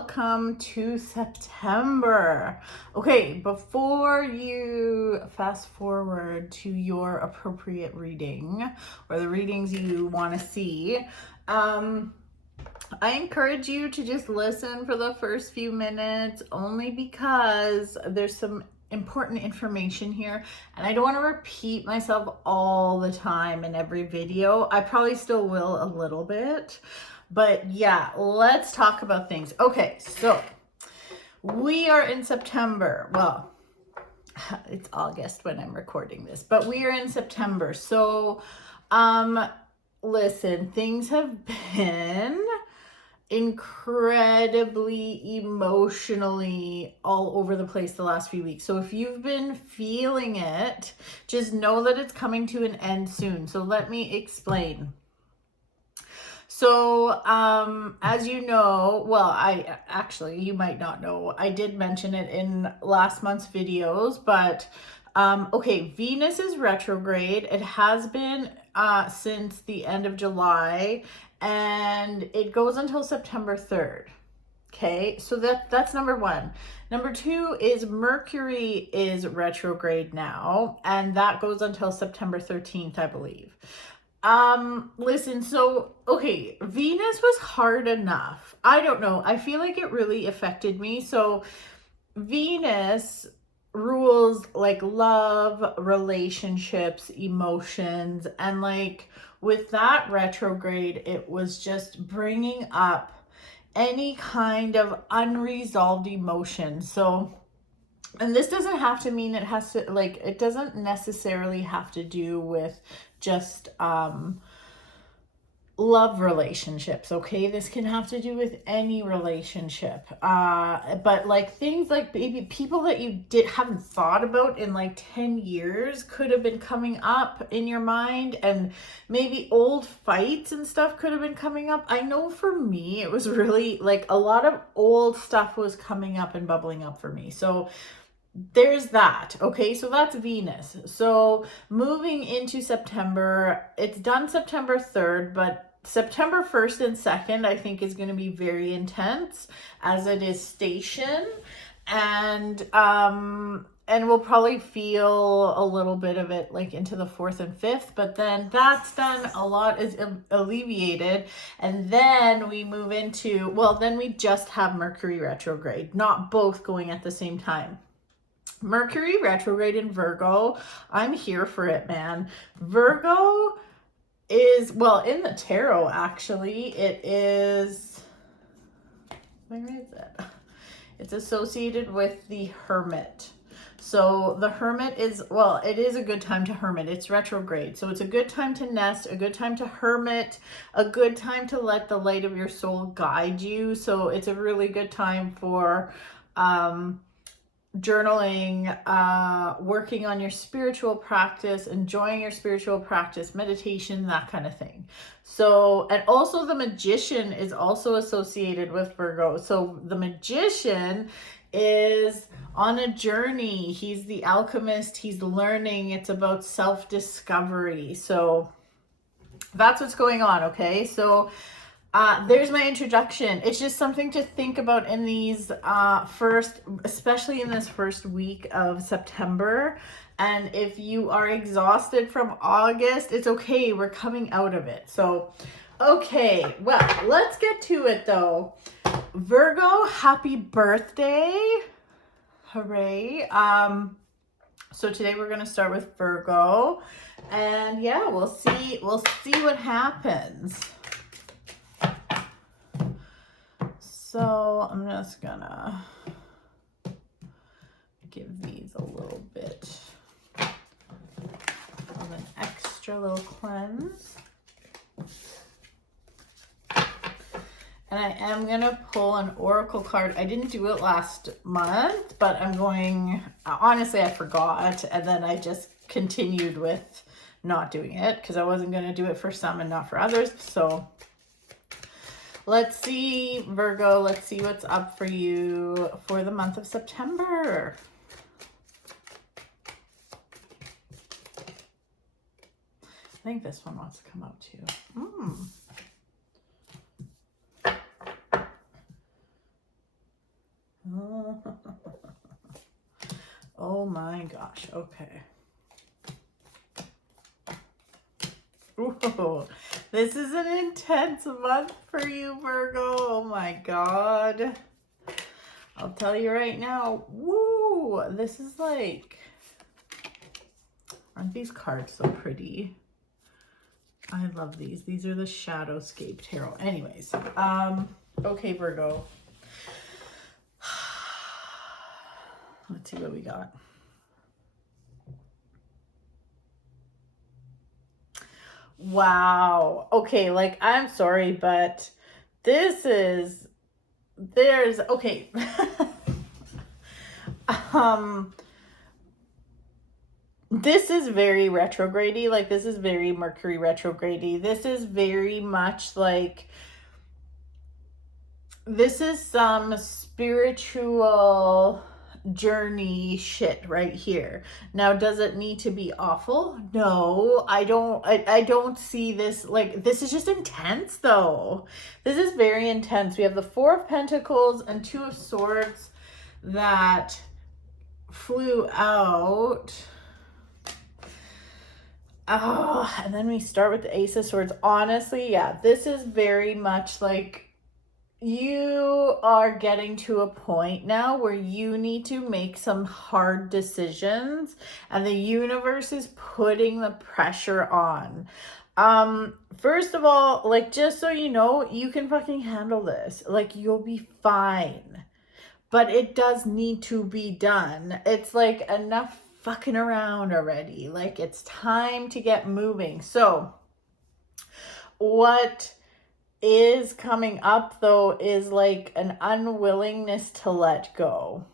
welcome to September. Okay, before you fast forward to your appropriate reading or the readings you want to see, I encourage you to just listen for the first few minutes, only because there's some important information here and I don't want to repeat myself all the time in every video. I probably still will a little bit, but yeah, let's talk about things. Okay, so we are in September. Well, it's August when I'm recording this, but we are in September. So listen, things have been incredibly emotionally all over the place the last few weeks. So if you've been feeling it, just know that it's coming to an end soon. So let me explain. So as you know, well, you might not know, I did mention it in last month's videos, but okay, Venus is retrograde. It has been since the end of July, and it goes until September 3rd. Okay, so that's number one. Number two is Mercury is retrograde now, and that goes until September 13th, I believe. Listen, so okay, Venus was hard enough. I don't know, I feel like it really affected me. So Venus rules like love, relationships, emotions, and like with that retrograde, it was just bringing up any kind of unresolved emotion. So, and this doesn't have to mean it has to, like, it doesn't necessarily have to do with just love relationships, okay? This can have to do with any relationship, but like things like maybe people that you haven't thought about in like 10 years could have been coming up in your mind, and maybe old fights and stuff could have been coming up. I know for me it was really like a lot of old stuff was coming up and bubbling up for me. So there's that. Okay, so that's Venus. So moving into September, it's done September 3rd, but September 1st and 2nd I think is going to be very intense, as it is station, and we'll probably feel a little bit of it like into the 4th and 5th, but then that's done, a lot is alleviated, and then we move into, well, then we just have Mercury retrograde, not both going at the same time. Mercury retrograde in Virgo, I'm here for it, man. Virgo is, well, in the tarot, actually, it is, where is it? It's associated with the Hermit. So the Hermit is, well, it is a good time to hermit. It's retrograde. So it's a good time to nest, a good time to hermit, a good time to let the light of your soul guide you. So it's a really good time for journaling, working on your spiritual practice, enjoying your spiritual practice, meditation, that kind of thing. So, and also the Magician is also associated with Virgo. So the Magician is on a journey. He's the alchemist. He's learning. It's about self-discovery. So that's what's going on. Okay. So there's my introduction. It's just something to think about in these especially in this first week of September. And if you are exhausted from August, it's okay. We're coming out of it. So, okay, well, let's get to it though. Virgo, happy birthday. Hooray. So today we're going to start with Virgo, and yeah, we'll see what happens. So I'm just gonna give these a little bit of an extra little cleanse. And I am gonna pull an oracle card. I didn't do it last month, but I'm going, honestly, I forgot. And then I just continued with not doing it because I wasn't gonna do it for some and not for others. So let's see, Virgo, let's see what's up for you for the month of September. I think this one wants to come out too. Oh my gosh. Okay. Ooh, this is an intense month for you, Virgo. Oh my God. I'll tell you right now. Woo! This is like, aren't these cards so pretty? I love these. These are the Shadowscape Tarot. Anyways, okay, Virgo. Let's see what we got. Wow. Okay, like, I'm sorry, but this is, okay. This is very retrograde-y. Like, this is very Mercury retrograde-y. This is very much like, this is some spiritual journey shit right here. Now, does it need to be awful? No, I don't see this. Like, this is just intense though. This is very intense. We have the Four of Pentacles and Two of Swords that flew out. Oh, and then we start with the Ace of Swords. Honestly, yeah, this is very much like, you are getting to a point now where you need to make some hard decisions, and the universe is putting the pressure on. First of all, like, just so you know, you can fucking handle this. Like, you'll be fine. But it does need to be done. It's like, enough fucking around already. Like, it's time to get moving. So, what is coming up though is like an unwillingness to let go.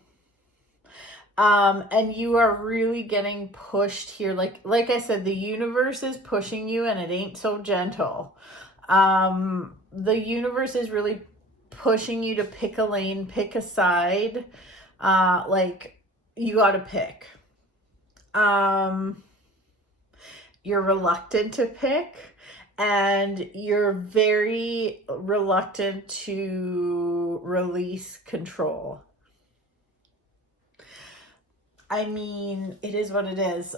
And you are really getting pushed here. Like I said, the universe is pushing you, and it ain't so gentle. The universe is really pushing you to pick a lane, pick a side. Like, you got to pick. You're reluctant to pick, and you're very reluctant to release control. I mean, it is what it is.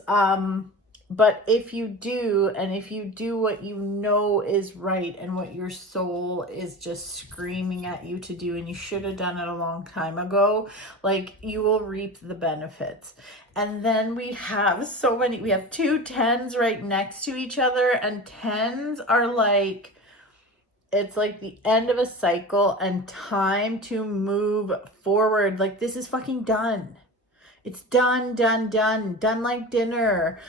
But if you do, and if you do what you know is right and what your soul is just screaming at you to do, and you should have done it a long time ago, like, you will reap the benefits. And then we have so many, we have two 10s right next to each other, and 10s are like, it's like the end of a cycle and time to move forward. Like, this is fucking done. It's done like dinner.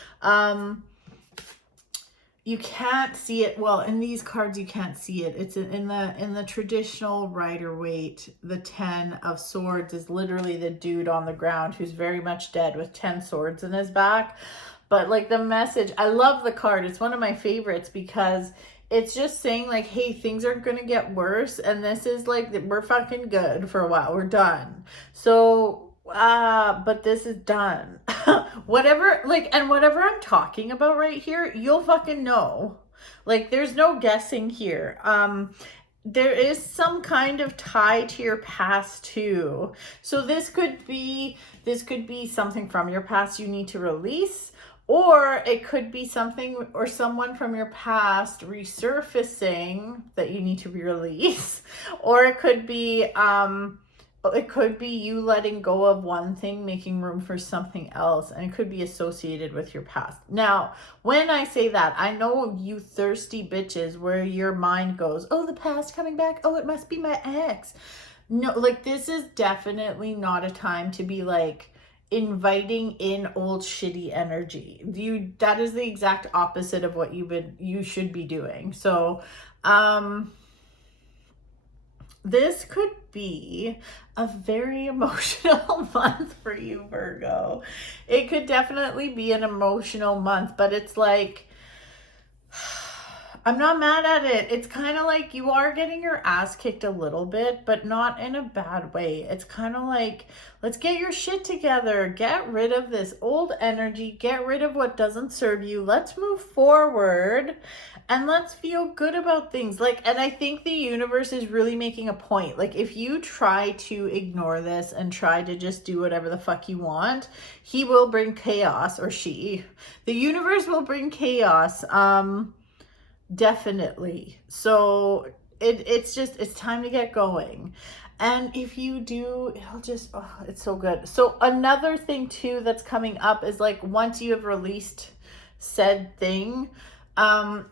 You can't see it. Well, in these cards, you can't see it. It's in the traditional Rider-Waite. The 10 of Swords is literally the dude on the ground who's very much dead with 10 swords in his back. But like, the message, I love the card. It's one of my favorites because it's just saying like, hey, things are going to get worse. And this is like, we're fucking good for a while. We're done. So, but this is done. Whatever, like, and whatever I'm talking about right here, you'll fucking know. Like, there's no guessing here. There is some kind of tie to your past too. So this could be something from your past you need to release, or it could be something or someone from your past resurfacing that you need to release, or it could be you letting go of one thing, making room for something else, and it could be associated with your past. Now, when I say that, I know you thirsty bitches where your mind goes, oh, the past coming back, oh, it must be my ex. No, like, this is definitely not a time to be like inviting in old shitty energy. That is the exact opposite of what you should be doing. So, this could be a very emotional month for you, Virgo. It could definitely be an emotional month, but it's like, I'm not mad at it. It's kind of like you are getting your ass kicked a little bit, but not in a bad way. It's kind of like, let's get your shit together. Get rid of this old energy. Get rid of what doesn't serve you. Let's move forward and let's feel good about things. Like, and I think the universe is really making a point. Like, if you try to ignore this and try to just do whatever the fuck you want, he will bring chaos, or she. The universe will bring chaos. Definitely. So it's time to get going. And if you do, it'll just, oh, it's so good. So another thing too that's coming up is like, once you have released said thing,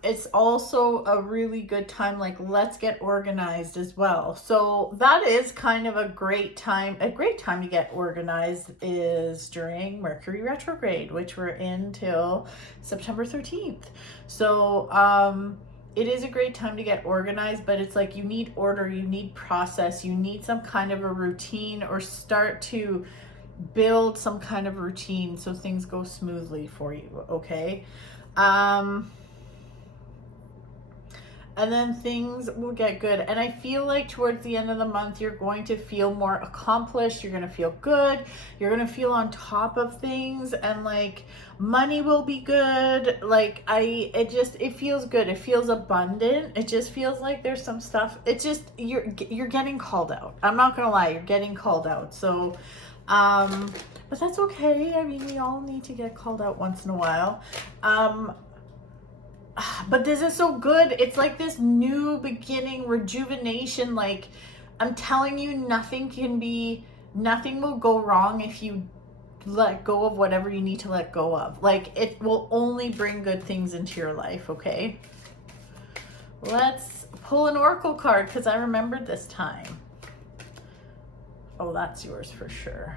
it's also a really good time, like, let's get organized as well. So that is kind of a great time. A great time to get organized is during Mercury retrograde, which we're in till September 13th. So it is a great time to get organized, but it's like you need order, you need process, you need some kind of a routine, or start to build some kind of routine so things go smoothly for you, okay? And then things will get good. And I feel like towards the end of the month, you're going to feel more accomplished. You're going to feel good. You're going to feel on top of things, and like money will be good. Like it feels good. It feels abundant. It just feels like there's some stuff. It's just, you're getting called out. I'm not going to lie. You're getting called out. So, but that's okay. I mean, we all need to get called out once in a while. But this is so good. It's like this new beginning, rejuvenation. Like, I'm telling you, nothing will go wrong if you let go of whatever you need to let go of. Like, it will only bring good things into your life, okay? Let's pull an oracle card, because I remembered this time. Oh, that's yours for sure.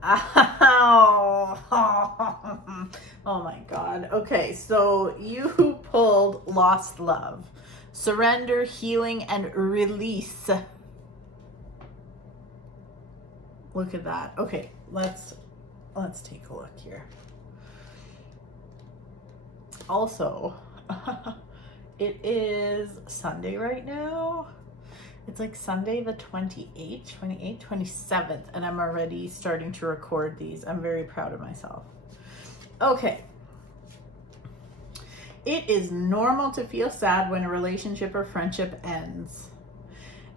Ow. Oh my God. Okay, so you pulled lost love, surrender, healing, and release. Look at that. Okay, let's take a look here. Also, it is Sunday right now. It's like Sunday the 28th, 27th, and I'm already starting to record these. I'm very proud of myself. Okay. It is normal to feel sad when a relationship or friendship ends.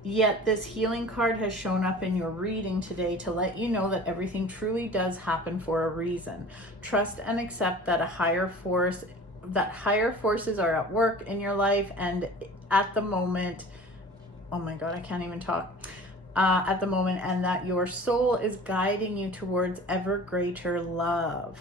Yet this healing card has shown up in your reading today to let you know that everything truly does happen for a reason. Trust and accept that higher forces are at work in your life, and at the moment, oh my God, I can't even talk. At the moment, and that your soul is guiding you towards ever greater love.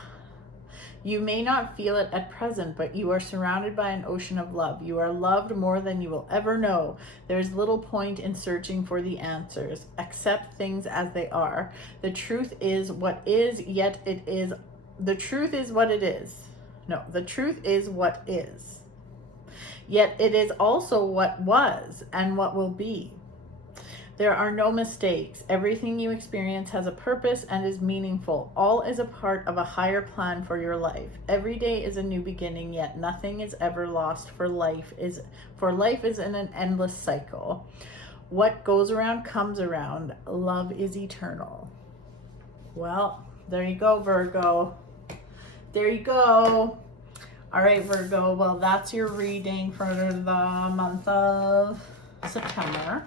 You may not feel it at present, but you are surrounded by an ocean of love. You are loved more than you will ever know. There's little point in searching for the answers. Accept things as they are. The truth is what is, yet it is. The truth is what it is. No, the truth is what is. Yet it is also what was and what will be. There are no mistakes. Everything you experience has a purpose and is meaningful. All is a part of a higher plan for your life. Every day is a new beginning, yet nothing is ever lost, for life is in an endless cycle. What goes around comes around. Love is eternal. Well, there you go, Virgo. There you go. All right, Virgo, well, that's your reading for the month of September.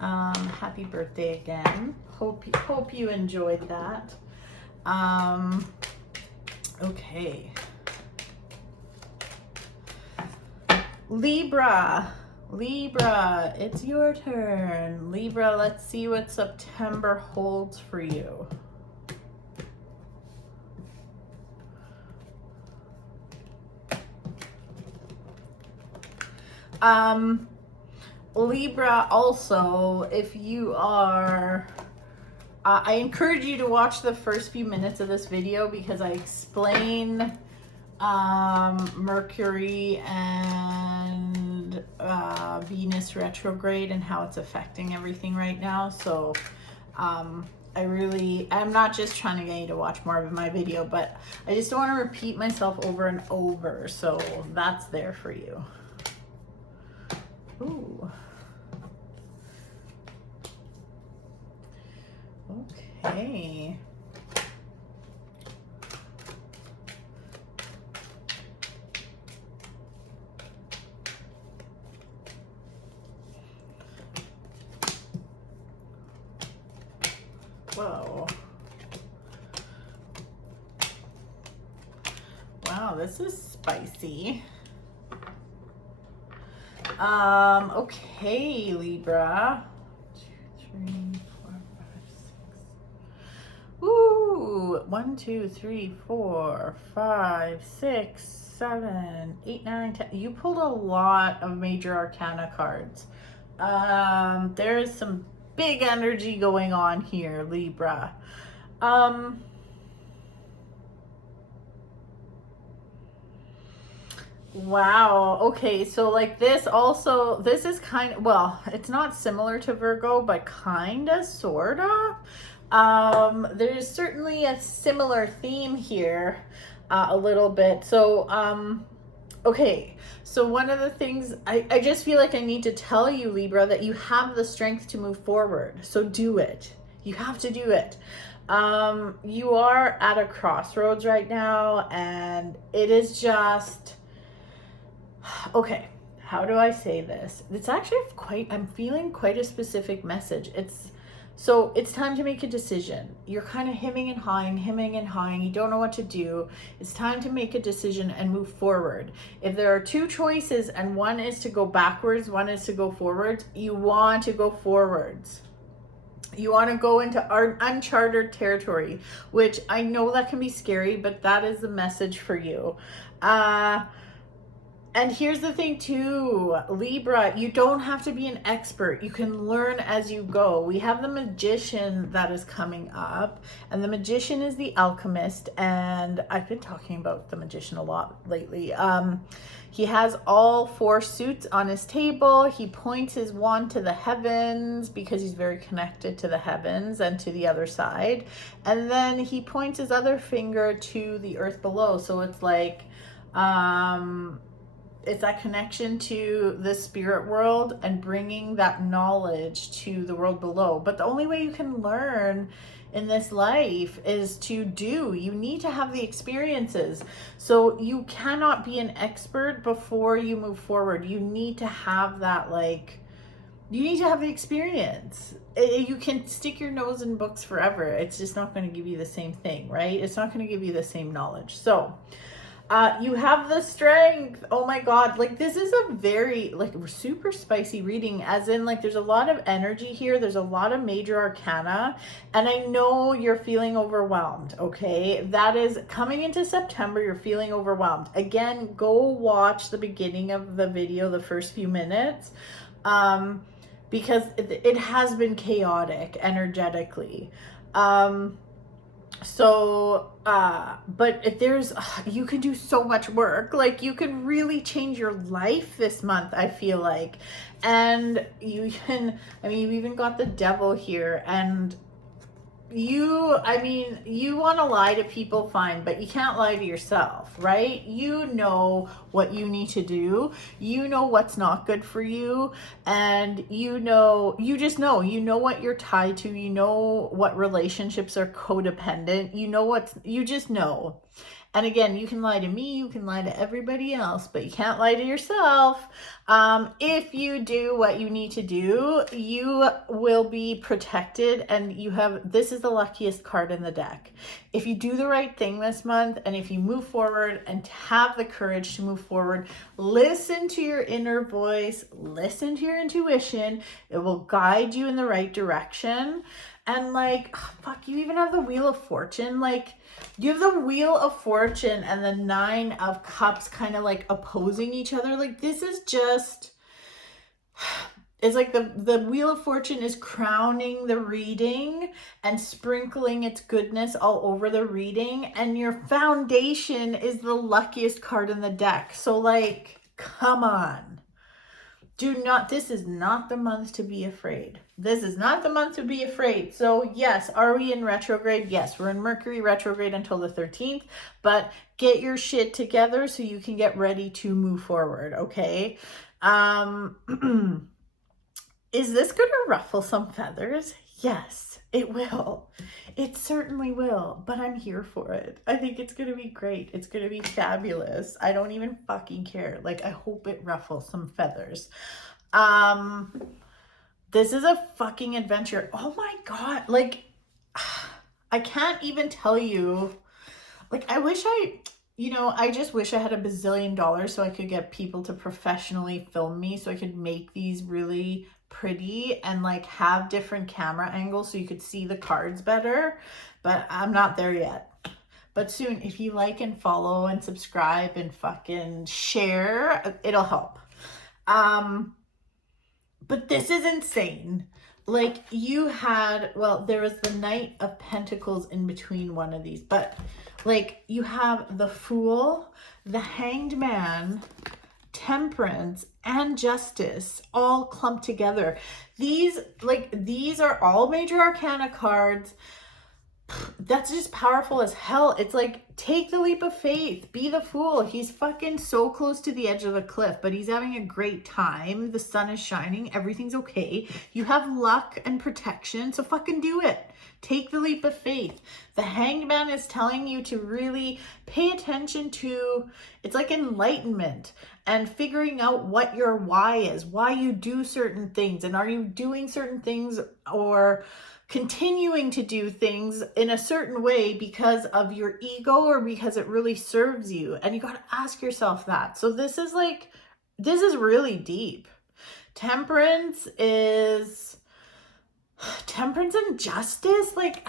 Happy birthday again. Hope you enjoyed that. Okay. Libra, it's your turn. Libra, let's see what September holds for you. Libra, also, if you are, I encourage you to watch the first few minutes of this video, because I explain Mercury and Venus retrograde and how it's affecting everything right now. So I'm not just trying to get you to watch more of my video, but I just don't want to repeat myself over and over. So that's there for you. Ooh. Okay. Whoa. Wow, this is spicy. Okay, Libra. 2, 3, 4, 5, 6. Ooh, 1, 2, 3, 4, 5, 6, 7, 8, 9, 10. You pulled a lot of major arcana cards. There is some big energy going on here, Libra. Wow. Okay. So like this also, this is kind of, well, it's not similar to Virgo, but kind of, sort of. There's certainly a similar theme here, a little bit. So, okay. So one of the things, I just feel like I need to tell you, Libra, that you have the strength to move forward. So do it. You have to do it. You are at a crossroads right now, and it is just, okay, how do I say this? It's actually I'm feeling quite a specific message. So it's time to make a decision. You're kind of hemming and hawing. You don't know what to do. It's time to make a decision and move forward. If there are two choices and one is to go backwards, one is to go forwards, you want to go forwards. You want to go into uncharted territory, which I know that can be scary, but that is the message for you. And here's the thing too, Libra, you don't have to be an expert. You can learn as you go. We have the Magician that is coming up, and the Magician is the alchemist, and I've been talking about the Magician a lot lately. He has all 4 suits on his table. He points his wand to the heavens because he's very connected to the heavens and to the other side. And then he points his other finger to the earth below. So it's like, it's that connection to the spirit world and bringing that knowledge to the world below. But the only way you can learn in this life is to do. You need to have the experiences. So you cannot be an expert before you move forward. You need to have that, like, you need to have the experience. You can stick your nose in books forever. It's just not going to give you the same thing, right? It's not going to give you the same knowledge. So you have the strength. Oh my God. Like, this is a very, like, super spicy reading, as in, like, there's a lot of energy here. There's a lot of major arcana, and I know you're feeling overwhelmed. Okay. That is coming into September. You're feeling overwhelmed. Again, go watch the beginning of the video, the first few minutes, because it has been chaotic energetically. But if there's, you can do so much work. Like, you can really change your life this month, I feel like. And you can, I mean, you even got the devil here, and you want to lie to people, fine, but you can't lie to yourself, right? You know what you need to do. You know what's not good for you. And you just know what you're tied to. You know what relationships are codependent. You just know. And again, you can lie to me, you can lie to everybody else, but you can't lie to yourself. If you do what you need to do, you will be protected, and this is the luckiest card in the deck. If you do the right thing this month, and if you move forward and have the courage to move forward, listen to your inner voice, listen to your intuition, it will guide you in the right direction. And like, oh, fuck, you even have the Wheel of Fortune. Like, you have the Wheel of Fortune and the 9 of Cups kind of like opposing each other. Like, this is just, it's like the Wheel of Fortune is crowning the reading and sprinkling its goodness all over the reading. And your foundation is the luckiest card in the deck. So like, come on. This is not the month to be afraid. This is not the month to be afraid. So yes, are we in retrograde? Yes, we're in Mercury retrograde until the 13th, but get your shit together so you can get ready to move forward, okay? Is this going to ruffle some feathers? Yes, it will. It certainly will, but I'm here for it. I think it's going to be great. It's going to be fabulous. I don't even fucking care. Like, I hope it ruffles some feathers. This is a fucking adventure. Oh my God. Like, I can't even tell you. Like, I wish I just wish I had $1 bazillion so I could get people to professionally film me so I could make these really pretty and like have different camera angles so you could see the cards better, but I'm not there yet. But soon, if you like and follow and subscribe and fucking share, it'll help. But this is insane. Like, there was the Knight of Pentacles in between one of these, but like you have the Fool, the Hanged Man, Temperance, and Justice all clumped together. These are all major arcana cards. That's just powerful as hell. It's like, take the leap of faith, be the Fool. He's fucking so close to the edge of a cliff, but he's having a great time. The sun is shining, everything's okay. You have luck and protection, so fucking do it. Take the leap of faith. The Hanged Man is telling you to really pay attention to, it's like enlightenment and figuring out what your why is, why you do certain things, and are you doing certain things or continuing to do things in a certain way because of your ego or because it really serves you. And you got to ask yourself that. So this is really deep. Temperance and Justice. Like,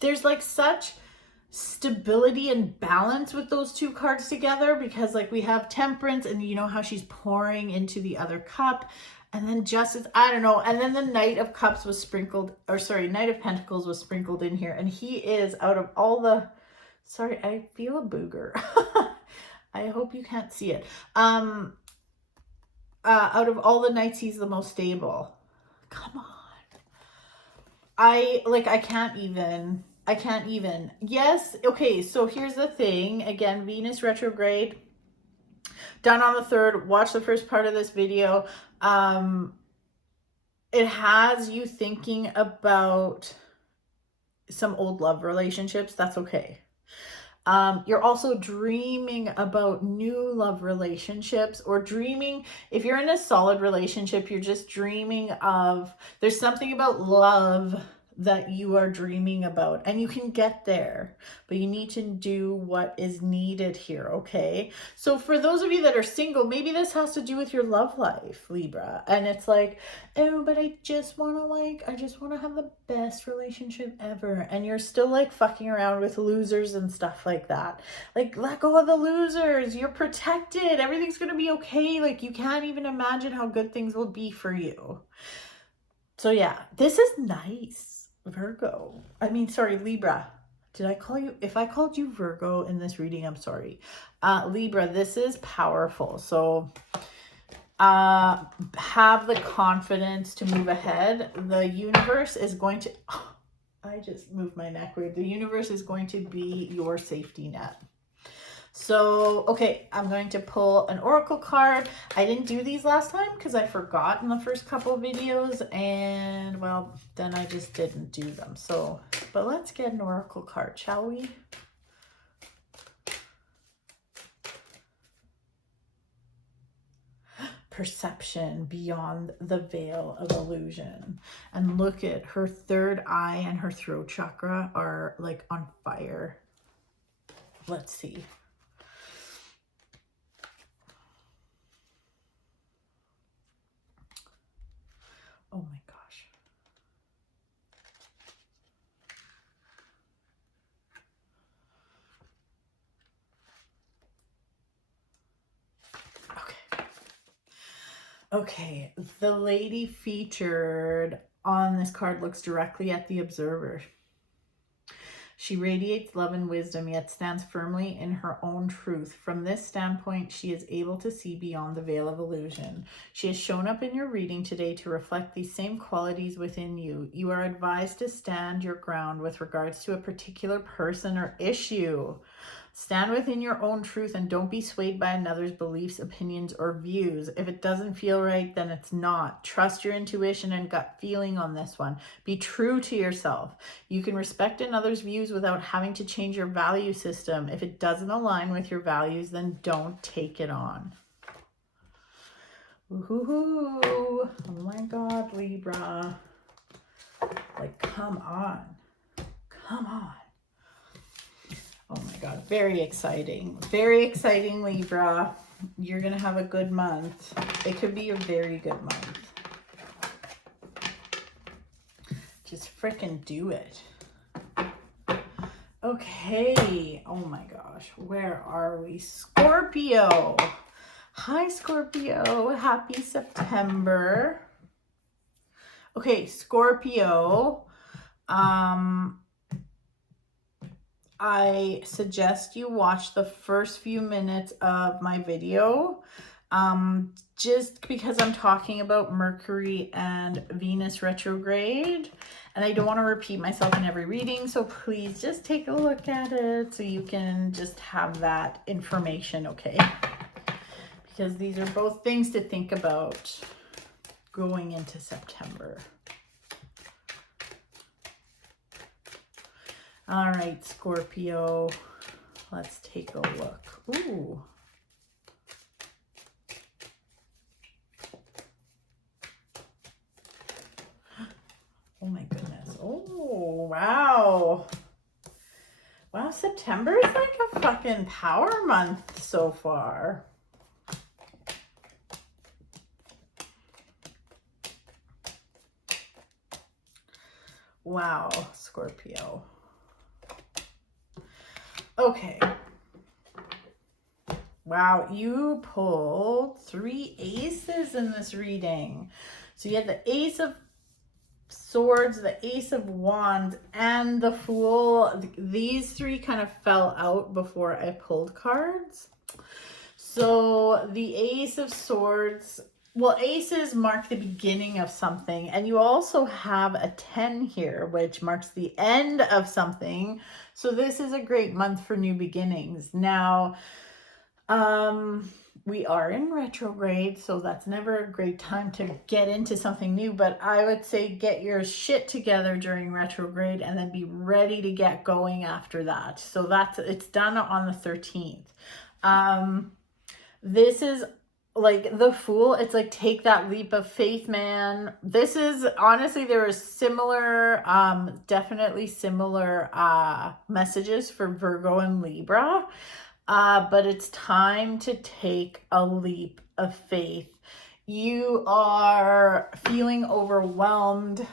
there's like such stability and balance with those two cards together, because like we have Temperance and you know how she's pouring into the other cup. And then Justice, I don't know. And then the Knight of Pentacles was sprinkled in here. And he is, out of all the, sorry, I feel a booger. I hope you can't see it. Out of all the knights, he's the most stable. Come on. I can't even. Yes. Okay. So here's the thing. Again, Venus retrograde. Done on the 3rd. Watch the first part of this video. It has you thinking about some old love relationships. That's okay. You're also dreaming about new love relationships, or dreaming, if you're in a solid relationship, you're just dreaming of, there's something about love that you are dreaming about, and you can get there, but you need to do what is needed here, okay? So for those of you that are single, maybe this has to do with your love life, Libra, and it's like, oh, but I just want to have the best relationship ever, and you're still like fucking around with losers and stuff like that. Like, let go of the losers. You're protected. Everything's gonna be okay. Like, you can't even imagine how good things will be for you. So yeah, this is nice. Virgo. Libra. Did I call you? If I called you Virgo in this reading, I'm sorry. Libra, this is powerful. So have the confidence to move ahead. The universe is going to, I just moved my neck weird. The universe is going to be your safety net. So, okay, I'm going to pull an oracle card. I didn't do these last time because I forgot in the first couple of videos, and well, then I just didn't do them. So, but let's get an oracle card, shall we? Perception beyond the veil of illusion. And look at her third eye and her throat chakra are like on fire. Let's see. Oh my gosh. Okay, the lady featured on this card looks directly at the observer. She radiates love and wisdom, yet stands firmly in her own truth. From this standpoint, she is able to see beyond the veil of illusion. She has shown up in your reading today to reflect these same qualities within you. You are advised to stand your ground with regards to a particular person or issue. Stand within your own truth and don't be swayed by another's beliefs, opinions, or views. If it doesn't feel right, then it's not. Trust your intuition and gut feeling on this one. Be true to yourself. You can respect another's views without having to change your value system. If it doesn't align with your values, then don't take it on. Ooh, oh my God, Libra. Like, come on. Come on. Oh my God, very exciting. Very exciting, Libra. You're going to have a good month. It could be a very good month. Just freaking do it. Okay. Oh my gosh. Where are we? Scorpio. Hi, Scorpio. Happy September. Okay, Scorpio. I suggest you watch the first few minutes of my video, just because I'm talking about Mercury and Venus retrograde, and I don't want to repeat myself in every reading, so please just take a look at it so you can just have that information, okay? Because these are both things to think about going into September. All right, Scorpio, let's take a look. Ooh. Oh my goodness. Oh, wow. Wow, September is like a fucking power month so far. Wow, Scorpio. Okay. Wow, you pulled 3 aces in this reading. So you had the Ace of Swords, the Ace of Wands, and the Fool. These 3 kind of fell out before I pulled cards. So the Ace of Swords, well, aces mark the beginning of something, and you also have a 10 here, which marks the end of something. So this is a great month for new beginnings. Now, we are in retrograde, so that's never a great time to get into something new, but I would say get your shit together during retrograde and then be ready to get going after that. So it's done on the 13th. This is like the Fool. It's like, take that leap of faith, man. This is honestly, there are similar, definitely similar messages for Virgo and Libra, but it's time to take a leap of faith. You are feeling overwhelmed.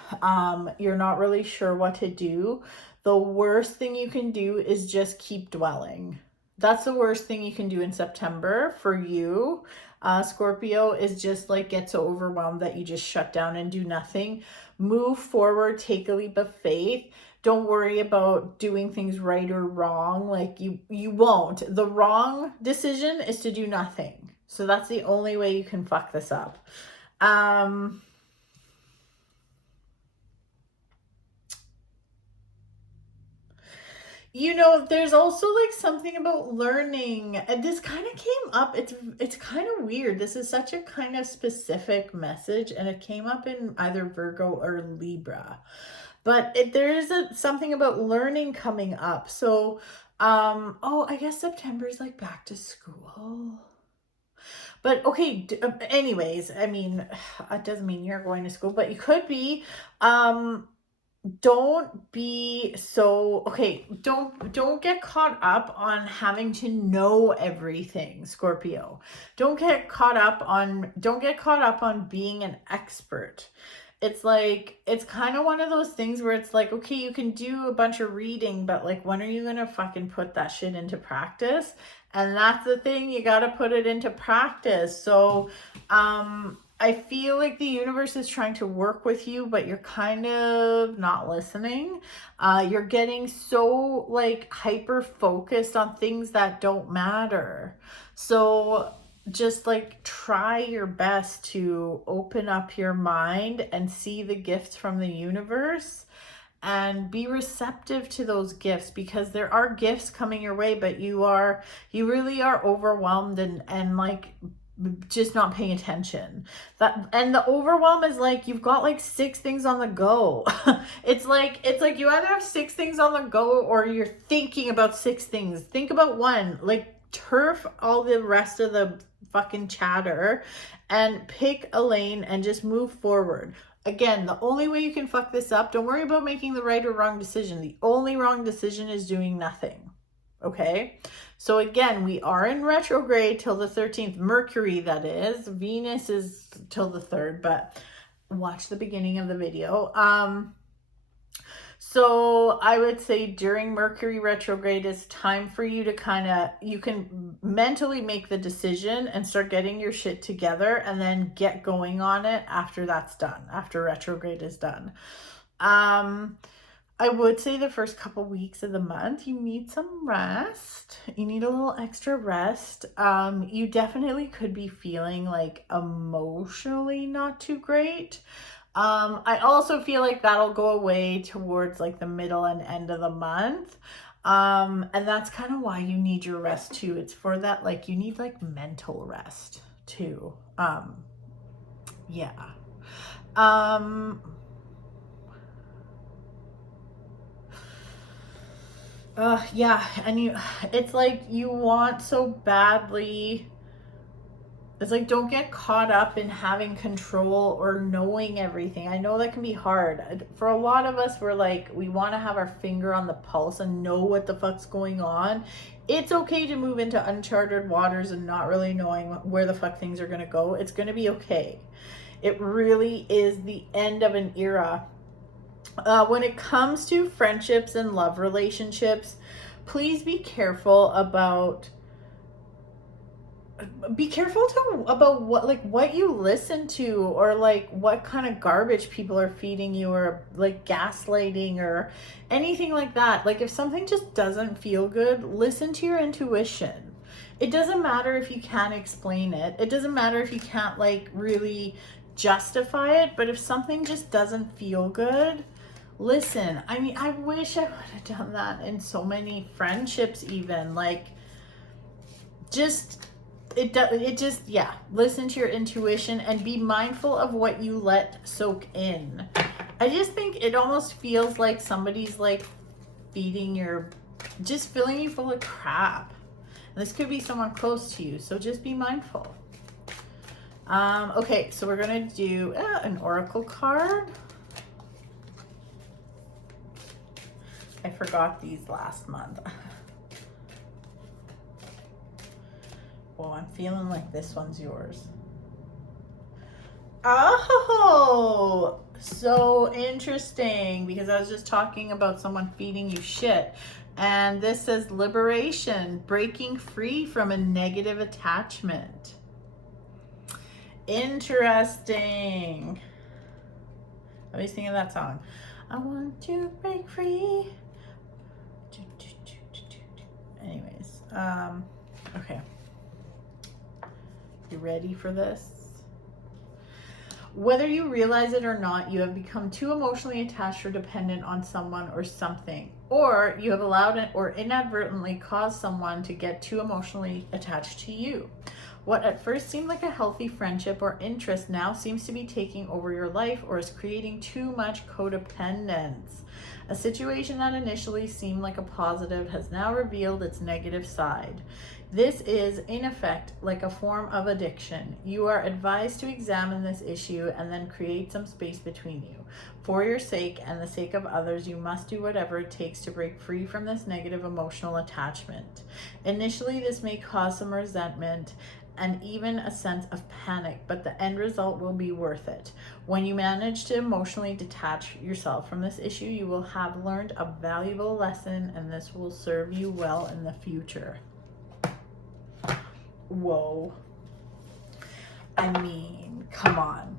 You're not really sure what to do. The worst thing you can do is just keep dwelling. That's the worst thing you can do in September for you, Scorpio, is just like get so overwhelmed that you just shut down and do nothing. Move forward, take a leap of faith. Don't worry about doing things right or wrong. Like you won't. The wrong decision is to do nothing. So that's the only way you can fuck this up. You know, there's also like something about learning, and this kind of came up. It's kind of weird. This is such a kind of specific message, and it came up in either Virgo or Libra. But there is something about learning coming up. So, oh, I guess September is like back to school. But okay, anyways, I mean, it doesn't mean you're going to school, but you could be. Don't be so, okay, don't get caught up on having to know everything, Scorpio. Don't get caught up on being an expert. It's like, it's kind of one of those things where it's like, okay, you can do a bunch of reading, but like, when are you gonna fucking put that shit into practice? And that's the thing, you got to put it into practice. So I feel like the universe is trying to work with you, but you're kind of not listening. You're getting so like hyper focused on things that don't matter. So just like try your best to open up your mind and see the gifts from the universe and be receptive to those gifts, because there are gifts coming your way, but you really are overwhelmed and like just not paying attention. And the overwhelm is like you've got like 6 things on the go. It's like you either have 6 things on the go or you're thinking about 6 things. Think about one, like turf all the rest of the fucking chatter and pick a lane and just move forward. Again, the only way you can fuck this up, don't worry about making the right or wrong decision. The only wrong decision is doing nothing. Okay? So again, we are in retrograde till the 13th. Mercury, that is. Venus is till the 3rd, but watch the beginning of the video. So I would say during Mercury retrograde, it's time for you to you can mentally make the decision and start getting your shit together and then get going on it after that's done, after retrograde is done. I would say the first couple weeks of the month, you need some rest. You need a little extra rest. You definitely could be feeling like emotionally not too great. I also feel like that'll go away towards like the middle and end of the month. And that's kind of why you need your rest too. It's for that, like you need like mental rest too. Yeah. Yeah, and it's like you want so badly. It's like, don't get caught up in having control or knowing everything. I know that can be hard. For a lot of us, we're like, we want to have our finger on the pulse and know what the fuck's going on. It's okay to move into uncharted waters and not really knowing where the fuck things are going to go. It's going to be okay. It really is the end of an era. When it comes to friendships and love relationships, please be careful about about what you listen to, or like what kind of garbage people are feeding you, or like gaslighting or anything like that. Like if something just doesn't feel good, listen to your intuition. It doesn't matter if you can't explain it. It doesn't matter if you can't like really justify it, but if something just doesn't feel good, listen. I mean, I wish I would have done that in so many friendships, even like yeah, listen to your intuition and be mindful of what you let soak in. I just think it almost feels like somebody's like filling you full of crap. And this could be someone close to you, so just be mindful. Okay, so we're gonna do an oracle card. I forgot these last month. Well, I'm feeling like this one's yours. Oh, so interesting, because I was just talking about someone feeding you shit. And this says liberation, breaking free from a negative attachment. Interesting. I was thinking of that song. I want to break free. Anyways, okay. You ready for this? Whether you realize it or not, you have become too emotionally attached or dependent on someone or something, or you have allowed it or inadvertently caused someone to get too emotionally attached to you. What at first seemed like a healthy friendship or interest now seems to be taking over your life or is creating too much codependence. A situation that initially seemed like a positive has now revealed its negative side. This is, in effect, like a form of addiction. You are advised to examine this issue and then create some space between you. For your sake and the sake of others, you must do whatever it takes to break free from this negative emotional attachment. Initially, this may cause some resentment and even a sense of panic, but the end result will be worth it. When you manage to emotionally detach yourself from this issue, you will have learned a valuable lesson, and this will serve you well in the future. Whoa. I mean, Come on.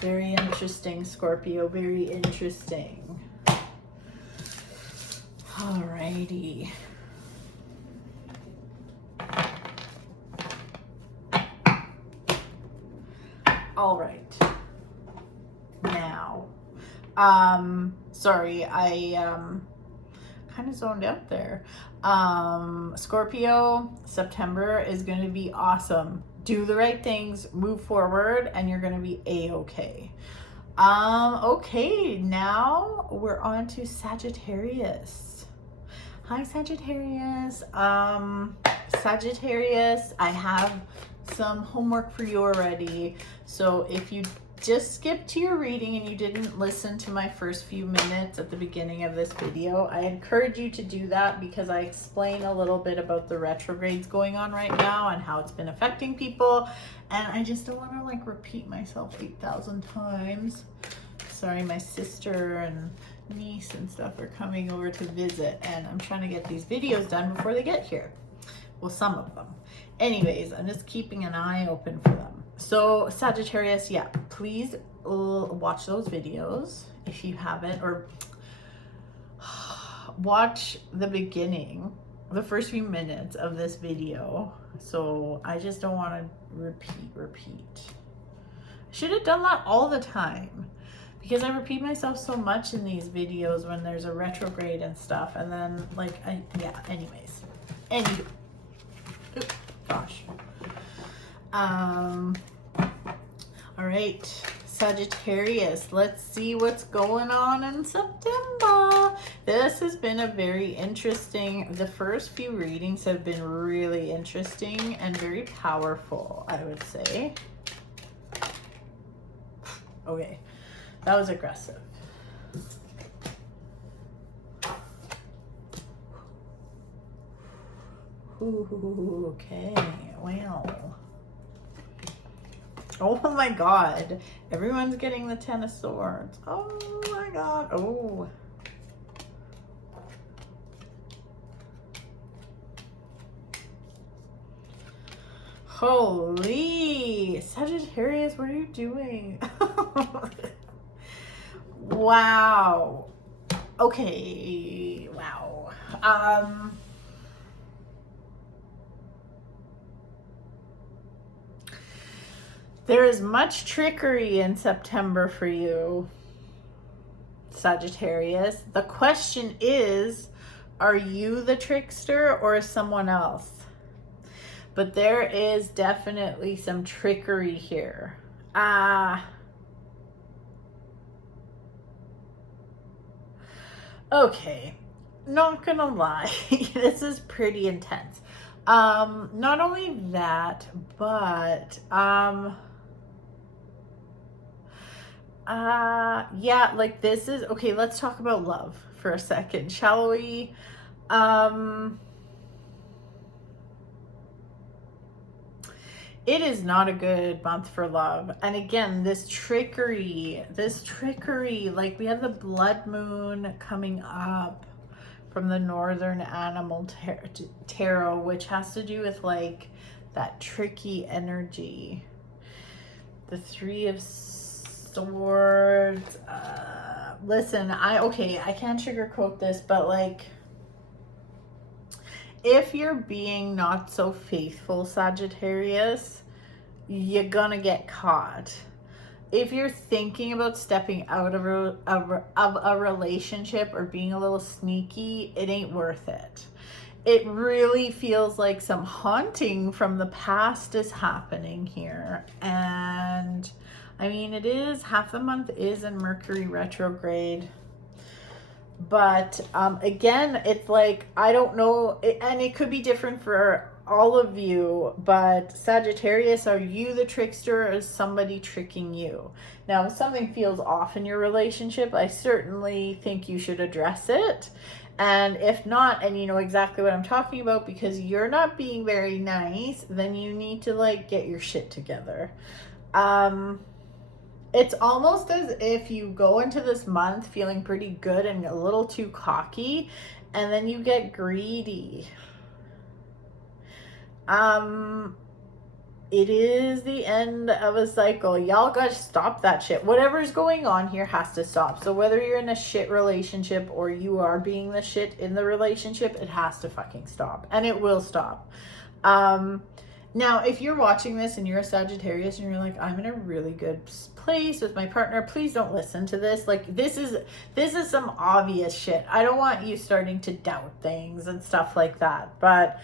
Very interesting, Scorpio. Very interesting. Alrighty. All right. Now, sorry, I kind of zoned out there. Scorpio, September is going to be awesome. Do the right things, move forward, and you're going to be a-okay. Okay, now we're on to Sagittarius. Hi, Sagittarius. Sagittarius, I have some homework for you already. So if you just skipped to your reading and you didn't listen to my first few minutes at the beginning of this video, I encourage you to do that because I explain a little bit about the retrogrades going on right now and how it's been affecting people. And I just don't want to like repeat myself 8,000 times. Sorry, my sister and niece and stuff are coming over to visit, and I'm trying to get these videos done before they get here. Well, some of them. Anyways, I'm just keeping an eye open for them. So Sagittarius, yeah, please watch those videos if you haven't, or watch the beginning, the first few minutes of this video. So I just don't want to repeat. I should have done that all the time because I repeat myself so much in these videos when there's a retrograde and stuff. And then like, anyways. Oops, gosh. All right, Sagittarius, let's see what's going on in September. This has been a very interesting, the first few readings have been really interesting and very powerful, I would say. Okay, that was aggressive. Ooh, okay, well. Oh my God, everyone's getting the Ten of Swords. Oh my God, oh. Holy, Sagittarius, what are you doing? Wow. Okay, wow. There is much trickery in September for you, Sagittarius. The question is, are you the trickster or someone else? But there is definitely some trickery here. Okay, not gonna lie, this is pretty intense. Not only that, but yeah, like this is okay. Let's talk about love for a second, shall we? It is not a good month for love. And again, this trickery, like we have the blood moon coming up from the Northern Animal Tarot, which has to do with like that tricky energy. The Three of Swords. Listen, I can't sugarcoat this, but like, if you're being not so faithful, Sagittarius, you're gonna get caught. If you're thinking about stepping out of a relationship or being a little sneaky, it ain't worth it. It really feels like some haunting from the past is happening here. And I mean, it is, half the month is in Mercury retrograde. But again, it's like, I don't know, and it could be different for all of you, but Sagittarius, are you the trickster or is somebody tricking you? Now, if something feels off in your relationship, I certainly think you should address it. And if not, and you know exactly what I'm talking about because you're not being very nice, then you need to like get your shit together. It's almost as if you go into this month feeling pretty good and a little too cocky, and then you get greedy. it is the end of a cycle. Y'all gotta stop that shit. Whatever's going on here has to stop. So whether you're in a shit relationship or you are being the shit in the relationship, it has to fucking stop. And it will stop. Now, if you're watching this and you're a Sagittarius and you're like, I'm in a really good place with my partner, please don't listen to this. Like, this is some obvious shit. I don't want you starting to doubt things and stuff like that. But,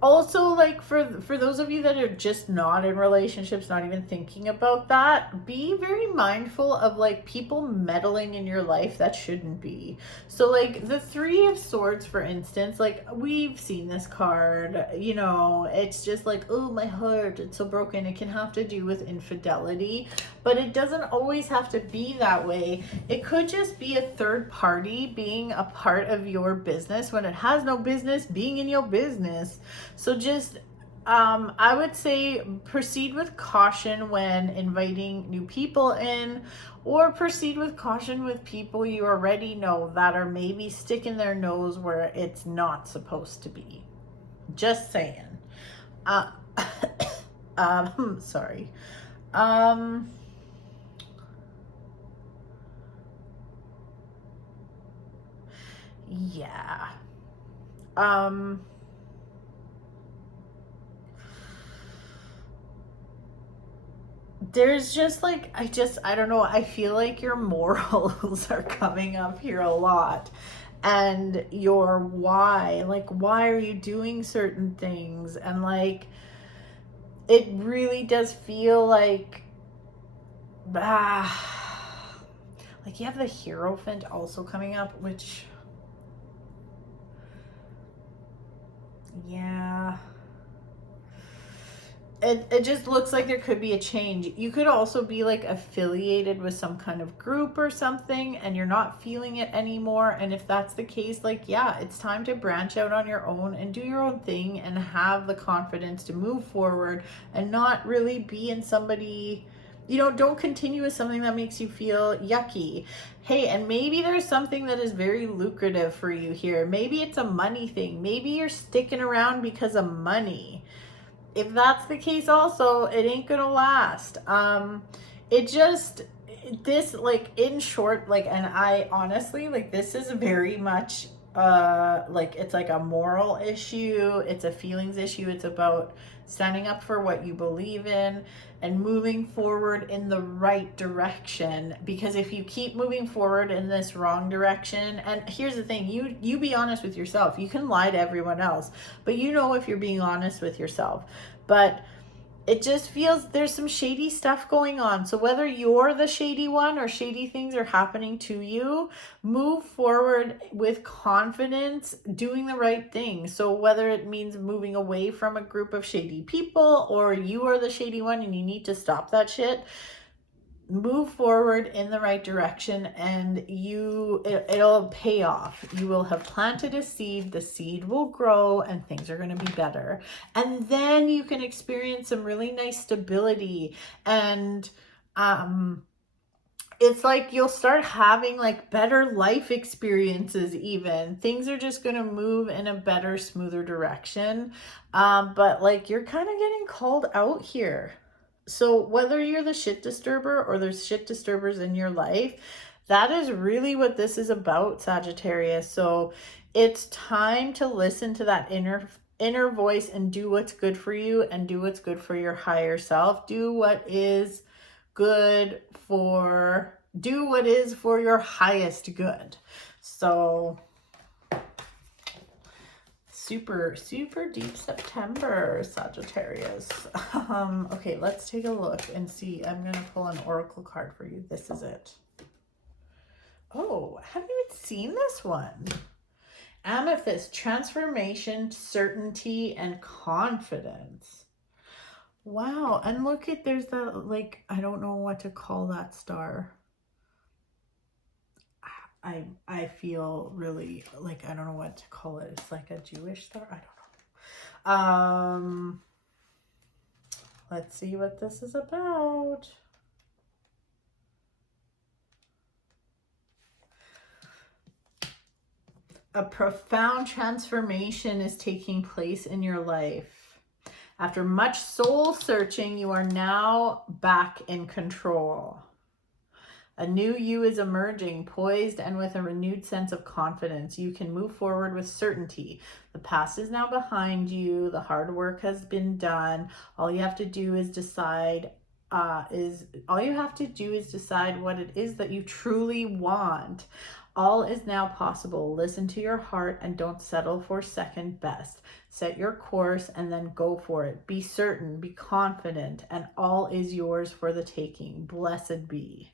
also, like, for those of you that are just not in relationships, not even thinking about that, be very mindful of, like, people meddling in your life that shouldn't be. So, like, the Three of Swords, for instance, like, we've seen this card, you know, it's just like, oh, my heart, it's so broken. It can have to do with infidelity, but it doesn't always have to be that way. It could just be a third party being a part of your business when it has no business being in your business. So just, I would say proceed with caution when inviting new people in, or proceed with caution with people you already know that are maybe sticking their nose where it's not supposed to be. Just saying. Sorry. Yeah. There's just like, I don't know, I feel like your morals are coming up here a lot, and your why, like, why are you doing certain things? And like, it really does feel like, like you have the Hierophant also coming up, which, yeah, it just looks like there could be a change. You could also be like affiliated with some kind of group or something and you're not feeling it anymore. And if that's the case, like, yeah, it's time to branch out on your own and do your own thing and have the confidence to move forward and not really be in somebody, you know, don't continue with something that makes you feel yucky. Hey, and maybe there's something that is very lucrative for you here. Maybe it's a money thing. Maybe you're sticking around because of money. If that's the case also, it ain't gonna last. It just, this, like, in short, like, and I honestly, like, this is very much like, it's like a moral issue, it's a feelings issue, it's about standing up for what you believe in and moving forward in the right direction. Because if you keep moving forward in this wrong direction, and here's the thing, you be honest with yourself. You can lie to everyone else, but you know if you're being honest with yourself. But it just feels there's some shady stuff going on. So whether you're the shady one or shady things are happening to you, move forward with confidence, doing the right thing. So whether it means moving away from a group of shady people or you are the shady one and you need to stop that shit, move forward in the right direction and it'll pay off. You will have planted a seed, the seed will grow and things are going to be better. And then you can experience some really nice stability and it's like you'll start having like better life experiences even. Things are just going to move in a better, smoother direction. But like you're kind of getting called out here. So whether you're the shit disturber or there's shit disturbers in your life, that is really what this is about, Sagittarius. So it's time to listen to that inner voice and do what's good for you and do what's good for your higher self. Do what is for your highest good. So super deep September, Sagittarius. Okay, let's take a look and see. I'm gonna pull an oracle card for you. This is it. Oh, I haven't even seen this one. Amethyst, transformation, certainty, and confidence. Wow, and look at, there's that, like, I don't know what to call that star. I feel really like, I don't know what to call it. It's like a Jewish star. I don't know. Let's see what this is about. A profound transformation is taking place in your life. After much soul searching, you are now back in control. A new you is emerging, poised and with a renewed sense of confidence. You can move forward with certainty. The past is now behind you. The hard work has been done. All you have to do is decide what it is that you truly want. All is now possible. Listen to your heart and don't settle for second best. Set your course and then go for it. Be certain, be confident, and all is yours for the taking. Blessed be.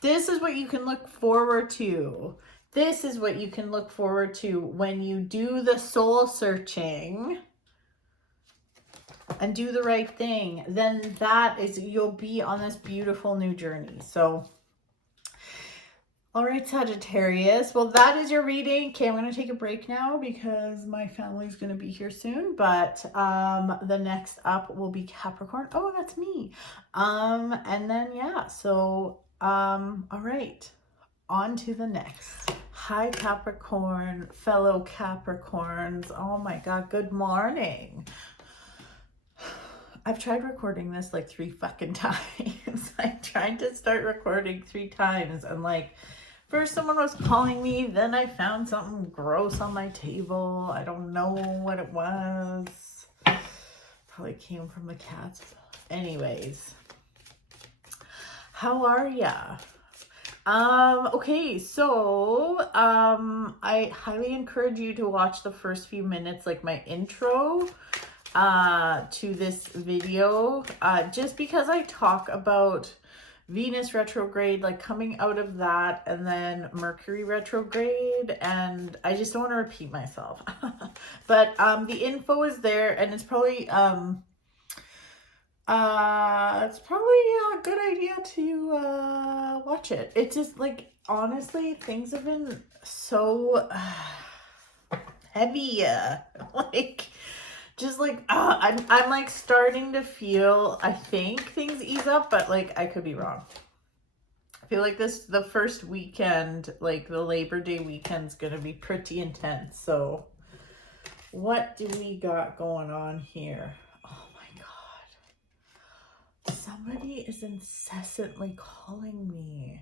This is what you can look forward to. This is what you can look forward to when you do the soul searching and do the right thing. Then you'll be on this beautiful new journey. So, all right, Sagittarius. Well, that is your reading. Okay, I'm going to take a break now because my family's going to be here soon. But the next up will be Capricorn. Oh, that's me. And then, yeah, so... all right, on to the next. Hi, Capricorn, fellow Capricorns. Oh my God, good morning. I've tried recording this like 3 fucking times. I tried to start recording 3 times and like, first someone was calling me, then I found something gross on my table. I don't know what it was. Probably came from the cats. Anyways. How are ya? Okay, so I highly encourage you to watch the first few minutes, like my intro to this video, just because I talk about Venus retrograde, like coming out of that, and then Mercury retrograde, and I just don't want to repeat myself. But the info is there, and it's probably a good idea to watch it. It's just like, honestly, things have been so heavy. Like, just like I'm like starting to feel, I think things ease up, but like I could be wrong. I feel like the first weekend, like the Labor Day weekend's gonna be pretty intense. So what do we got going on here? Somebody is incessantly calling me.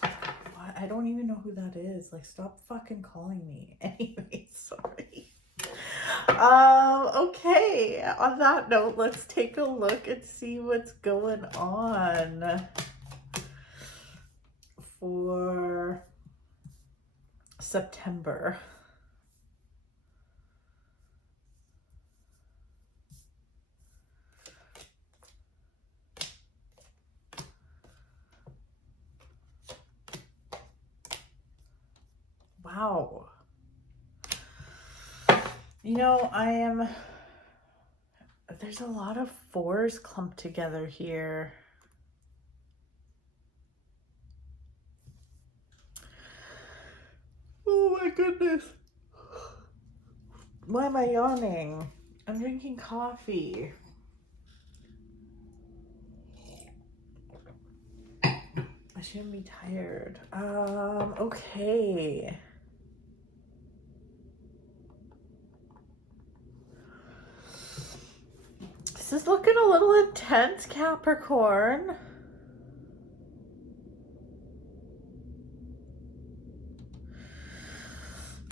What? I don't even know who that is. Like, stop fucking calling me. Anyway, sorry. Okay. On that note, let's take a look and see what's going on for September. Wow. You know, there's a lot of 4s clumped together here. Oh my goodness. Why am I yawning? I'm drinking coffee. I shouldn't be tired. Okay. This is looking a little intense, Capricorn.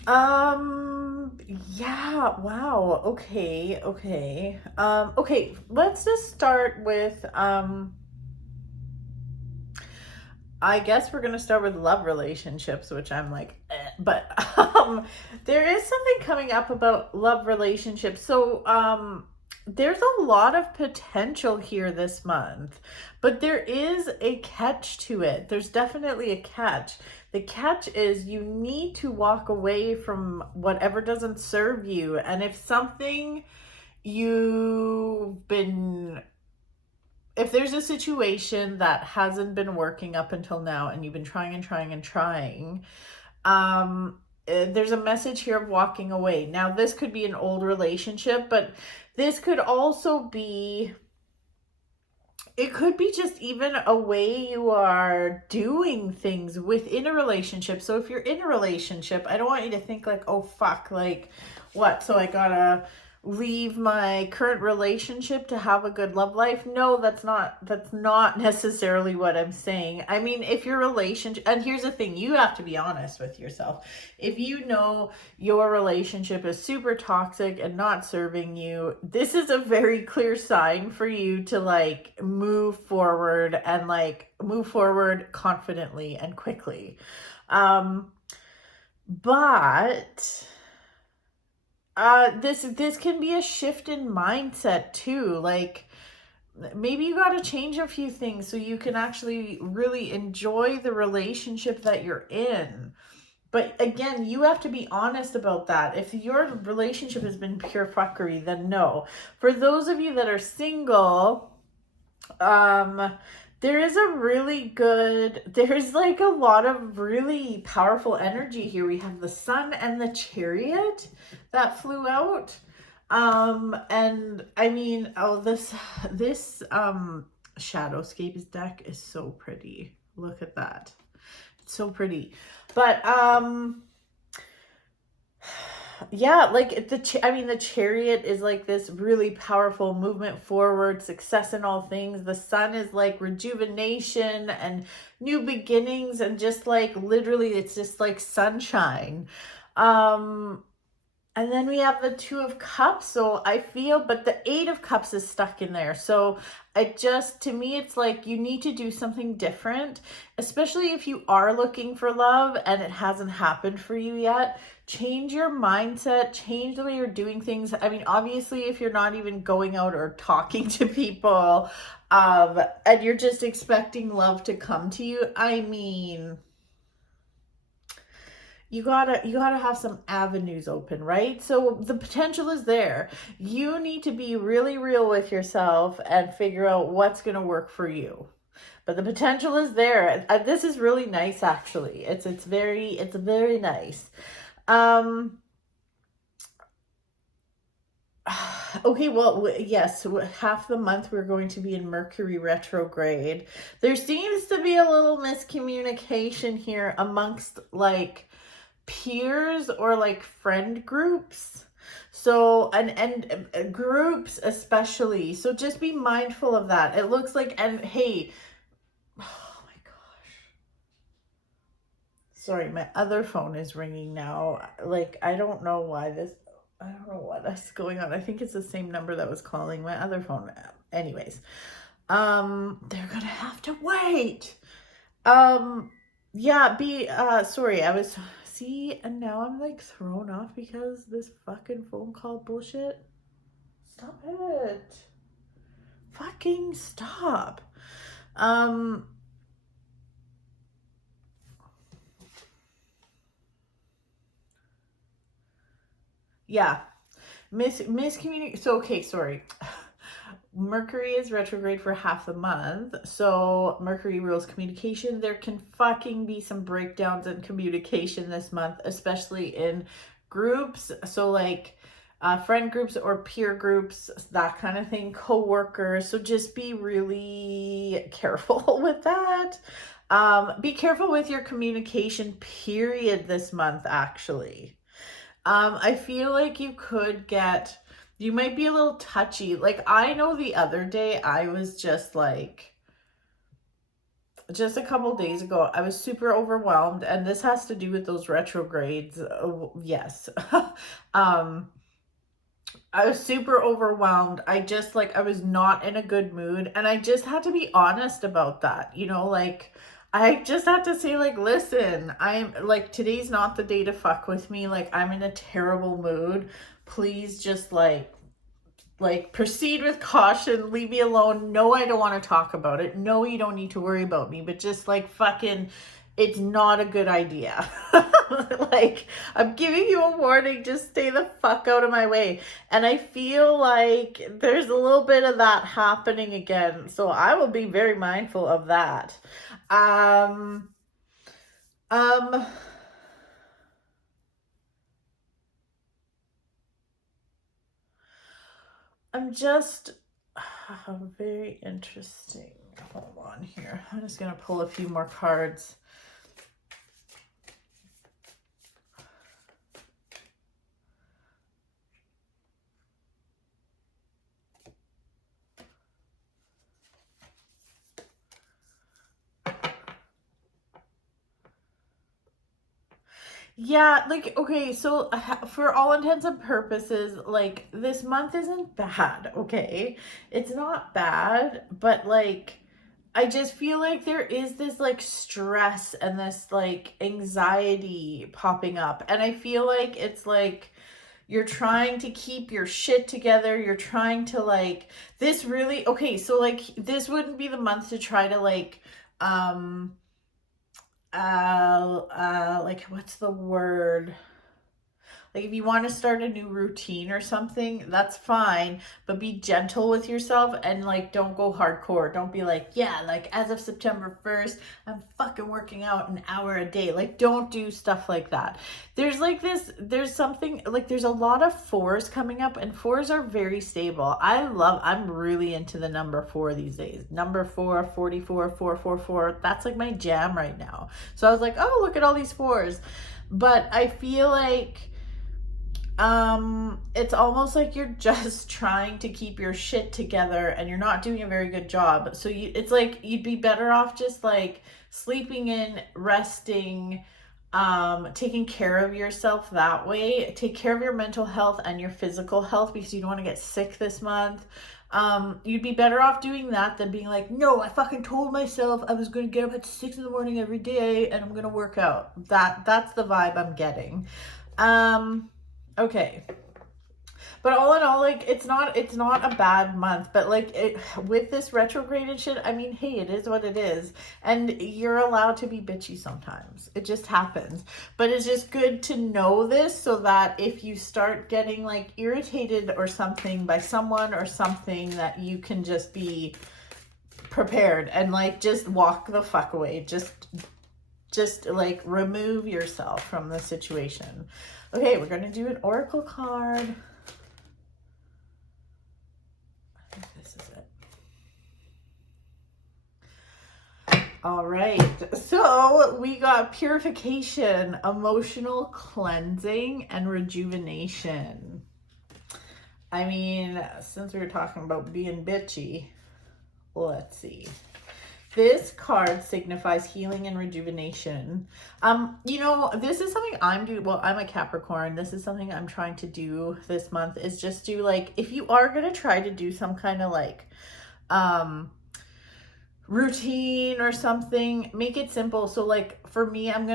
Yeah, wow. Okay. Okay, let's just start with, I guess we're going to start with love relationships, which I'm like, but, there is something coming up about love relationships. So, there's a lot of potential here this month, but there is a catch to it. There's definitely a catch. The catch is you need to walk away from whatever doesn't serve you. And if something if there's a situation that hasn't been working up until now and you've been trying, there's a message here of walking away. Now, this could be an old relationship, but this could also be, it could be just even a way you are doing things within a relationship. So if you're in a relationship, I don't want you to think like, oh fuck, like What? So I gotta leave my current relationship to have a good love life? No, that's not necessarily what I'm saying. I mean, if your relationship, and here's the thing, you have to be honest with yourself. If you know your relationship is super toxic and not serving you, this is a very clear sign for you to like move forward, and like move forward confidently and quickly. But this can be a shift in mindset too. Like maybe you got to change a few things so you can actually really enjoy the relationship that you're in. But again, you have to be honest about that. If your relationship has been pure fuckery, then no. For those of you that are single, there is a really good, there's like a lot of really powerful energy here. We have the Sun and the Chariot that flew out. And I mean, oh, this Shadowscapes deck is so pretty. Look at that. It's so pretty. But yeah, like the Chariot is like this really powerful movement forward, success in all things. The Sun is like rejuvenation and new beginnings, and just like literally it's just like sunshine. And then we have the Two of Cups. So I feel, but the Eight of Cups is stuck in there. So to me, it's like you need to do something different, especially if you are looking for love and it hasn't happened for you yet. Change your mindset, change the way you're doing things. I mean, obviously, if you're not even going out or talking to people, and you're just expecting love to come to you, I mean, you gotta have some avenues open, right? So the potential is there. You need to be really real with yourself and figure out what's gonna work for you. But the potential is there. This is really nice, actually. It's very nice. Okay, well, yes, half the month we're going to be in Mercury retrograde. There seems to be a little miscommunication here amongst like peers or like friend groups. So and groups especially. So just be mindful of that. It looks like, and hey, oh my gosh. Sorry, my other phone is ringing now. Like I don't know what's going on. I think it's the same number that was calling my other phone. Anyways, they're gonna have to wait. Yeah, sorry, see, and now I'm like thrown off because this fucking phone call bullshit. Stop it. Fucking stop. Yeah. Miscommunication. So, okay, sorry. Mercury is retrograde for half the month. So Mercury rules communication. There can fucking be some breakdowns in communication this month, especially in groups. So like friend groups or peer groups, that kind of thing, co-workers. So just be really careful with that. Be careful with your communication period this month, actually. I feel like you might be a little touchy. Like I know the other day I was just like, just a couple days ago, I was super overwhelmed, and this has to do with those retrogrades. Yes. I was super overwhelmed. I was not in a good mood, and I just had to be honest about that. Like I just had to say, like, listen, I'm like, today's not the day to fuck with me. Like, I'm in a terrible mood. Please just like proceed with caution, leave me alone. No, I don't want to talk about it. No, you don't need to worry about me, but just like fucking, it's not a good idea. Like, I'm giving you a warning, just stay the fuck out of my way. And I feel like there's a little bit of that happening again. So I will be very mindful of that. I'm just very interesting. Hold on here. I'm just going to pull a few more cards. Yeah, like, okay, so for all intents and purposes, like, this month isn't bad, okay? It's not bad, but like, I just feel like there is this like stress and this like anxiety popping up. And I feel like it's like you're trying to keep your shit together. You're trying to like, this really, okay, so like, this wouldn't be the month to try to um, like, what's the word? Like if you want to start a new routine or something, that's fine, but be gentle with yourself and like don't go hardcore. Don't be like, yeah, like as of September 1st, I'm fucking working out an hour a day. Like don't do stuff like that. There's like this, there's something like there's a lot of fours coming up and fours are very stable. I'm really into the number 4 these days. Number 4, 44, 444. That's like my jam right now. So I was like, oh, look at all these fours. But I feel like it's almost like you're just trying to keep your shit together and you're not doing a very good job. So it's like you'd be better off just like sleeping in, resting, taking care of yourself that way. Take care of your mental health and your physical health because you don't want to get sick this month. You'd be better off doing that than being like, no, I fucking told myself I was going to get up at 6 in the morning every day and I'm going to work out. That's the vibe I'm getting. Okay. But all in all, like it's not a bad month, but like with this retrograded shit, I mean, hey, it is what it is. And you're allowed to be bitchy sometimes. It just happens. But it's just good to know this so that if you start getting like irritated or something by someone or something, that you can just be prepared and like just walk the fuck away. Just like remove yourself from the situation. Okay, we're going to do an oracle card. I think this is it. All right. So we got purification, emotional cleansing, and rejuvenation. I mean, since we were talking about being bitchy, let's see. This card signifies healing and rejuvenation. This is something I'm doing. Well, I'm a Capricorn. This is something I'm trying to do this month is just do like, if you are going to try to do some kind of like, routine or something, make it simple. So like for me, I'm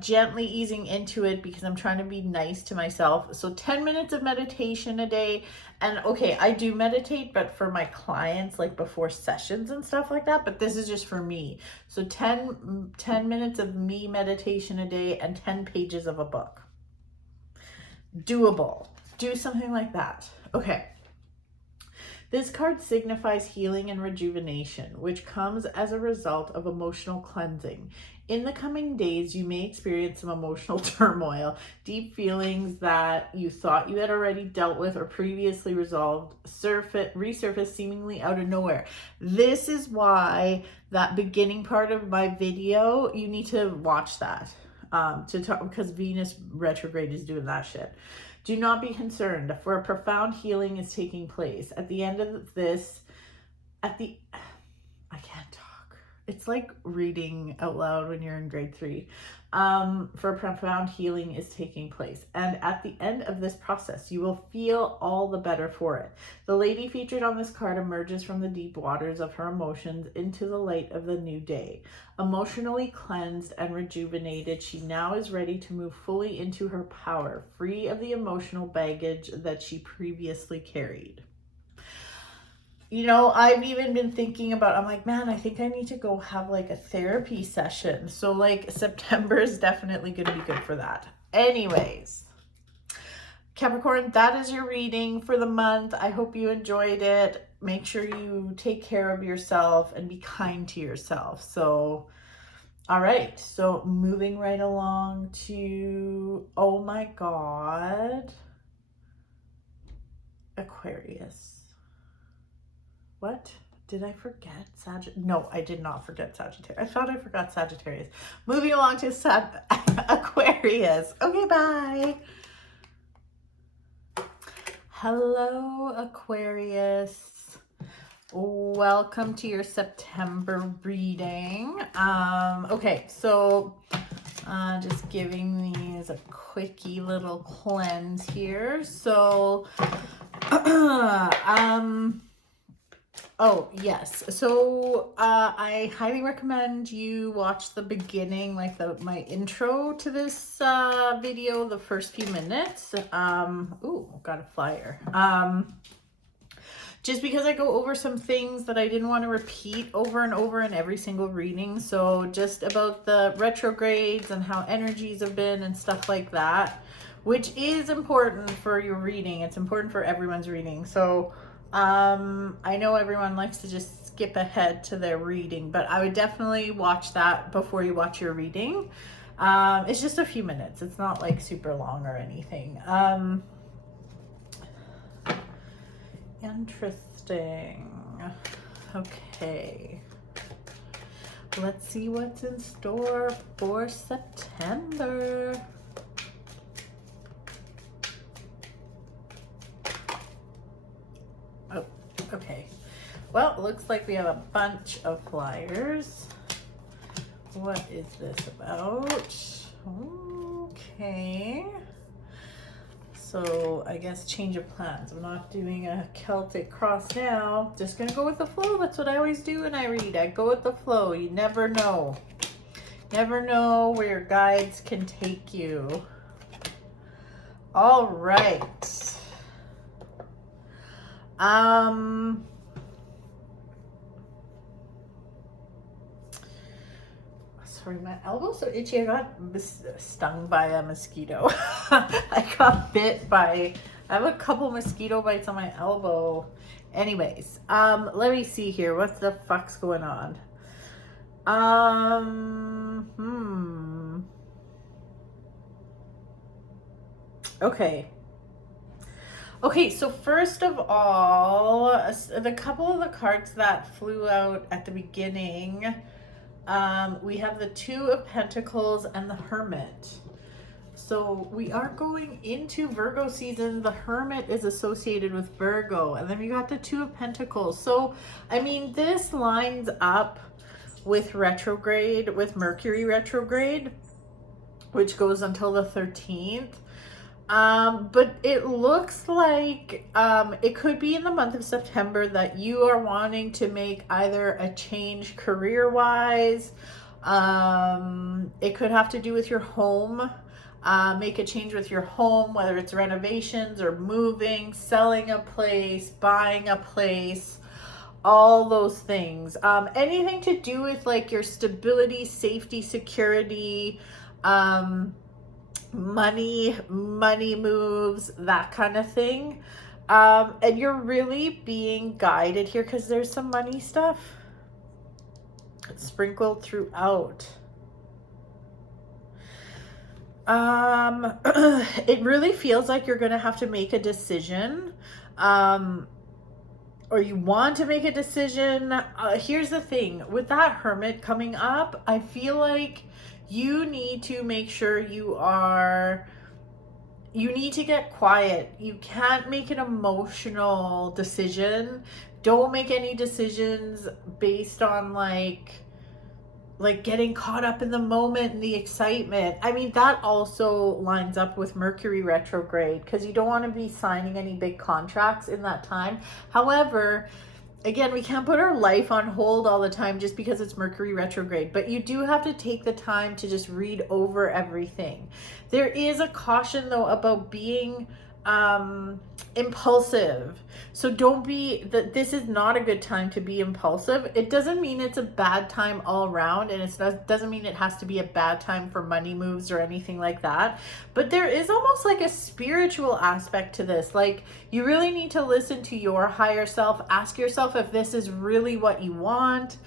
gently easing into it because I'm trying to be nice to myself. So 10 minutes of meditation a day. And okay, I do meditate, but for my clients, like before sessions and stuff like that, but this is just for me. So 10 minutes of me meditation a day and 10 pages of a book. Doable. Do something like that. Okay. This card signifies healing and rejuvenation, which comes as a result of emotional cleansing. In the coming days, you may experience some emotional turmoil, deep feelings that you thought you had already dealt with or previously resolved resurface seemingly out of nowhere. This is why that beginning part of my video, you need to watch that because Venus retrograde is doing that shit. Do not be concerned, for a profound healing is taking place. At the end of this, I can't talk. It's like reading out loud when you're in grade 3. For a profound healing is taking place. And at the end of this process, you will feel all the better for it. The lady featured on this card emerges from the deep waters of her emotions into the light of the new day. Emotionally cleansed and rejuvenated, she now is ready to move fully into her power, free of the emotional baggage that she previously carried. I've even been thinking about, I'm like, man, I think I need to go have like a therapy session. So like September is definitely going to be good for that. Anyways, Capricorn, that is your reading for the month. I hope you enjoyed it. Make sure you take care of yourself and be kind to yourself. So, all right. So moving right along to, oh my God, Aquarius. What? Did I forget Sagittarius? No, I did not forget Sagittarius. I thought I forgot Sagittarius. Moving along to Aquarius. Okay, bye. Hello, Aquarius. Welcome to your September reading. Okay, so Just giving these a quickie little cleanse here. So, oh yes. So, I highly recommend you watch the beginning, like my intro to this video, the first few minutes. Ooh, got a flyer. Just because I go over some things that I didn't want to repeat over and over in every single reading. So just about the retrogrades and how energies have been and stuff like that, which is important for your reading. It's important for everyone's reading. So I know everyone likes to just skip ahead to their reading, but I would definitely watch that before you watch your reading. It's just a few minutes. It's not like super long or anything. Interesting. Okay. Let's see what's in store for September. Oh, okay. Well, it looks like we have a bunch of flyers. What is this about? Okay. So I guess change of plans. I'm not doing a Celtic cross now. Just gonna go with the flow. That's what I always do when I read. I go with the flow. You never know. Never know where your guides can take you. All right. Sorry, my elbow's so itchy. I got stung by a mosquito. I got bit by, I have a couple mosquito bites on my elbow. Anyways, let me see here. What the fuck's going on? Okay. Okay, so first of all, the couple of the cards that flew out at the beginning, we have the Two of Pentacles and the Hermit. So we are going into Virgo season. The Hermit is associated with Virgo. And then we got the Two of Pentacles. So, I mean, this lines up with retrograde, with Mercury retrograde, which goes until the 13th. But it looks like it could be in the month of September that you are wanting to make either a change career-wise. It could have to do with your home. Make a change with your home, whether it's renovations or moving, selling a place, buying a place, all those things. Anything to do with like your stability, safety, security, money moves, that kind of thing. And you're really being guided here because there's some money stuff sprinkled throughout. It really feels like you're going to have to make a decision, or you want to make a decision. Here's the thing with that Hermit coming up, I feel like you need to make sure you need to get quiet. You can't make an emotional decision. Don't make any decisions based on like getting caught up in the moment and the excitement. I mean, that also lines up with Mercury retrograde because you don't want to be signing any big contracts in that time. However, again, we can't put our life on hold all the time just because it's Mercury retrograde, but you do have to take the time to just read over everything. There is a caution though about being impulsive. So don't be this is not a good time to be impulsive. It doesn't mean it's a bad time all around, and it doesn't mean it has to be a bad time for money moves or anything like that. But there is almost like a spiritual aspect to this. Like you really need to listen to your higher self. Ask yourself if this is really what you want.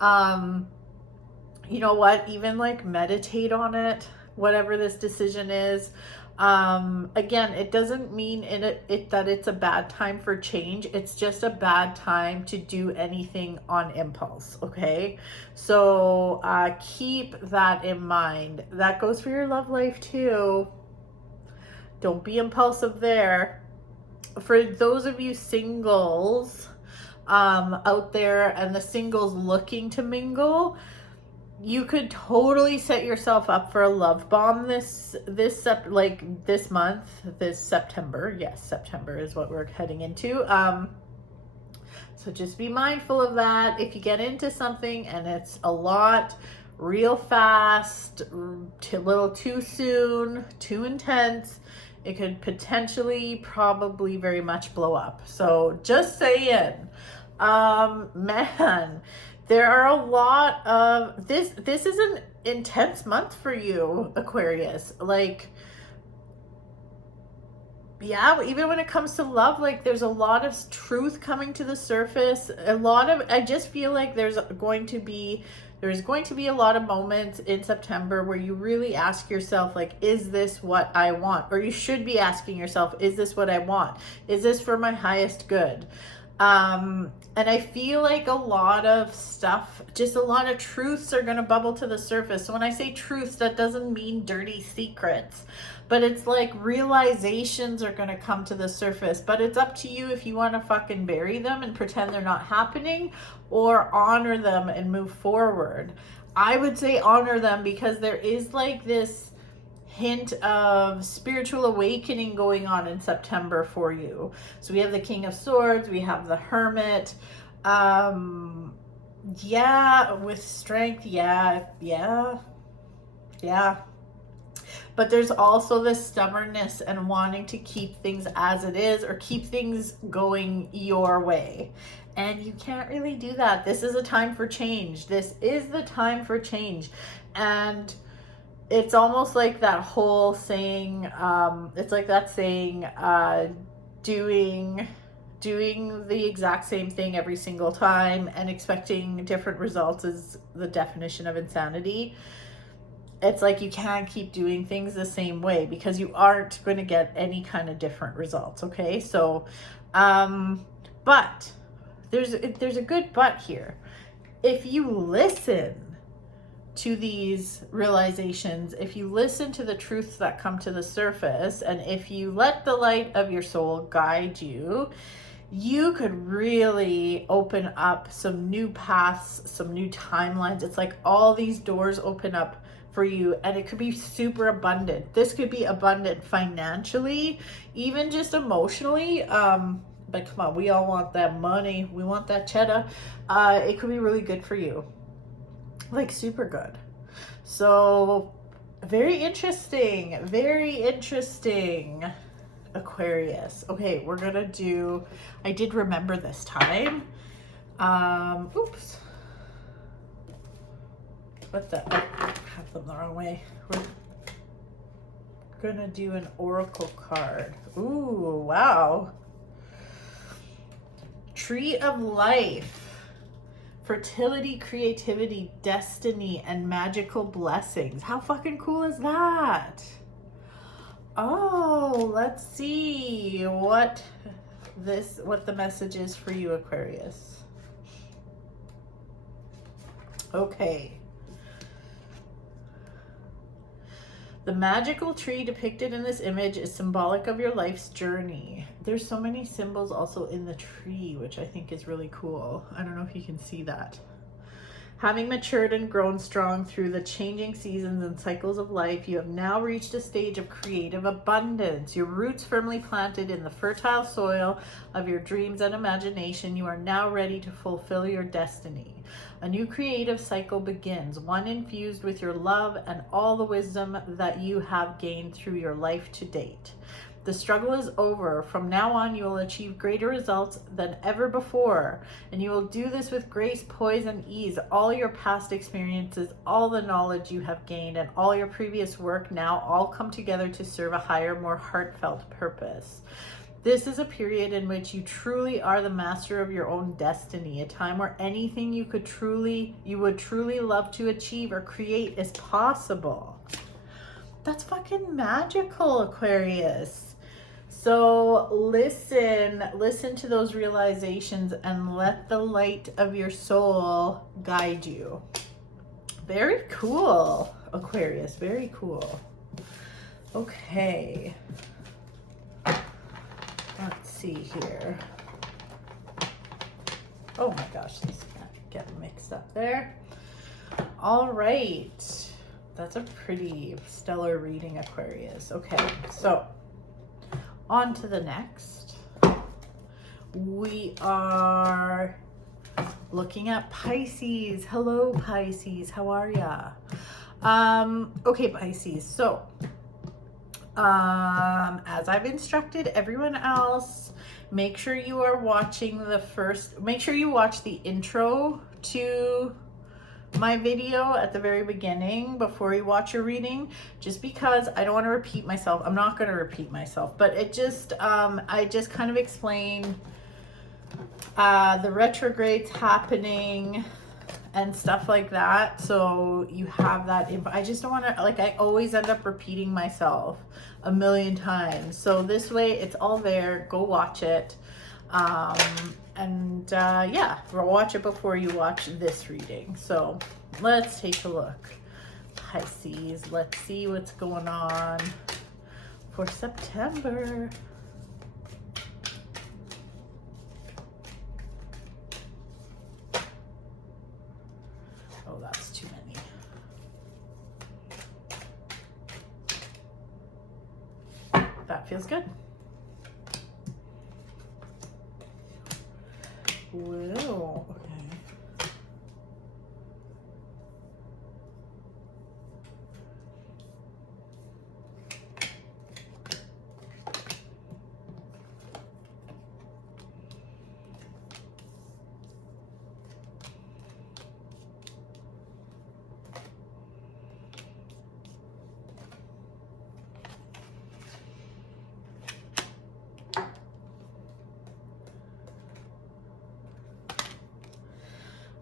You know what? Even like meditate on it, whatever this decision is. Again, it doesn't mean that it's a bad time for change. It's just a bad time to do anything on impulse. Okay. So, keep that in mind. That goes for your love life too. Don't be impulsive there. For those of you singles, out there and the singles looking to mingle, you could totally set yourself up for a love bomb this month, this September. Yes, September is what we're heading into. So just be mindful of that. If you get into something and it's a lot, real fast, a little too soon, too intense, it could potentially, probably very much blow up. So just saying, man, there are a lot of this is an intense month for you, Aquarius. Like, yeah, even when it comes to love, like there's a lot of truth coming to the surface. I just feel like there's going to be a lot of moments in September where you really ask yourself, like, is this what I want? Or you should be asking yourself, is this what I want? Is this for my highest good? And I feel like a lot of stuff, just a lot of truths are going to bubble to the surface. So when I say truths, that doesn't mean dirty secrets, but it's like realizations are going to come to the surface. But it's up to you if you want to fucking bury them and pretend they're not happening, or honor them and move forward. I would say honor them, because there is like this hint of spiritual awakening going on in September for you. So we have the King of Swords, we have the Hermit. Yeah, with strength, yeah. But there's also this stubbornness and wanting to keep things as it is, or keep things going your way. And you can't really do that. This is a time for change. This is the time for change. And it's almost like that whole saying, it's like that saying, doing the exact same thing every single time and expecting different results is the definition of insanity. It's like you can't keep doing things the same way, because you aren't going to get any kind of different results. Okay. So, but there's a good but here. If you listen to these realizations, if you listen to the truths that come to the surface, and if you let the light of your soul guide you, you could really open up some new paths, some new timelines. It's like all these doors open up for you, and it could be super abundant. This could be abundant financially, even just emotionally. But come on, we all want that money. We want that cheddar. It could be really good for you. Like super good. So very interesting, Aquarius. Okay, we're gonna do, I did remember this time. Oops. What the, I have them the wrong way. We're gonna do an oracle card. Ooh, wow. Tree of Life. Fertility, creativity, destiny, and magical blessings. How fucking cool is that? Oh, let's see what the message is for you, Aquarius. Okay. The magical tree depicted in this image is symbolic of your life's journey. There's so many symbols also in the tree, which I think is really cool. I don't know if you can see that. Having matured and grown strong through the changing seasons and cycles of life, you have now reached a stage of creative abundance. Your roots firmly planted in the fertile soil of your dreams and imagination, you are now ready to fulfill your destiny. A new creative cycle begins, one infused with your love and all the wisdom that you have gained through your life to date. The struggle is over. From now on, you will achieve greater results than ever before, and you will do this with grace, poise, and ease. All your past experiences, all the knowledge you have gained, and all your previous work now all come together to serve a higher, more heartfelt purpose. This is a period in which you truly are the master of your own destiny, a time where anything you would truly love to achieve or create is possible. That's fucking magical, Aquarius. So listen to those realizations and let the light of your soul guide you. Very cool, Aquarius, very cool. Okay. Let's see here. Oh my gosh, these get mixed up there. All right. That's a pretty stellar reading, Aquarius. Okay, so on to the next. We are looking at Pisces. Hello, Pisces. How are ya? Okay, Pisces. So, as I've instructed everyone else, make sure you are watching make sure you watch the intro to my video at the very beginning before you watch your reading, just because I don't want to repeat myself. I'm not going to repeat myself, but it just, I just kind of explain the retrogrades happening and stuff like that, so you have that info. I just don't want to, like, I always end up repeating myself a million times, so this way it's all there. Go watch it, and yeah, watch it before you watch this reading. So let's take a look. Pisces, let's see what's going on for September. Oh, that's too many. That feels good. Whoa, okay.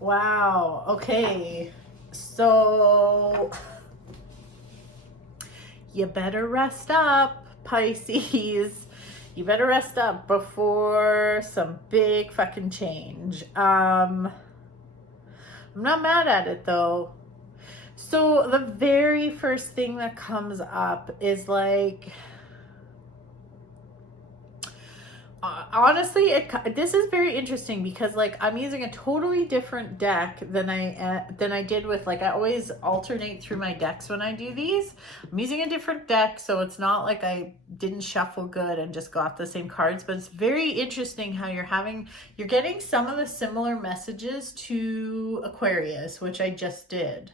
Wow, okay, so you better rest up, Pisces. You better rest up before some big fucking change. I'm not mad at it though. So the very first thing that comes up is like, honestly, this is very interesting because like I'm using a totally different deck than I did with, like, I always alternate through my decks when I do these. I'm using a different deck, so it's not like I didn't shuffle good and just got the same cards, but it's very interesting how you're getting some of the similar messages to Aquarius, which I just did.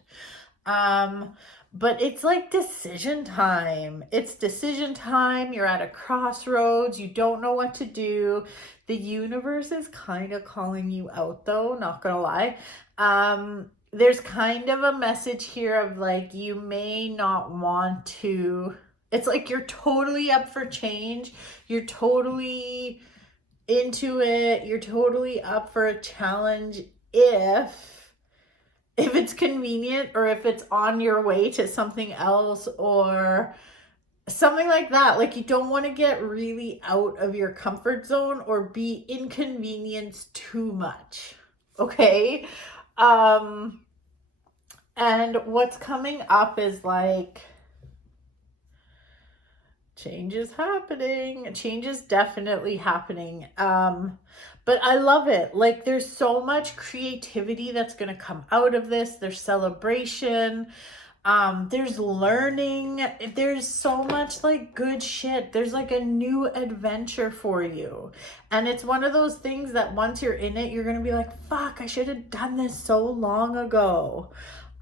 But it's like decision time. It's decision time. You're at a crossroads. You don't know what to do. The universe is kind of calling you out though, not gonna lie. There's kind of a message here of like, you may not want to, it's like you're totally up for change. You're totally into it. You're totally up for a challenge if it's convenient, or if it's on your way to something else or something like that. Like, you don't want to get really out of your comfort zone or be inconvenienced too much. Okay. And what's coming up is like, change is happening. Change is definitely happening. But I love it. Like, there's so much creativity that's going to come out of this. There's celebration. There's learning. There's so much like good shit. There's like a new adventure for you. And it's one of those things that once you're in it, you're going to be like, fuck, I should have done this so long ago.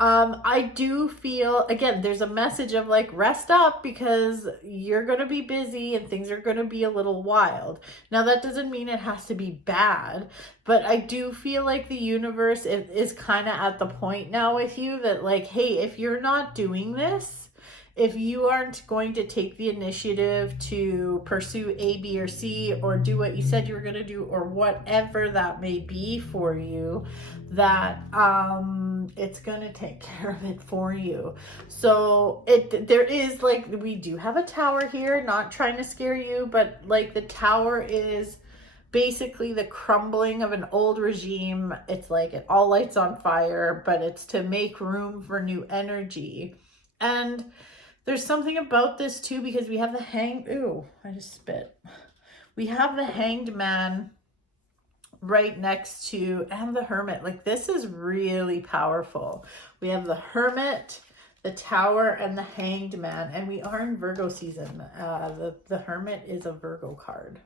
I do feel, again, there's a message of like, rest up because you're going to be busy and things are going to be a little wild. Now, that doesn't mean it has to be bad, but I do feel like the universe is kind of at the point now with you that like, hey, if you're not doing this, if you aren't going to take the initiative to pursue A, B, or C, or do what you said you were going to do, or whatever that may be for you, that it's going to take care of it for you. So there is like, we do have a tower here, not trying to scare you, but like the tower is basically the crumbling of an old regime. It's like it all lights on fire, but it's to make room for new energy. And there's something about this too, because we have the I just spit. We have the Hanged Man right next to, and the Hermit. Like, this is really powerful. We have the Hermit, the Tower, and the Hanged Man, and we are in Virgo season. The Hermit is a Virgo card.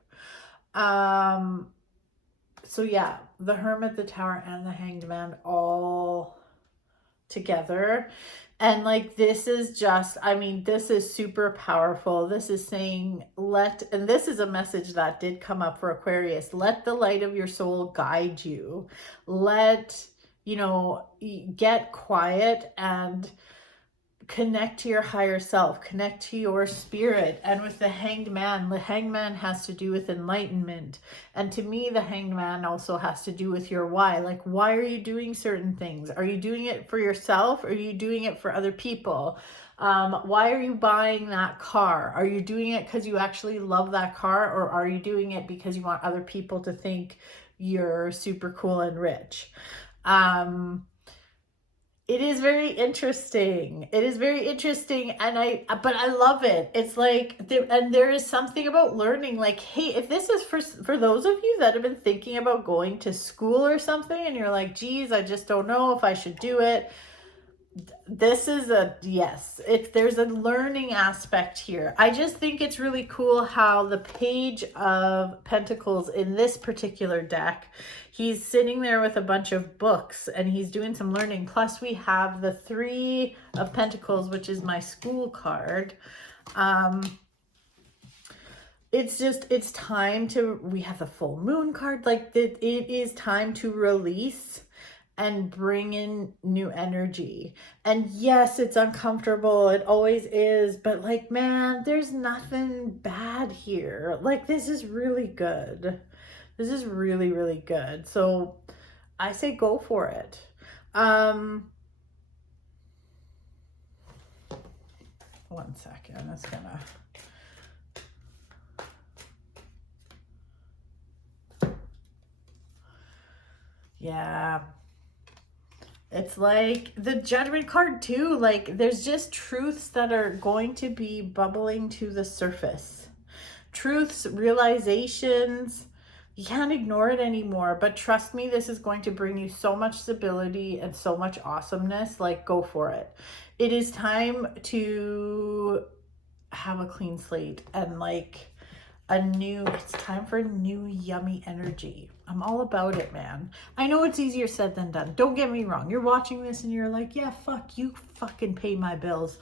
So yeah, the Hermit, the Tower, and the Hanged Man all together. And like, this is just, I mean, this is super powerful. This is saying, and this is a message that did come up for Aquarius, let the light of your soul guide you. Get quiet and connect to your higher self, connect to your spirit. And with the Hanged Man has to do with enlightenment. And to me, the Hanged Man also has to do with your why. Like, why are you doing certain things? Are you doing it for yourself? Or are you doing it for other people? Why are you buying that car? Are you doing it because you actually love that car? Or are you doing it because you want other people to think you're super cool and rich? It is very interesting. It is very interesting, but I love it. It's like, there is something about learning, like, hey, if this is for those of you that have been thinking about going to school or something, and you're like, geez, I just don't know if I should do it. This is yes, there's a learning aspect here. I just think it's really cool how the Page of Pentacles in this particular deck, he's sitting there with a bunch of books and he's doing some learning. Plus we have the Three of Pentacles, which is my school card. It's time we have the full moon card. Like, it is time to release and bring in new energy. And yes, it's uncomfortable. It always is. But like, man, there's nothing bad here. Like, this is really good. This is really, really good. So I say go for it. One second. I'm just gonna... Yeah. It's like the Judgment card too. Like, there's just truths that are going to be bubbling to the surface. Truths, realizations. You can't ignore it anymore. But trust me, this is going to bring you so much stability and so much awesomeness. Like, go for it. It is time to have a clean slate and like it's time for a new yummy energy. I'm all about it, man. I know it's easier said than done. Don't get me wrong. You're watching this and you're like, yeah, fuck, you fucking pay my bills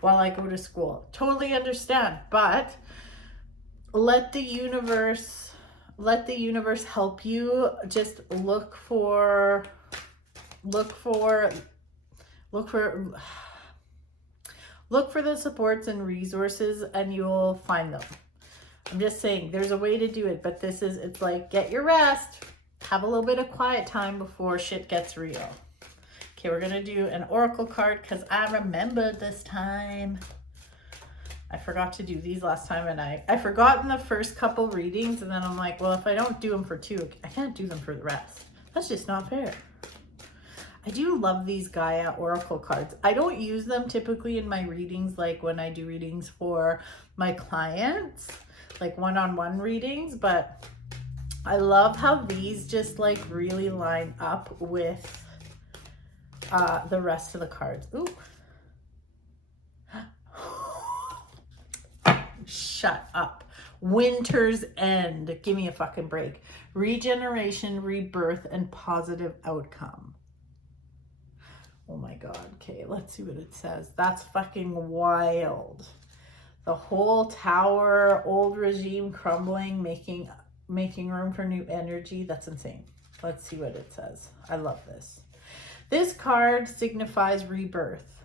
while I go to school. Totally understand. But let the universe help you. Just look for the supports and resources and you'll find them. I'm just saying, there's a way to do it, but it's like, get your rest, have a little bit of quiet time before shit gets real. Okay, we're gonna do an oracle card because I remembered this time. I forgot to do these last time, and I forgot in the first couple readings, and then I'm like, well, if I don't do them for two, I can't do them for the rest. That's just not fair. I do love these GAIA oracle cards. I don't use them typically in my readings, like when I do readings for my clients, like one-on-one readings, but I love how these just like really line up with the rest of the cards. Ooh. Shut up. Winter's End. Give me a fucking break. Regeneration, rebirth, and positive outcome. Oh my God. Okay, let's see what it says. That's fucking wild. The whole tower, old regime crumbling, making room for new energy. That's insane. Let's see what it says. I love this. This card signifies rebirth,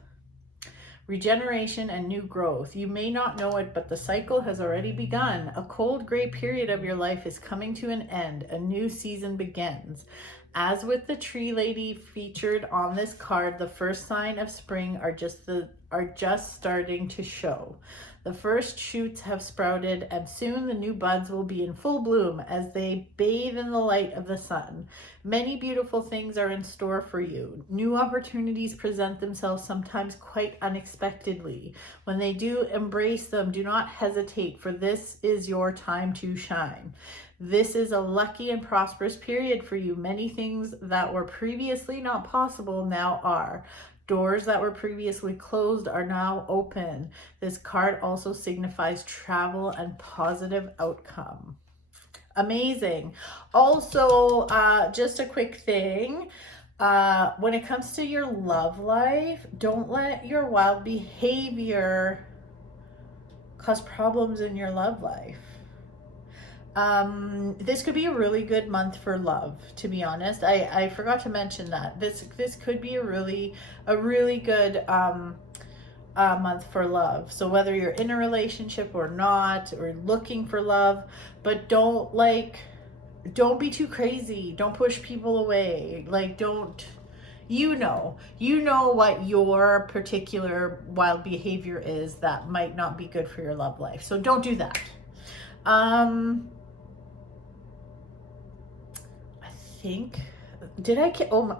regeneration, and new growth. You may not know it, but the cycle has already begun. A cold gray period of your life is coming to an end. A new season begins. As with the tree lady featured on this card, the first sign of spring are just the are just starting to show. The first shoots have sprouted, and soon the new buds will be in full bloom as they bathe in the light of the sun. Many beautiful things are in store for you. New opportunities present themselves, sometimes quite unexpectedly. When they do, embrace them. Do not hesitate, for this is your time to shine. This is a lucky and prosperous period for you. Many things that were previously not possible now are. Doors that were previously closed are now open. This card also signifies travel and positive outcome. Amazing. Also, just a quick thing. When it comes to your love life, don't let your wild behavior cause problems in your love life. This could be a really good month for love, to be honest. I forgot to mention that. This could be a really good month for love. So whether you're in a relationship or not, or looking for love, but don't be too crazy. Don't push people away. Like, don't, you know what your particular wild behavior is that might not be good for your love life. So don't do that. Oh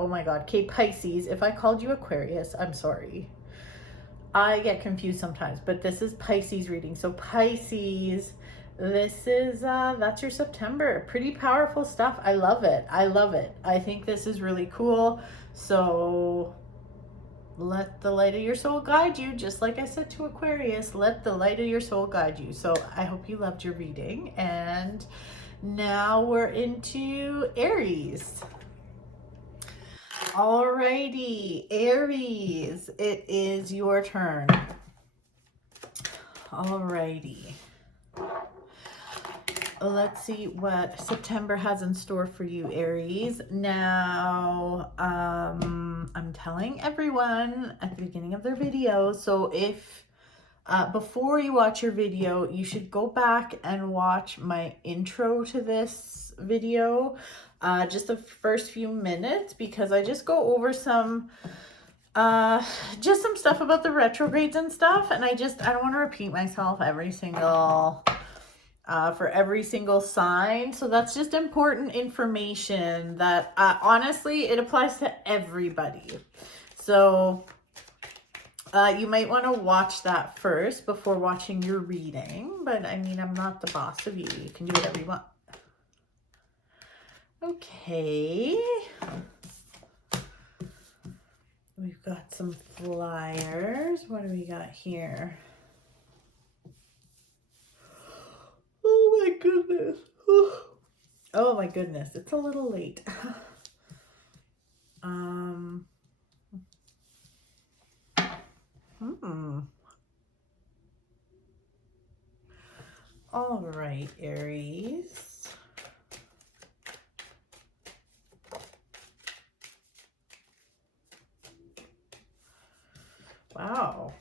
my god, okay, Pisces. If I called you Aquarius, I'm sorry. I get confused sometimes, but this is Pisces reading. So Pisces, this is that's your September. Pretty powerful stuff. I love it. I think this is really cool. So let the light of your soul guide you, just like I said to Aquarius. Let the light of your soul guide you. So I hope you loved your reading, and now we're into Aries. Alrighty, Aries, it is your turn. Alrighty. Let's see what September has in store for you, Aries. Now, I'm telling everyone at the beginning of their video, so if before you watch your video, you should go back and watch my intro to this video, just the first few minutes, because I just go over some stuff about the retrogrades and stuff, and I don't want to repeat myself for every single sign. So that's just important information that honestly, it applies to everybody. So you might want to watch that first before watching your reading, but I mean, I'm not the boss of you. You can do whatever you want. Okay. We've got some flyers. What do we got here? Oh my goodness. Oh my goodness. It's a little late. All right, Aries. Wow.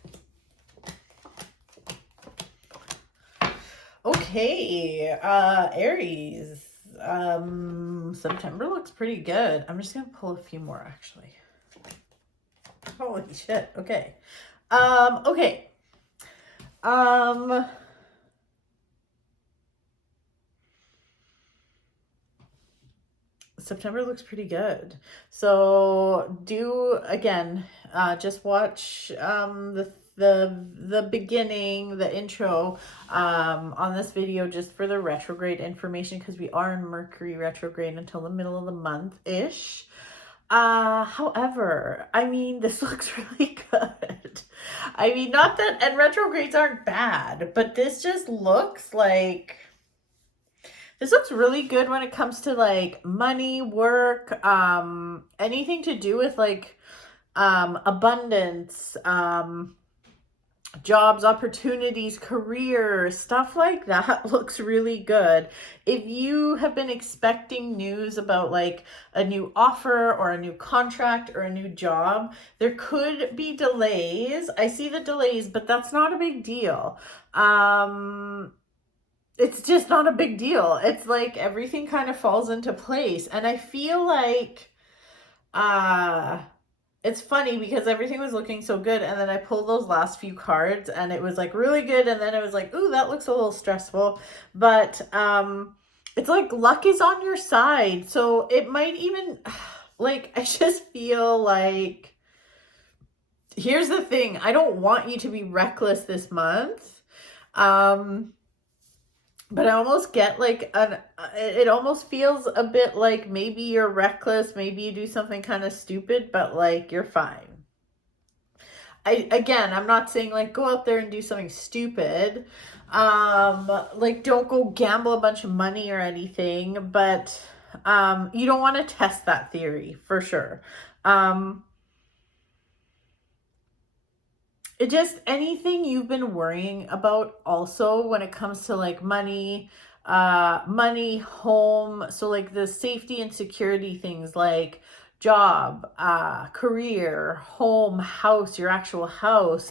Okay, Aries. September looks pretty good. I'm just gonna pull a few more, actually. Holy shit. Okay. Okay. September looks pretty good. So just watch the beginning, the intro on this video, just for the retrograde information, because we are in Mercury retrograde until the middle of the month-ish. However, I mean, this looks really good. I mean, not that, and retrogrades aren't bad, but this just looks like, this looks really good when it comes to like money, work, anything to do with like abundance, jobs, opportunities, career, stuff like that looks really good. If you have been expecting news about like a new offer or a new contract or a new job, there could be delays. I see the delays, but that's not a big deal. It's just not a big deal. It's like everything kind of falls into place. And I feel like it's funny because everything was looking so good, and then I pulled those last few cards and it was like really good, and then it was like, ooh, that looks a little stressful. But it's like luck is on your side. So it might even like, I just feel like, here's the thing, I don't want you to be reckless this month. But I almost get like it almost feels a bit like maybe you're reckless, maybe you do something kind of stupid, but like you're fine. I'm not saying like go out there and do something stupid. Like don't go gamble a bunch of money or anything, but you don't want to test that theory for sure. It just, anything you've been worrying about also when it comes to like money, home, so like the safety and security things like job, career, home, house, your actual house,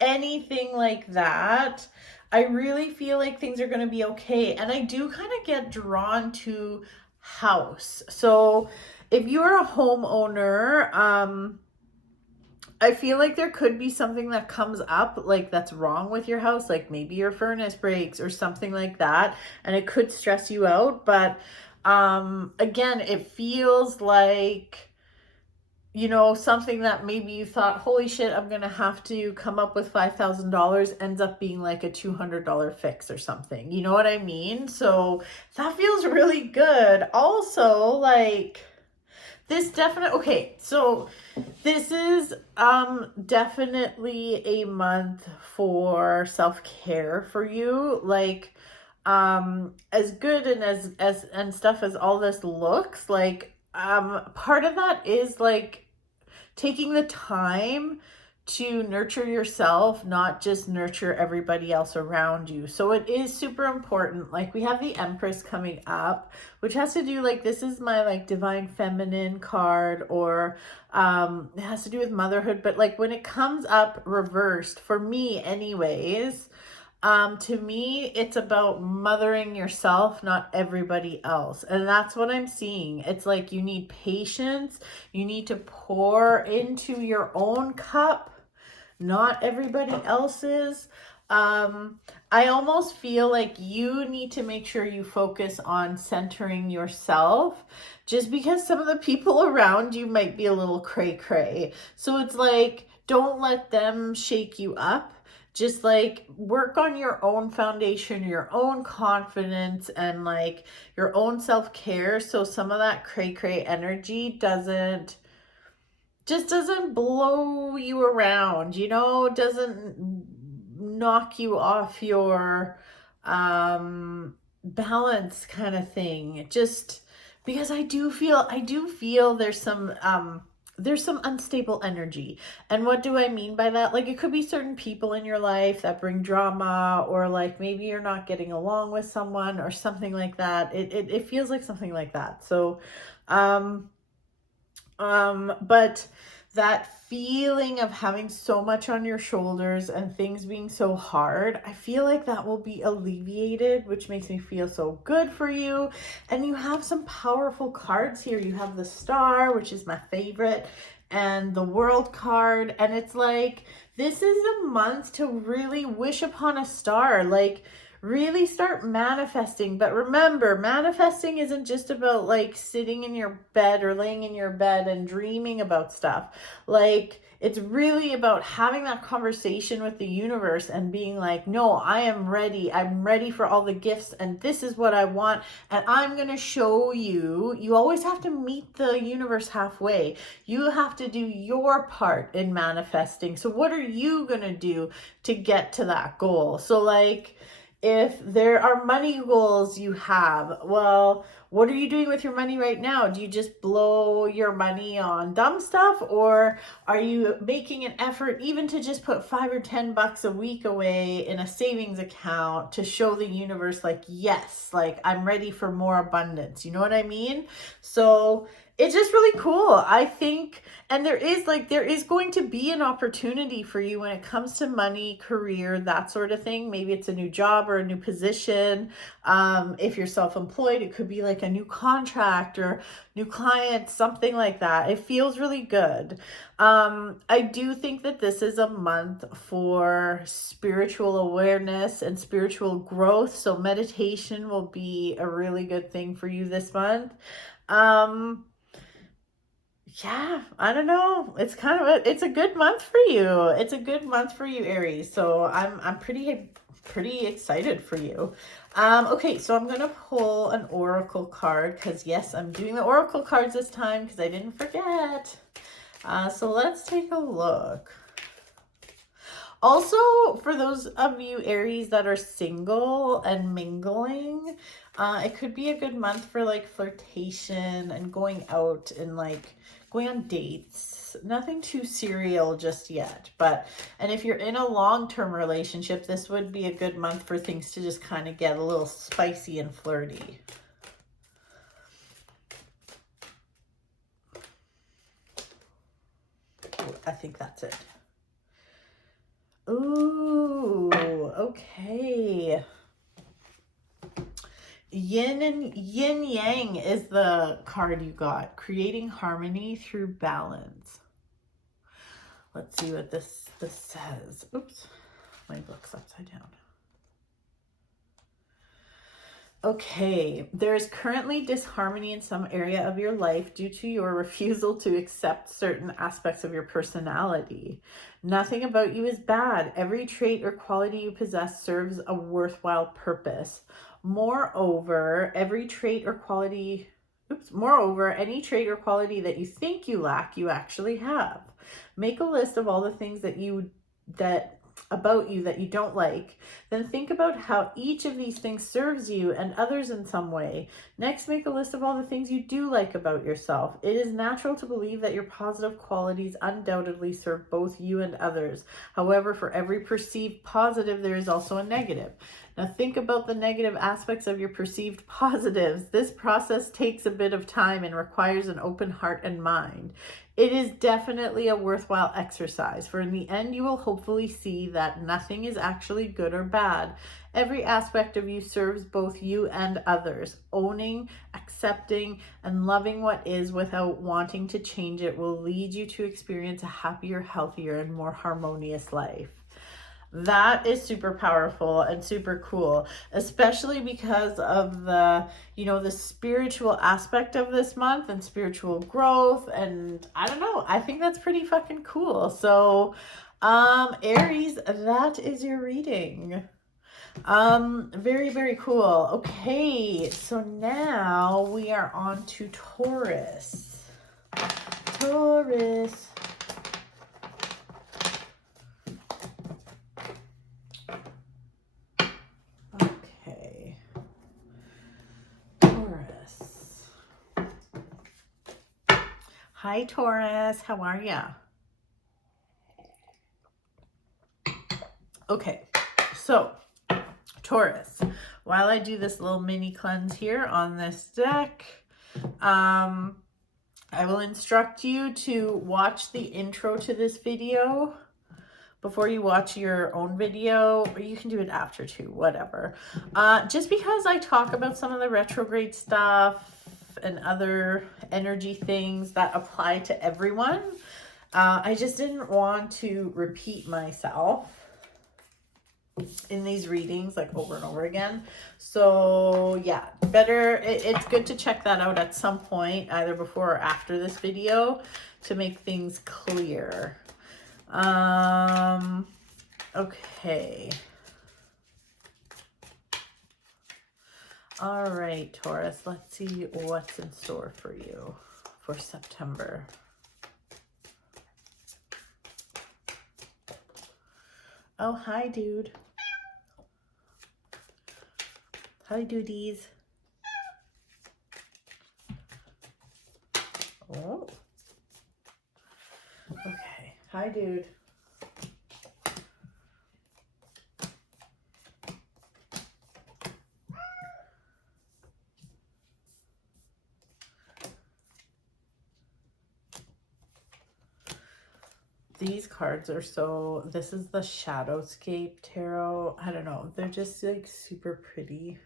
anything like that. I really feel like things are going to be okay. And I do kind of get drawn to house. So if you're a homeowner, I feel like there could be something that comes up like that's wrong with your house, like maybe your furnace breaks or something like that, and it could stress you out. But again, it feels like, you know, something that maybe you thought, holy shit, I'm gonna have to come up with $5,000, ends up being like a $200 fix or something. You know what I mean? So that feels really good. Also, like, this definitely, okay, so this is definitely a month for self-care for you. Like, as good and as and stuff as all this looks, like, part of that is like taking the time to nurture yourself, not just nurture everybody else around you. So it is super important. Like, we have the Empress coming up, which has to do, like, this is my like divine feminine card, or it has to do with motherhood. But like when it comes up reversed, for me anyways, to me, it's about mothering yourself, not everybody else. And that's what I'm seeing. It's like you need patience. You need to pour into your own cup, not everybody else's. I almost feel like you need to make sure you focus on centering yourself, just because some of the people around you might be a little cray cray. So it's like, don't let them shake you up. Just like work on your own foundation, your own confidence, and like your own self-care, so some of that cray cray energy doesn't blow you around, you know, doesn't knock you off your balance kind of thing. Just because I do feel there's some unstable energy. And what do I mean by that? Like, it could be certain people in your life that bring drama, or like maybe you're not getting along with someone or something like that. It feels like something like that. So but that feeling of having so much on your shoulders and things being so hard, I feel like that will be alleviated, which makes me feel so good for you. And you have some powerful cards here. You have the Star, which is my favorite, and the World card. And it's like, this is a month to really wish upon a star. Like, really start manifesting. But remember, manifesting isn't just about like sitting in your bed or laying in your bed and dreaming about stuff. Like, it's really about having that conversation with the universe and being like, no, I am ready. I'm ready for all the gifts, and this is what I want, and I'm going to show you. You always have to meet the universe halfway. You have to do your part in manifesting. So what are you going to do to get to that goal? So like, if there are money goals you have, well, what are you doing with your money right now? Do you just blow your money on dumb stuff, or are you making an effort even to just put $5 or $10 a week away in a savings account to show the universe like, yes, like I'm ready for more abundance? You know what I mean? So it's just really cool, I think. And there is going to be an opportunity for you when it comes to money, career, that sort of thing. Maybe it's a new job or a new position. If you're self-employed, it could be like a new contract or new client, something like that. It feels really good. I do think that this is a month for spiritual awareness and spiritual growth. So meditation will be a really good thing for you this month. Yeah, I don't know. It's kind of it's a good month for you. It's a good month for you, Aries. So I'm pretty excited for you. Okay, so I'm gonna pull an oracle card because yes, I'm doing the oracle cards this time because I didn't forget. So let's take a look. Also, for those of you Aries that are single and mingling, it could be a good month for like flirtation and going out and like going on dates. Nothing too serial just yet, and if you're in a long-term relationship, this would be a good month for things to just kind of get a little spicy and flirty. I think that's it. Ooh, okay. Yin Yang is the card you got. Creating harmony through balance. Let's see what this says. Oops, my book's upside down. Okay, there is currently disharmony in some area of your life due to your refusal to accept certain aspects of your personality. Nothing about you is bad. Every trait or quality you possess serves a worthwhile purpose. Moreover, any trait or quality that you think you lack, you actually have. Make a list of all the things about you that you don't like. Then think about how each of these things serves you and others in some way. Next, make a list of all the things you do like about yourself. It is natural to believe that your positive qualities undoubtedly serve both you and others. However, for every perceived positive, there is also a negative. Now think about the negative aspects of your perceived positives. This process takes a bit of time and requires an open heart and mind. It is definitely a worthwhile exercise, for in the end you will hopefully see that nothing is actually good or bad. Every aspect of you serves both you and others. Owning, accepting, and loving what is without wanting to change it will lead you to experience a happier, healthier, and more harmonious life. That is super powerful and super cool, especially because of the spiritual aspect of this month and spiritual growth. And I don't know, I think that's pretty fucking cool. So, Aries, that is your reading. Very, very cool. Okay, so now we are on to Taurus. Taurus. Okay. Taurus. Hi, Taurus. How are ya? Okay, so Taurus, while I do this little mini cleanse here on this deck, I will instruct you to watch the intro to this video before you watch your own video, or you can do it after too, whatever. Just because I talk about some of the retrograde stuff and other energy things that apply to everyone, I just didn't want to repeat myself in these readings like over and over again. So yeah, it's good to check that out at some point, either before or after this video, to make things clear. Okay. All right, Taurus, let's see what's in store for you for September. Oh, hi, dude. Hi, dudies. Oh. Okay. Hi, dude. These cards are so, this is the Shadowscape Tarot. I don't know. They're just like super pretty.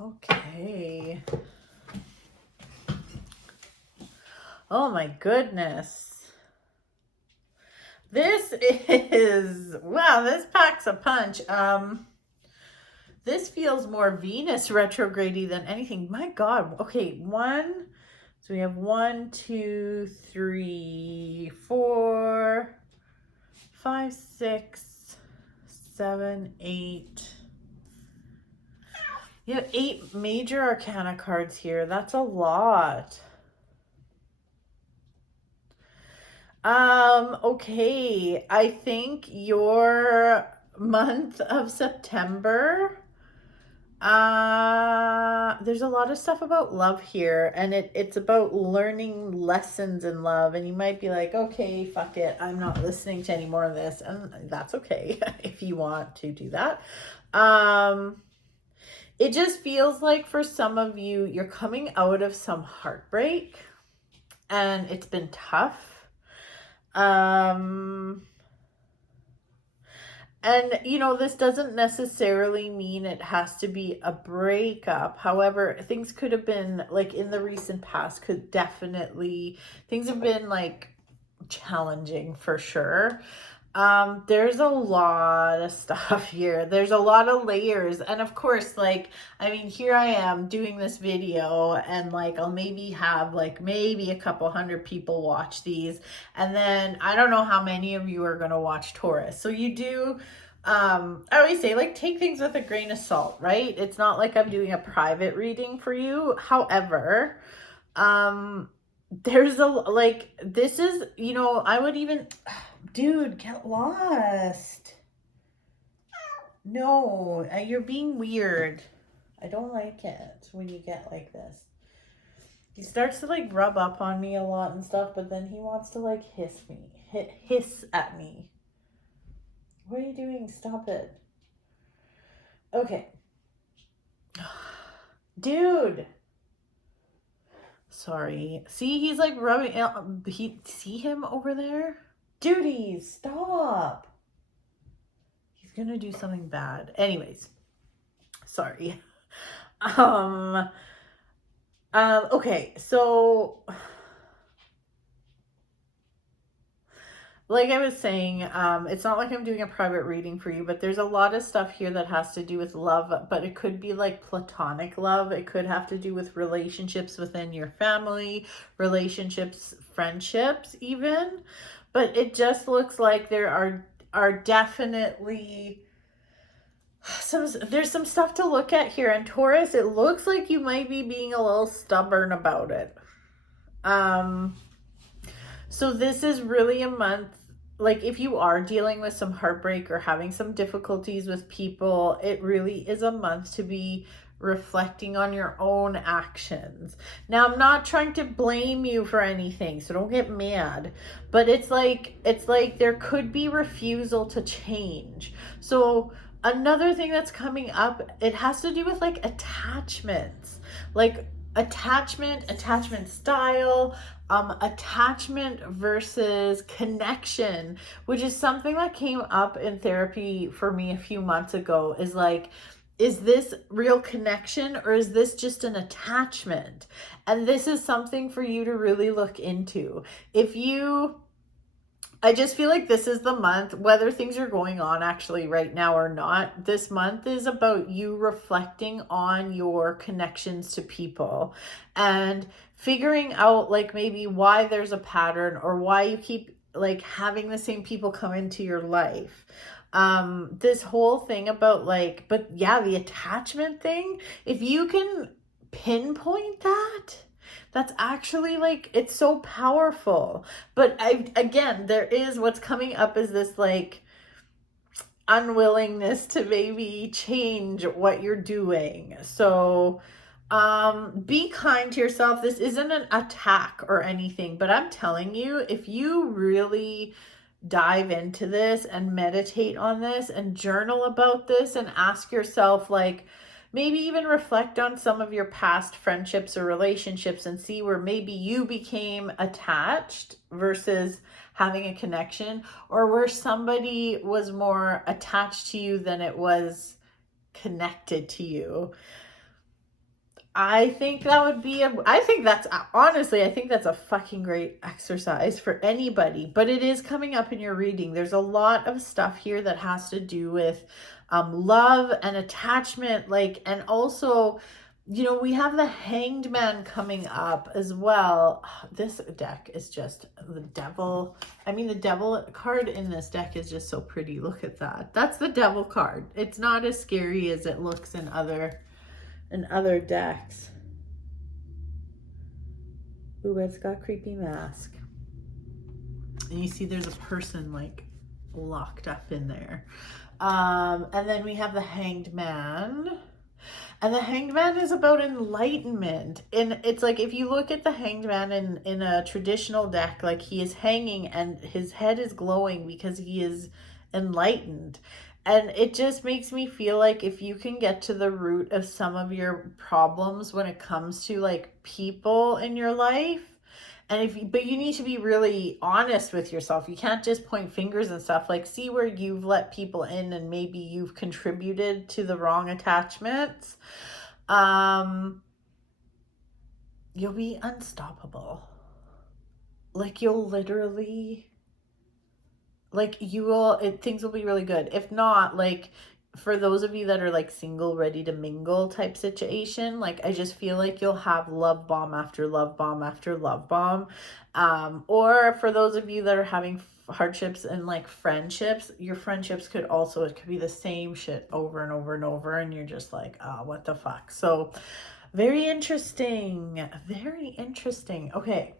Okay. Oh my goodness. This is, wow, this packs a punch. This feels more Venus retrograde-y than anything. My God. Okay, so we have 1, 2, 3, 4, 5, 6, 7, 8. You have 8 major arcana cards here. That's a lot. Okay. I think your month of September, there's a lot of stuff about love here, and it's about learning lessons in love, and you might be like, okay, fuck it, I'm not listening to any more of this, and that's okay if you want to do that. It just feels like for some of you, you're coming out of some heartbreak and it's been tough. And you know, this doesn't necessarily mean it has to be a breakup. However, things could have been like in the recent past, things have been like challenging for sure. There's a lot of stuff here. There's a lot of layers. And of course, like, I mean, here I am doing this video and like, I'll maybe have like maybe a couple hundred people watch these. And then I don't know how many of you are going to watch Taurus. So you do, I always say like, take things with a grain of salt, right? It's not like I'm doing a private reading for you. However, there's this is, you know, I would even, dude, get lost. No, you're being weird. I don't like it when you get like this. He starts to like rub up on me a lot and stuff, but then he wants to like hiss at me. What are you doing? Stop it. Okay. Dude. Sorry. See, he's like rubbing. See him over there? Duty, stop. He's gonna do something bad. Anyways, sorry. Okay, so like I was saying, it's not like I'm doing a private reading for you, but there's a lot of stuff here that has to do with love, but it could be like platonic love. It could have to do with relationships within your family, relationships, friendships even. But it just looks like there are definitely there's some stuff to look at here. And Taurus, it looks like you might be being a little stubborn about it. So this is really a month, like if you are dealing with some heartbreak or having some difficulties with people, it really is a month to be reflecting on your own actions. Now, I'm not trying to blame you for anything, so don't get mad, but it's like there could be refusal to change. So another thing that's coming up, it has to do with like attachments, like attachment style, attachment versus connection, which is something that came up in therapy for me a few months ago. Is like, is this real connection or is this just an attachment? And this is something for you to really look into. I just feel like this is the month, whether things are going on actually right now or not, this month is about you reflecting on your connections to people and figuring out like maybe why there's a pattern or why you keep like having the same people come into your life. This whole thing about like, but yeah, the attachment thing, if you can pinpoint that's actually like, it's so powerful. But again, there is what's coming up is this like unwillingness to maybe change what you're doing. So be kind to yourself. This isn't an attack or anything, but I'm telling you, if you really dive into this and meditate on this and journal about this and ask yourself, like, maybe even reflect on some of your past friendships or relationships and see where maybe you became attached versus having a connection, or where somebody was more attached to you than it was connected to you. I think that would be I think that's a fucking great exercise for anybody, but it is coming up in your reading. There's a lot of stuff here that has to do with love and attachment, like, and also, you know, we have the Hanged Man coming up as well. This deck is just the devil. I mean, the devil card in this deck is just so pretty. Look at that. That's the devil card. It's not as scary as it looks in other decks. Ooh, it's got creepy mask. And you see there's a person like locked up in there. And then we have the Hanged Man. And the Hanged Man is about enlightenment. And it's like, if you look at the Hanged Man in a traditional deck, like, he is hanging and his head is glowing because he is enlightened. And it just makes me feel like if you can get to the root of some of your problems when it comes to like people in your life, and but you need to be really honest with yourself. You can't just point fingers and stuff. Like, see where you've let people in and maybe you've contributed to the wrong attachments. You'll be unstoppable. Like, you'll literally, like, things will be really good. If not, like, for those of you that are like single, ready to mingle type situation, like, I just feel like you'll have love bomb after love bomb after love bomb. Or for those of you that are having hardships and like friendships, your friendships could also, it could be the same shit over and over and over, and you're just like, oh, what the fuck. So very interesting. Very interesting. Okay.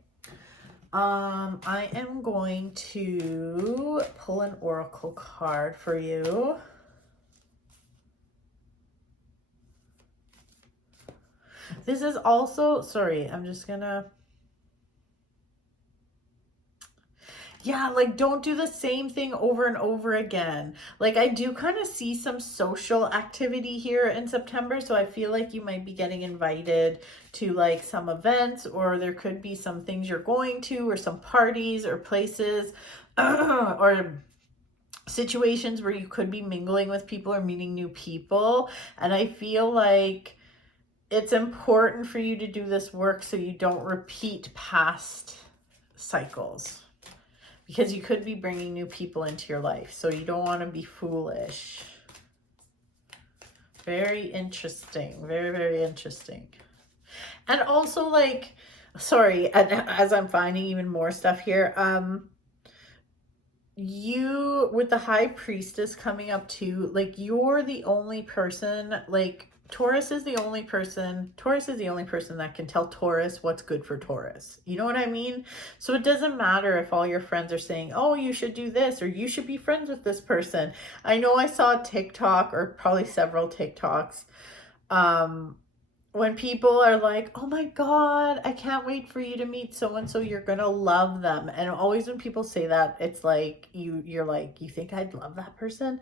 I am going to pull an oracle card for you. This is also, sorry, I'm just gonna, yeah, like, don't do the same thing over and over again. Like, I do kind of see some social activity here in September, so I feel like you might be getting invited to like some events, or there could be some things you're going to, or some parties or places or situations where you could be mingling with people or meeting new people. And I feel like it's important for you to do this work so you don't repeat past cycles, because you could be bringing new people into your life. So you don't want to be foolish. Very interesting. Very, very interesting. And also, like, sorry, as I'm finding even more stuff here, you, with the High Priestess coming up too, like, you're the only person, like, Taurus is the only person that can tell Taurus what's good for Taurus. You know what I mean? So it doesn't matter if all your friends are saying, oh, you should do this, or you should be friends with this person. I know I saw a TikTok, or probably several TikToks, when people are like, oh my God, I can't wait for you to meet so-and-so, you're gonna love them. And always when people say that, it's like, you're like, you think I'd love that person?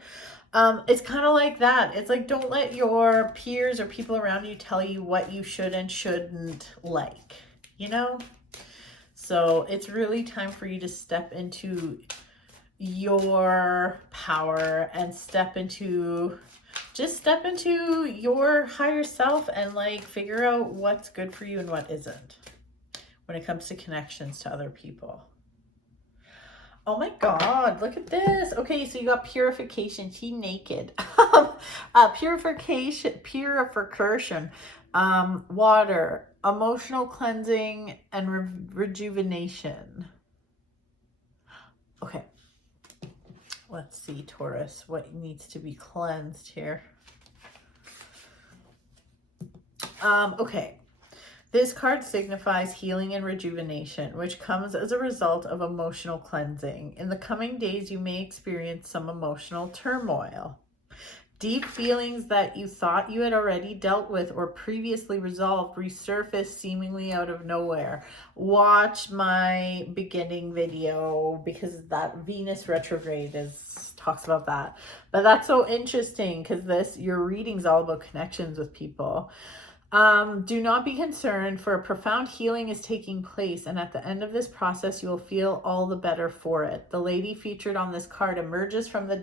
It's kind of like that. It's like, don't let your peers or people around you tell you what you should and shouldn't like, you know? So it's really time for you to step into your power and step into your higher self, and like figure out what's good for you and what isn't when it comes to connections to other people. Oh my God, look at this. Okay, so you got purification, tea naked. Purification, water, emotional cleansing, and rejuvenation. Okay. Let's see, Taurus, what needs to be cleansed here. Okay. This card signifies healing and rejuvenation, which comes as a result of emotional cleansing. In the coming days, you may experience some emotional turmoil. Deep feelings that you thought you had already dealt with or previously resolved resurface seemingly out of nowhere. Watch my beginning video because that Venus retrograde talks about that. But that's so interesting because your reading's all about connections with people. Do not be concerned, for a profound healing is taking place, and at the end of this process, you will feel all the better for it. The lady featured on this card emerges from the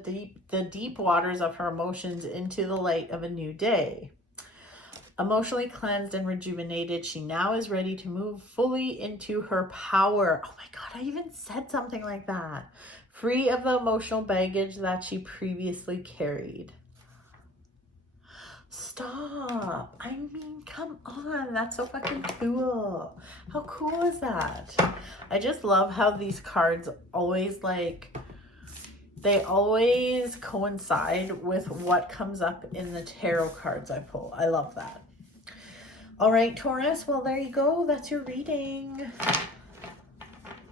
deep waters of her emotions into the light of a new day. Emotionally cleansed and rejuvenated, she now is ready to move fully into her power. Oh my God, I even said something like that. Free of the emotional baggage that she previously carried. Stop. I mean, come on. That's so fucking cool. How cool is that? I just love how these cards always they always coincide with what comes up in the tarot cards I pull. I love that. All right, Taurus. Well, there you go. That's your reading.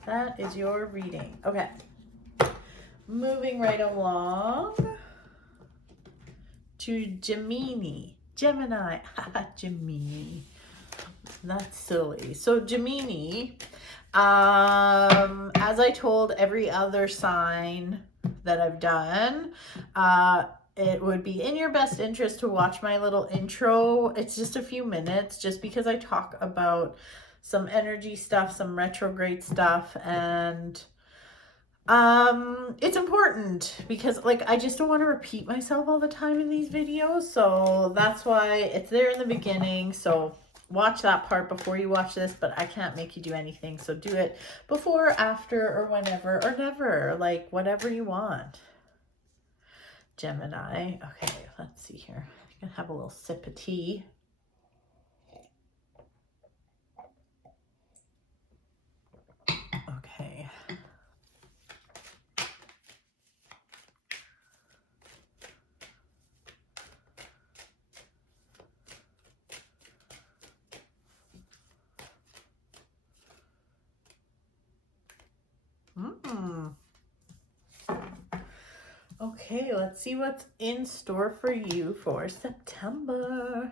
That is your reading. Okay. Moving right along to Gemini. Gemini. That's silly. So Gemini, as I told every other sign that I've done, it would be in your best interest to watch my little intro. It's just a few minutes, just because I talk about some energy stuff, some retrograde stuff, and it's important because I just don't want to repeat myself all the time in these videos. So that's why it's there in the beginning. So watch that part before you watch this, but I can't make you do anything. So do it before, after, or whenever, or never, whatever you want. Gemini. Okay, let's see here. I'm gonna have a little sip of tea. Okay. Okay, let's see what's in store for you for September.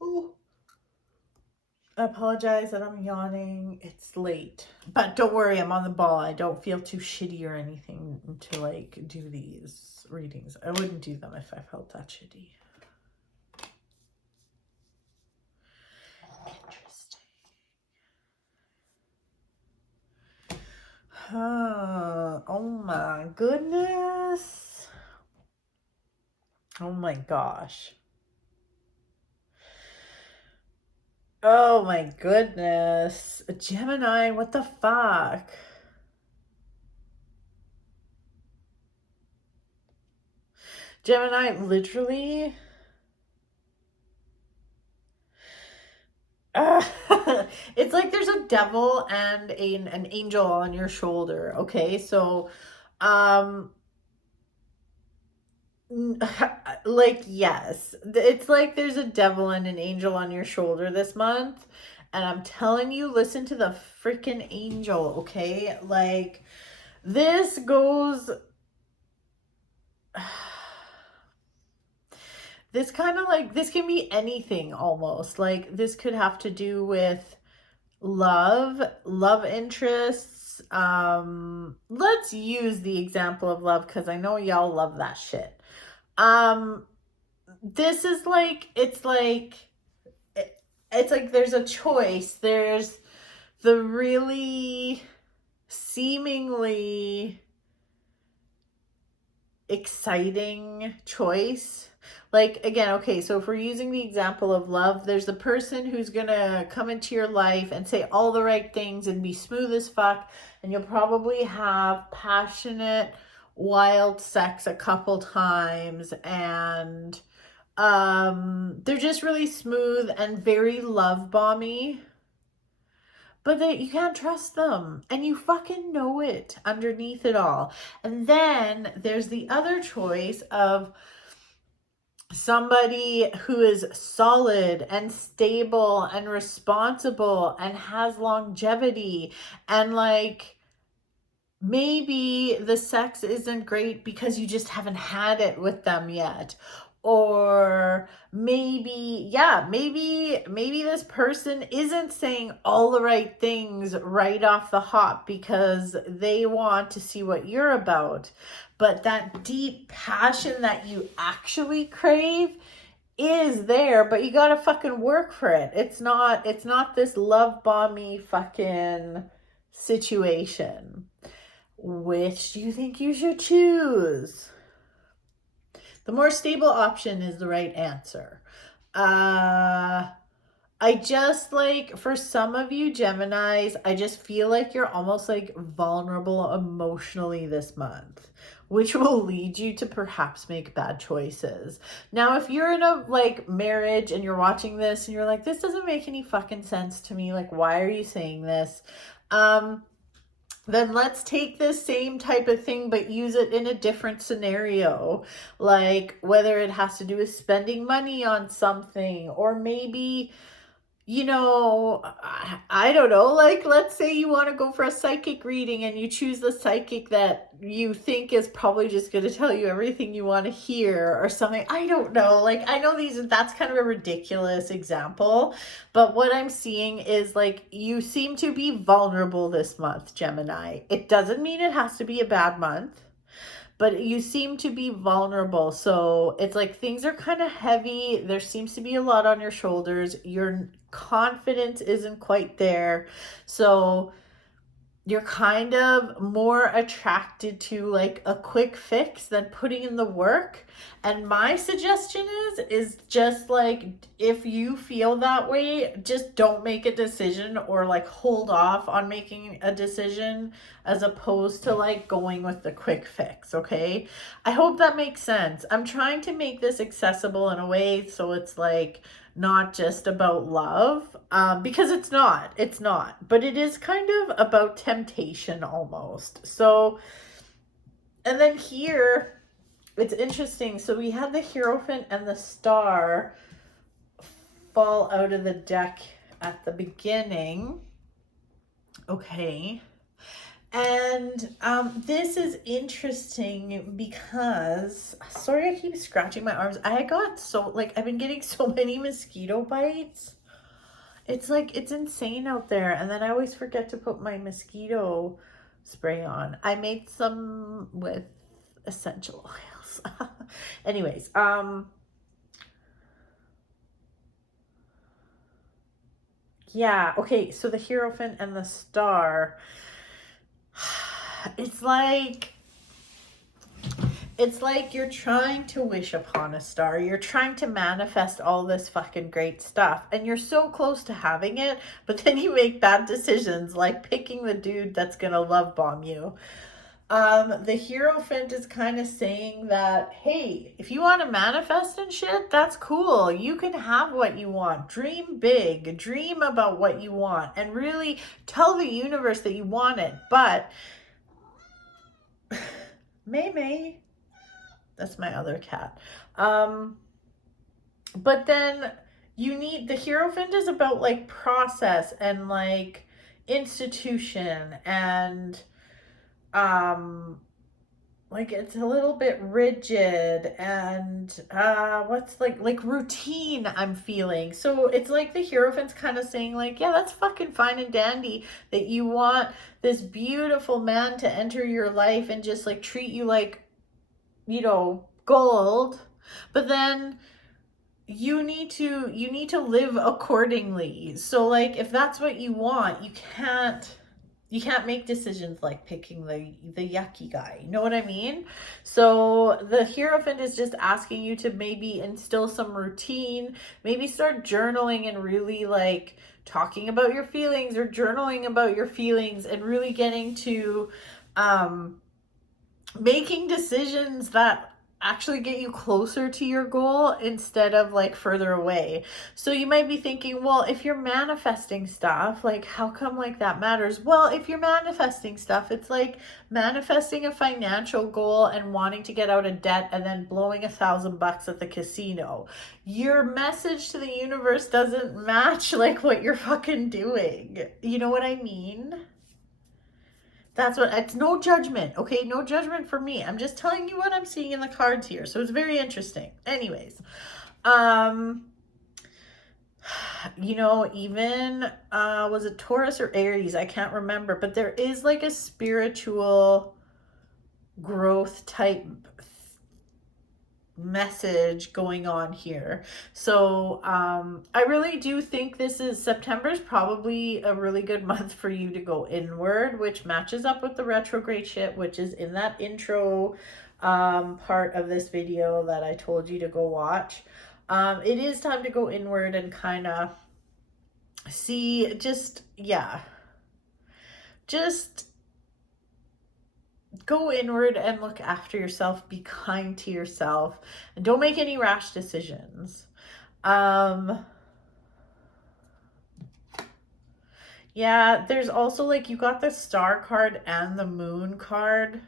Oh, I apologize that I'm yawning. It's late, but don't worry, I'm on the ball. I don't feel too shitty or anything to do these readings. I wouldn't do them if I felt that shitty. Interesting. Oh my goodness. Oh my gosh. Oh my goodness. Gemini, what the fuck? Gemini, literally. It's like there's a devil and an angel on your shoulder. Okay, so yes, it's like there's a devil and an angel on your shoulder this month, and I'm telling you, listen to the freaking angel. Okay, this goes this kind of this can be anything almost. This could have to do with love interests. Let's use the example of love because I know y'all love that shit. This is it's like there's a choice. There's the really seemingly exciting choice. Again, okay, so if we're using the example of love, there's the person who's gonna come into your life and say all the right things and be smooth as fuck, and you'll probably have passionate, wild sex a couple times, and They're just really smooth and very love bomby, but you can't trust them, and you fucking know it underneath it all. And then there's the other choice of somebody who is solid and stable and responsible and has longevity, and like maybe the sex isn't great because you just haven't had it with them yet. Or maybe, yeah, maybe this person isn't saying all the right things right off the hop because they want to see what you're about. But that deep passion that you actually crave is there, but you gotta fucking work for it. It's not this love bomby fucking situation. Which do you think you should choose? The more stable option is the right answer. I just like, for some of you Geminis, I just feel like you're almost like vulnerable emotionally this month, which will lead you to perhaps make bad choices. Now, if you're in a like marriage and you're watching this and you're like, this doesn't make any fucking sense to me, like, why are you saying this? Then let's take this same type of thing, but use it in a different scenario. Like whether it has to do with spending money on something, or maybe, you know, I don't know, like let's say you want to go for a psychic reading and you choose the psychic that you think is probably just going to tell you everything you want to hear or something. I don't know. Like, I know that's kind of a ridiculous example, but what I'm seeing is like you seem to be vulnerable this month, Gemini. It doesn't mean it has to be a bad month, but you seem to be vulnerable. So it's like things are kind of heavy. There seems to be a lot on your shoulders. Your confidence isn't quite there. So you're kind of more attracted to like a quick fix than putting in the work. And my suggestion is just like, if you feel that way, just don't make a decision, or like hold off on making a decision as opposed to like going with the quick fix. Okay, I hope that makes sense. I'm trying to make this accessible in a way so it's like not just about love, because it's not, but it is kind of about temptation almost. So, and then here, it's interesting. So we had the Hierophant and the Star fall out of the deck at the beginning. Okay. And this is interesting because, sorry, I keep scratching my arms. I got so, like, I've been getting so many mosquito bites. It's like, it's insane out there. And then I always forget to put my mosquito spray on. I made some with essential oils. Anyways, yeah, okay, so the Hierophant and the Star, it's like you're trying to wish upon a star. You're trying to manifest all this fucking great stuff, and you're so close to having it, but then you make bad decisions, like picking the dude that's gonna love bomb you. The Hierophant is kind of saying that, hey, if you want to manifest and shit, that's cool. You can have what you want. Dream big. Dream about what you want, and really tell the universe that you want it. But May, that's my other cat. But then the Hierophant is about like process and like institution, and like it's a little bit rigid, and what's like routine I'm feeling. So it's like the Hierophant's kind of saying like, yeah, that's fucking fine and dandy that you want this beautiful man to enter your life and just like treat you like, you know, gold, but then you need to live accordingly. So like, if that's what you want, you can't make decisions like picking the yucky guy. You know what I mean? So the Hierophant is just asking you to maybe instill some routine, maybe start journaling and really like talking about your feelings, or journaling about your feelings, and really getting to making decisions that actually get you closer to your goal instead of like further away. So you might be thinking, well, if you're manifesting stuff, like how come like that matters? Well, if you're manifesting stuff, it's like manifesting a financial goal and wanting to get out of debt and then blowing $1,000 at the casino. Your message to the universe doesn't match like what you're fucking doing. You know what I mean? That's what, it's no judgment, okay? No judgment for me. I'm just telling you what I'm seeing in the cards here. So it's very interesting. Anyways, you know, even, was it Taurus or Aries? I can't remember, but there is like a spiritual growth type message going on here. So I really do think September is probably a really good month for you to go inward, which matches up with the retrograde shit, which is in that intro part of this video that I told you to go watch. It is time to go inward and kind of see, just go inward and look after yourself. Be kind to yourself and don't make any rash decisions. Yeah, there's also like, you got the star card and the moon card.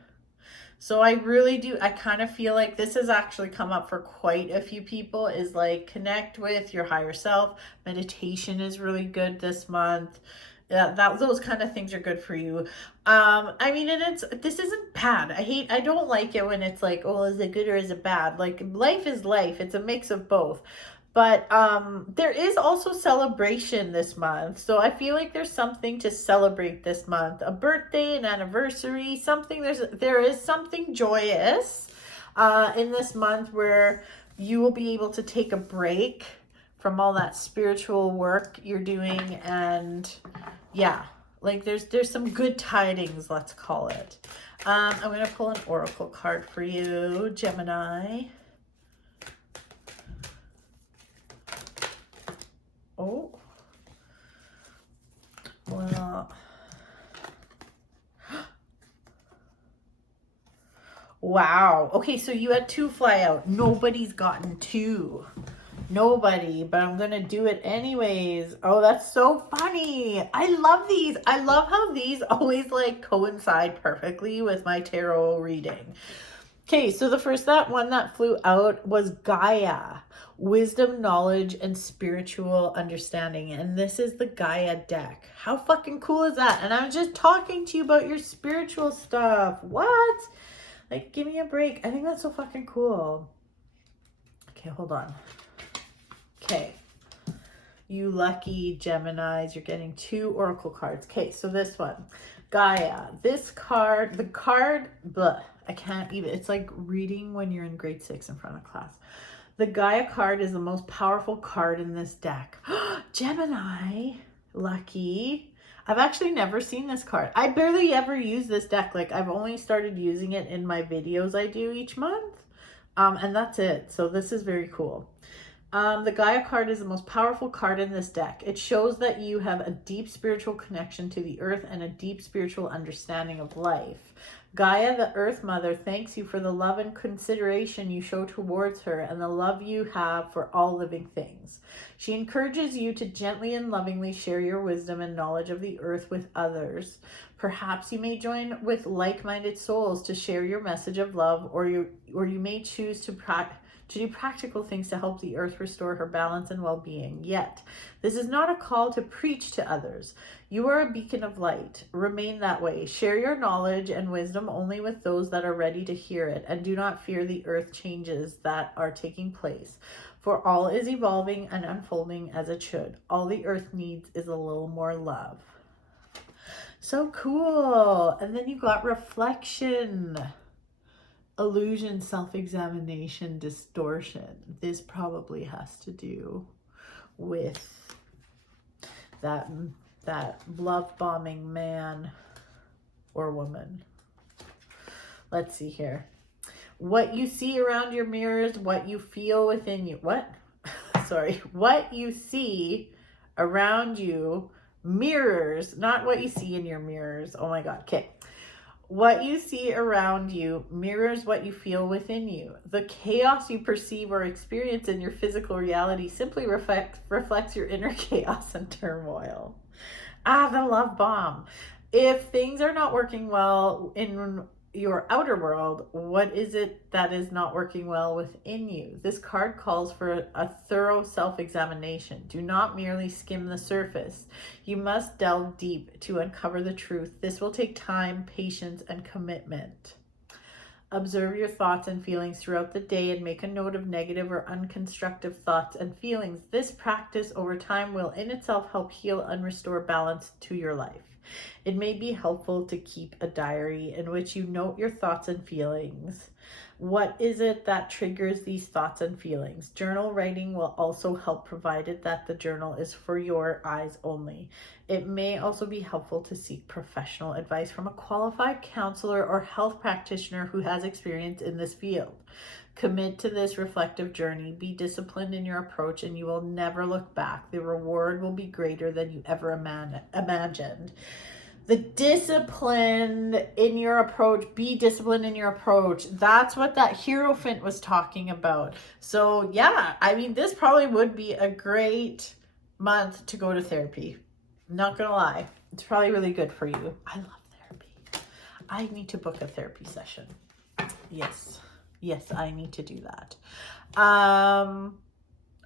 So I kind of feel like this has actually come up for quite a few people, is like connect with your higher self. Meditation is really good this month. Those kind of things are good for you. I mean, and this isn't bad. I don't like it when it's like, oh, is it good or is it bad? Like, life is life. It's a mix of both. But there is also celebration this month. So I feel like there's something to celebrate this month. A birthday, an anniversary, something. There is something joyous in this month where you will be able to take a break from all that spiritual work you're doing. And yeah, like there's some good tidings, let's call it. I'm going to pull an oracle card for you, Gemini. Oh, well, wow. Okay, so you had 2 fly out. Nobody's gotten 2. Nobody, but I'm gonna do it anyways. Oh, that's so funny. I love these. I love how these always like coincide perfectly with my tarot reading. Okay, so the first one that flew out was GAIA, wisdom, knowledge, and spiritual understanding. And this is the GAIA deck. How fucking cool is that? And I'm just talking to you about your spiritual stuff. What? Like, give me a break. I think that's so fucking cool. Okay, hold on. Okay. You lucky Geminis, you're getting 2 oracle cards. Okay, so this one, GAIA. This card, blah, I can't even, it's like reading when you're in grade 6 in front of class. The GAIA card is the most powerful card in this deck. Gemini, lucky. I've actually never seen this card. I barely ever use this deck. Like, I've only started using it in my videos I do each month. And that's it. So this is very cool. The GAIA card is the most powerful card in this deck. It shows that you have a deep spiritual connection to the earth and a deep spiritual understanding of life. GAIA, the Earth Mother, thanks you for the love and consideration you show towards her and the love you have for all living things. She encourages you to gently and lovingly share your wisdom and knowledge of the earth with others. Perhaps you may join with like-minded souls to share your message of love, or you may choose to do practical things to help the earth restore her balance and well-being. Yet, this is not a call to preach to others. You are a beacon of light. Remain that way. Share your knowledge and wisdom only with those that are ready to hear it, and do not fear the earth changes that are taking place. For all is evolving and unfolding as it should. All the earth needs is a little more love. So cool. And then you got reflection. Illusion, self-examination, distortion. This probably has to do with that love bombing man or woman. Let's see here. What you see around your mirrors, what you feel within you. What? Sorry. What you see around you mirrors, not what you see in your mirrors. Oh my God. Okay. What you see around you mirrors what you feel within you. The chaos you perceive or experience in your physical reality simply reflects your inner chaos and turmoil. The love bomb. If things are not working well in your outer world, what is it that is not working well within you? This card calls for a thorough self-examination. Do not merely skim the surface. You must delve deep to uncover the truth. This will take time, patience, and commitment. Observe your thoughts and feelings throughout the day and make a note of negative or unconstructive thoughts and feelings. This practice over time will in itself help heal and restore balance to your life. It may be helpful to keep a diary in which you note your thoughts and feelings. What is it that triggers these thoughts and feelings? Journal writing will also help, provided that the journal is for your eyes only. It may also be helpful to seek professional advice from a qualified counselor or health practitioner who has experience in this field. Commit to this reflective journey. Be disciplined in your approach and you will never look back. The reward will be greater than you ever imagined. The discipline in your approach, be disciplined in your approach. That's what that Hierophant was talking about. So yeah, I mean, this probably would be a great month to go to therapy. Not gonna lie. It's probably really good for you. I love therapy. I need to book a therapy session. Yes, I need to do that.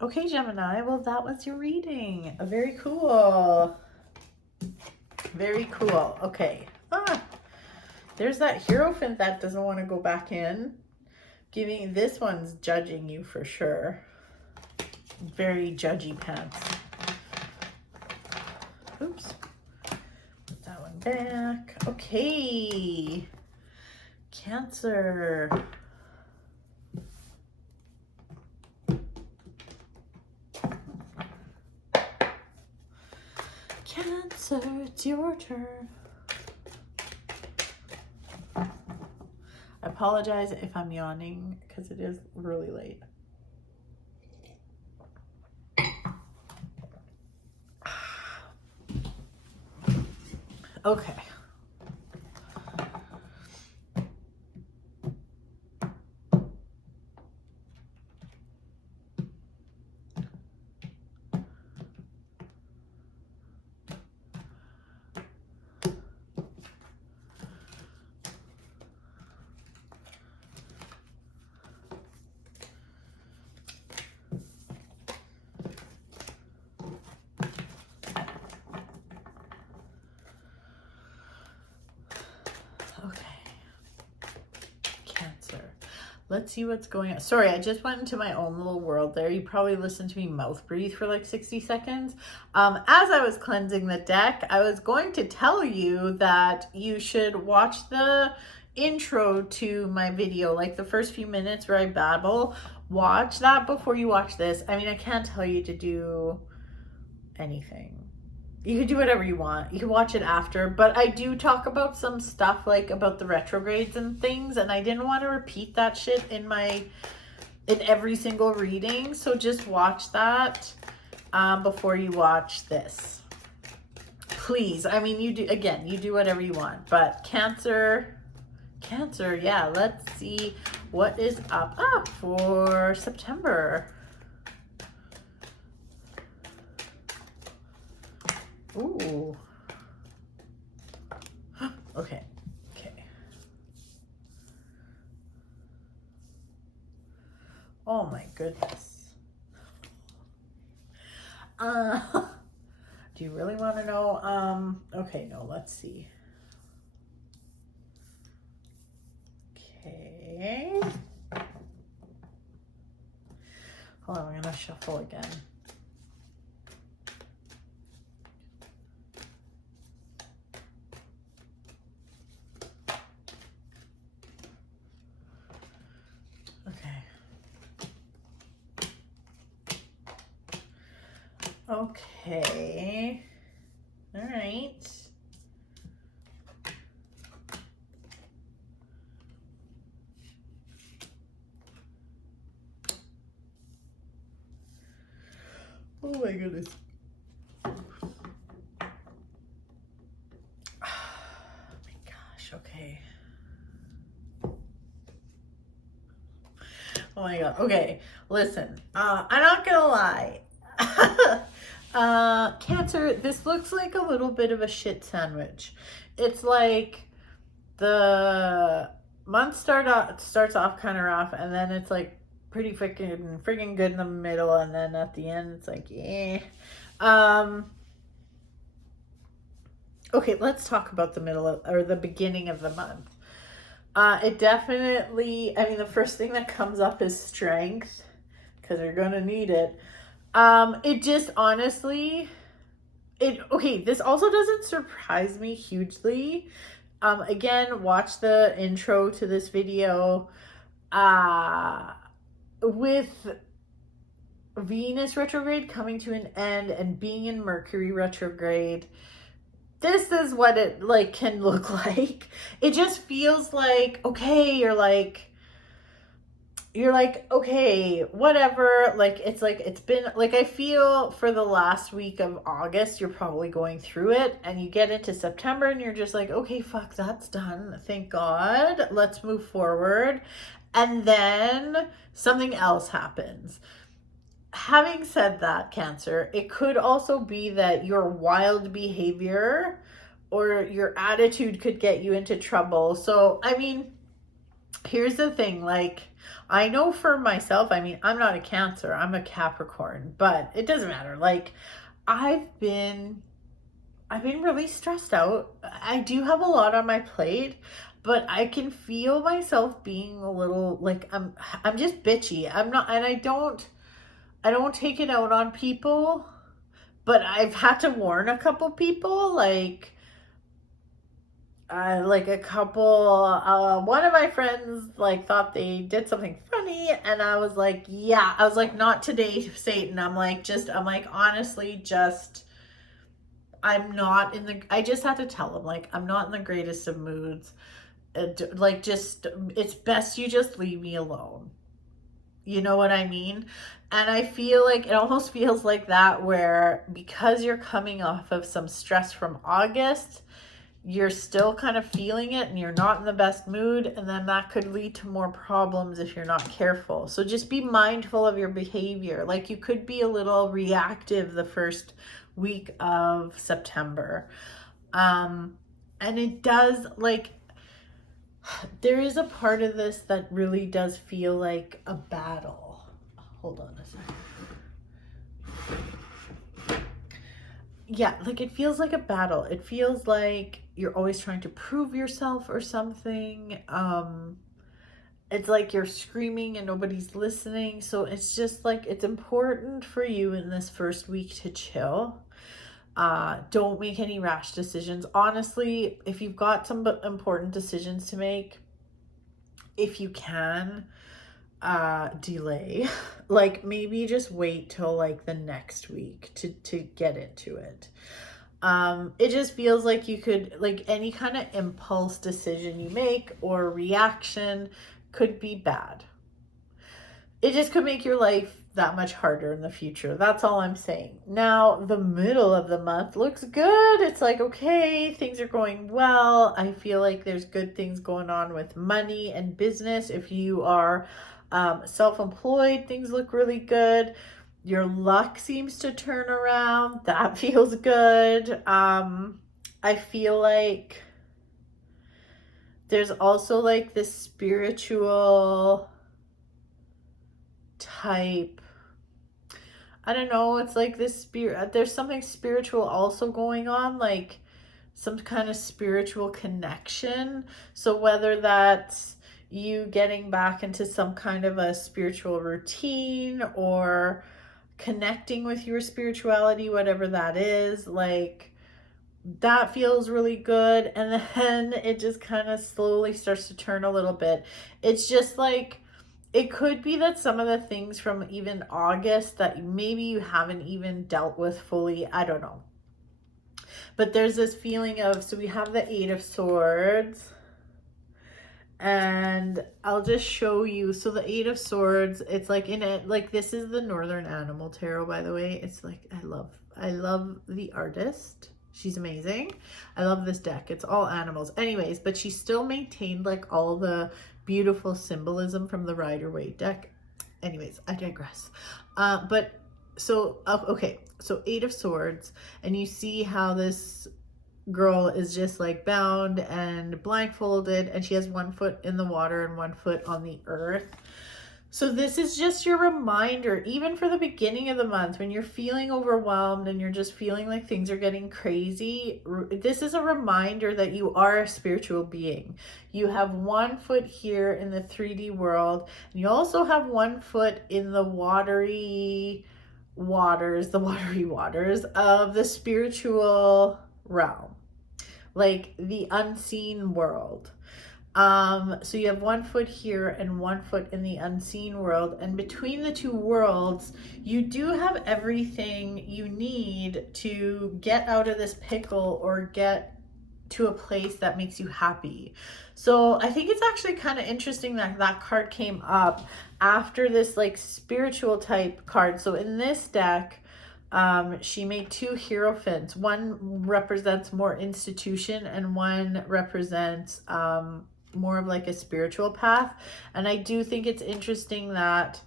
Okay, Gemini, well, that was your reading. Very cool. Very cool. Okay. There's that Hierophant that doesn't want to go back in. This one's judging you for sure. Very judgy pants. Oops. Put that one back. Okay. Cancer. Cancer, it's your turn. I apologize if I'm yawning because it is really late. Okay. Let's see what's going on. Sorry, I just went into my own little world there. You probably listened to me mouth breathe for like 60 seconds. As I was cleansing the deck, I was going to tell you that you should watch the intro to my video, like the first few minutes where I babble. Watch that before you watch this. I mean, I can't tell you to do anything. You can do whatever you want. You can watch it after, but I do talk about some stuff like about the retrogrades and things, and I didn't want to repeat that shit in every single reading. So just watch that before you watch this, please. I mean, you do whatever you want, but Cancer, yeah. Let's see what is up for September. Ooh. Okay. Oh my goodness. Do you really want to know? Okay, no, let's see. Okay. Hold on, I'm gonna shuffle again. Okay. All right. Oh my goodness. Oh my gosh. Okay. Oh my god. Okay, listen. I'm not gonna lie. Cancer, this looks like a little bit of a shit sandwich. It's like the month starts off kind of rough, and then it's like pretty freaking good in the middle, and then at the end it's like, yeah. Okay, let's talk about the the beginning of the month. It definitely, I mean, the first thing that comes up is strength, because you're gonna need it. It just honestly, okay, this also doesn't surprise me hugely. Again, watch the intro to this video. With Venus retrograde coming to an end and being in Mercury retrograde, this is what it like can look like. It just feels like, okay, you're like, okay, whatever. Like, it's been like, I feel for the last week of August, you're probably going through it, and you get into September and you're just like, okay, fuck, that's done. Thank God. Let's move forward. And then something else happens. Having said that, Cancer, it could also be that your wild behavior or your attitude could get you into trouble. So, I mean, here's the thing, like, I know for myself, I mean, I'm not a Cancer, I'm a Capricorn, but it doesn't matter. Like, I've been really stressed out. I do have a lot on my plate, but I can feel myself being a little like I'm just bitchy. I'm not, and I don't take it out on people, but I've had to warn a couple people, like a couple, one of my friends like thought they did something funny, and I was like, yeah, I was like, not today, Satan. I'm like, honestly, just, I just had to tell them, like, I'm not in the greatest of moods. Like, just, it's best you just leave me alone. You know what I mean? And I feel like it almost feels like that, where because you're coming off of some stress from August, you're still kind of feeling it and you're not in the best mood, and then that could lead to more problems if you're not careful. So just be mindful of your behavior. Like, you could be a little reactive the first week of September. And it does, like, there is a part of this that really does feel like a battle. Hold on a second. Yeah, like, it feels like a battle. It feels like you're always trying to prove yourself or something. It's like you're screaming and nobody's listening. So it's just like, it's important for you in this first week to chill. Don't make any rash decisions. Honestly, if you've got some important decisions to make, if you can, delay. Like, maybe just wait till like the next week to get into it. It just feels like you could, like, any kind of impulse decision you make or reaction could be bad. It just could make your life that much harder in the future. That's all I'm saying. Now, the middle of the month looks good. It's like, okay, things are going well. I feel like there's good things going on with money and business. If you are self-employed, things look really good. Your luck seems to turn around. That feels good. I feel like there's also like this spiritual type, I don't know, it's like this spirit, there's something spiritual also going on, like some kind of spiritual connection. So whether that's you getting back into some kind of a spiritual routine or connecting with your spirituality, whatever that is, like, that feels really good. And then it just kind of slowly starts to turn a little bit. It's just like, it could be that some of the things from even August that maybe you haven't even dealt with fully, I don't know. But there's this feeling of, so we have the 8 of Swords, and I'll just show you. So the 8 of Swords, it's like in it, like, this is the Northern Animal Tarot, by the way. It's like, I love the artist. She's amazing. I love this deck. It's all animals. Anyways, but she still maintained like all the beautiful symbolism from the Rider-Waite deck. anyways, I digress. But so, okay, so 8 of Swords, and you see how this girl is just like bound and blindfolded, and she has 1 foot in the water and 1 foot on the earth. So this is just your reminder, even for the beginning of the month, when you're feeling overwhelmed and you're just feeling like things are getting crazy, this is a reminder that you are a spiritual being. You have 1 foot here in the 3D world, and you also have 1 foot in the watery waters of the spiritual realm, like the unseen world. So you have 1 foot here and 1 foot in the unseen world, and between the 2 worlds you do have everything you need to get out of this pickle or get to a place that makes you happy. So I think it's actually kind of interesting that that card came up after this like spiritual type card. So in this deck, she made 2 Hierophants. One represents more institution and one represents more of like a spiritual path. And I do think it's interesting that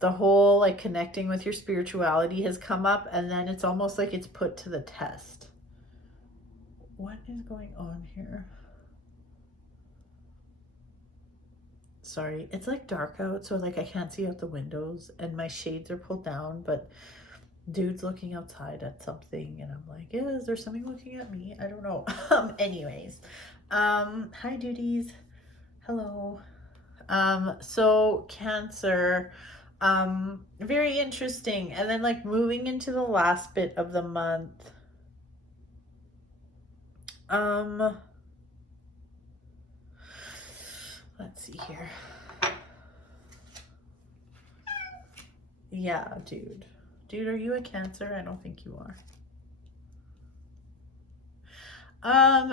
the whole like connecting with your spirituality has come up, and then it's almost like it's put to the test. What is going on here? Sorry, it's like dark out, so like I can't see out the windows and my shades are pulled down, but dude's looking outside at something and I'm like, yeah, is there something looking at me? I don't know. Anyways, hi duties, hello. So Cancer, very interesting. And then like moving into the last bit of the month, let's see here. Yeah, dude, are you a Cancer? I don't think you are.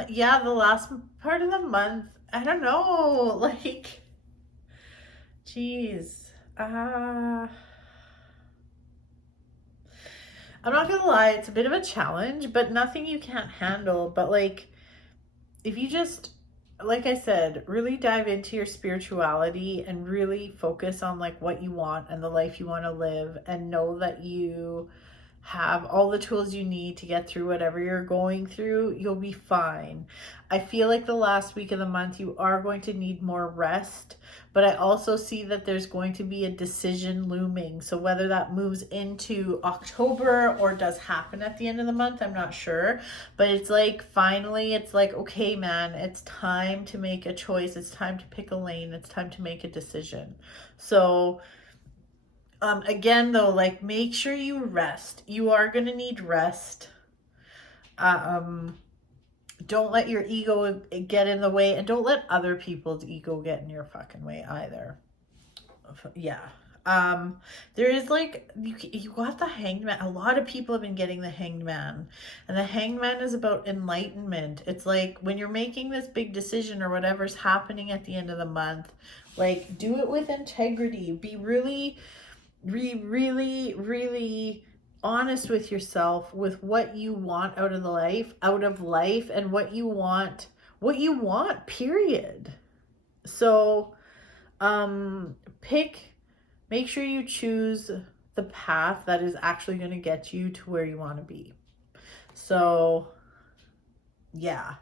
Yeah, the last part of the month, I don't know, like, geez, I'm not gonna lie, it's a bit of a challenge, but nothing you can't handle. But like, if you just, like I said, really dive into your spirituality and really focus on like what you want and the life you want to live, and know that you have all the tools you need to get through whatever you're going through, you'll be fine. I feel like the last week of the month you are going to need more rest, but I also see that there's going to be a decision looming. So whether that moves into October or does happen at the end of the month, I'm not sure, but it's like finally it's like, okay man, it's time to make a choice, it's time to pick a lane, it's time to make a decision. So again though, like, make sure you rest. You are going to need rest. Don't let your ego get in the way, and don't let other people's ego get in your fucking way either. Yeah. There is like, you got the Hanged Man. A lot of people have been getting the Hanged Man, and the Hanged Man is about enlightenment. It's like when you're making this big decision or whatever's happening at the end of the month, like, do it with integrity. Be really honest with yourself with what you want out of life, and what you want, period. So make sure you choose the path that is actually going to get you to where you want to be. So yeah,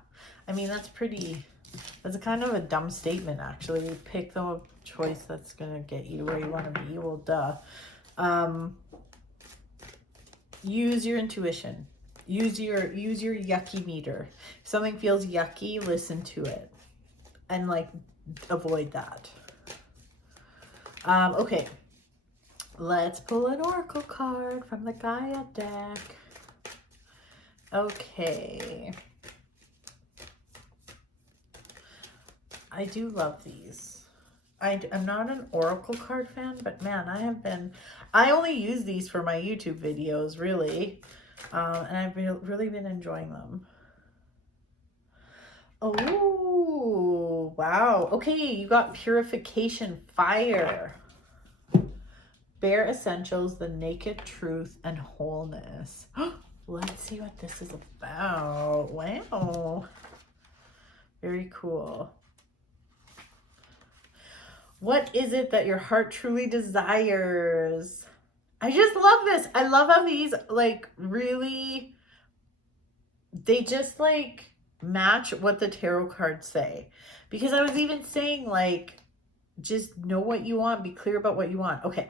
I mean, that's a kind of a dumb statement actually. Pick the choice that's going to get you where you want to be. Well, duh. Use your intuition. Use your yucky meter. If something feels yucky, listen to it and like avoid that. Okay, let's pull an oracle card from the GAIA deck. Okay, I do love these. I'm not an oracle card fan, but man, I only use these for my YouTube videos, really. And I've really been enjoying them. Oh, wow. Okay, you got Purification Fire. Bare Essentials, the Naked Truth, and Wholeness. Let's see what this is about. Wow. Very cool. What is it that your heart truly desires? I just love this. I love how these like really, they just like match what the tarot cards say. Because I was even saying like, just know what you want, be clear about what you want. Okay.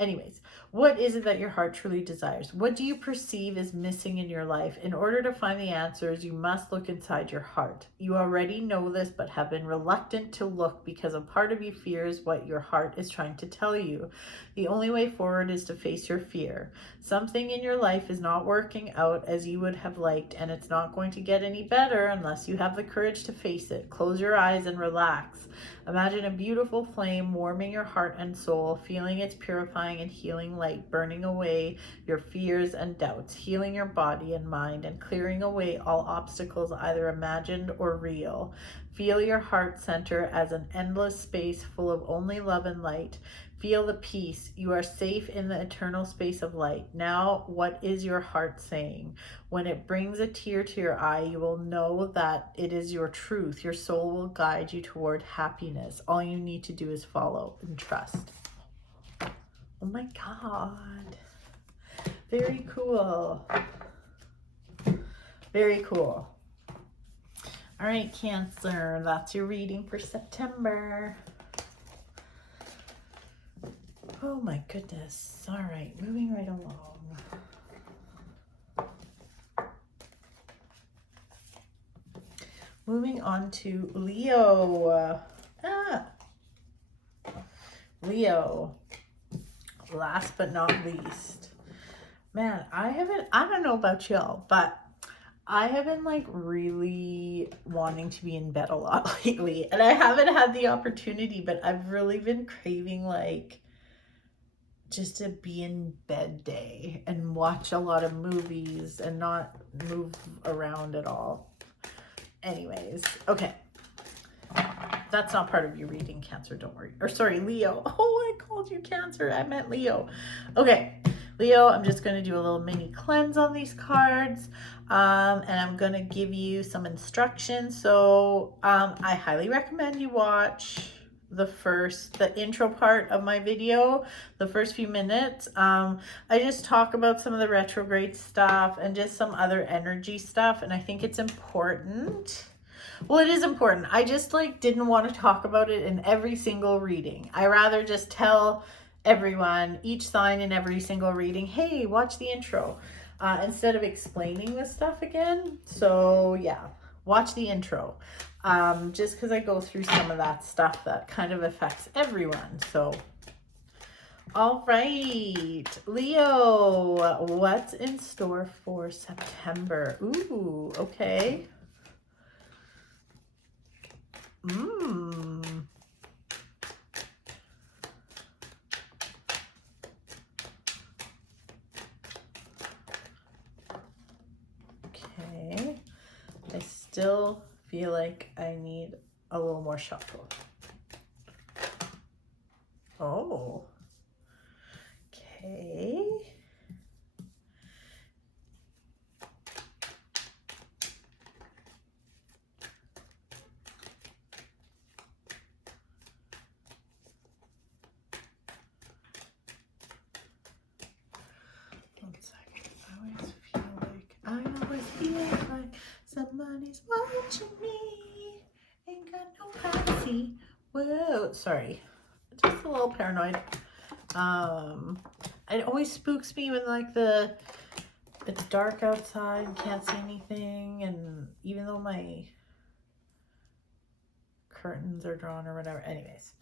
Anyways, what is it that your heart truly desires? What do you perceive is missing in your life? In order to find the answers, you must look inside your heart. You already know this, but have been reluctant to look because a part of you fears what your heart is trying to tell you. The only way forward is to face your fear. Something in your life is not working out as you would have liked, and it's not going to get any better unless you have the courage to face it. Close your eyes and relax. Imagine a beautiful flame warming your heart and soul, feeling its purifying and healing light, burning away your fears and doubts, healing your body and mind, and clearing away all obstacles, either imagined or real. Feel your heart center as an endless space full of only love and light. Feel the peace. You are safe in the eternal space of light. Now, what is your heart saying? When it brings a tear to your eye, you will know that it is your truth. Your soul will guide you toward happiness. All you need to do is follow and trust. Oh my God. Very cool. Very cool. All right, Cancer, that's your reading for September. Oh my goodness. All right, moving right along. Moving on to Leo. Leo. Last but not least. Man, I don't know about y'all, but I have been like really wanting to be in bed a lot lately. And I haven't had the opportunity, but I've really been craving like just a be in bed day and watch a lot of movies and not move around at all. Anyways, okay. That's not part of your reading, Cancer, don't worry. Or sorry, Leo. Oh, I called you Cancer. I meant Leo. Okay, Leo, I'm just going to do a little mini cleanse on these cards. And I'm going to give you some instructions. So I highly recommend you watch the intro part of my video, the first few minutes. I just talk about some of the retrograde stuff and just some other energy stuff. And I think it's important. Well, it is important. I just like didn't want to talk about it in every single reading. I rather just tell everyone, each sign in every single reading, hey, watch the intro, instead of explaining this stuff again. So yeah, watch the intro. Just because I go through some of that stuff that kind of affects everyone. So, all right, Leo, what's in store for September? Ooh, okay. Okay. I still feel like I need a little more shuffle. Oh. Okay. Somebody's watching me. Ain't got no privacy. Whoa, sorry. Just a little paranoid. It always spooks me when like it's dark outside and can't see anything, and even though my curtains are drawn or whatever. Anyways.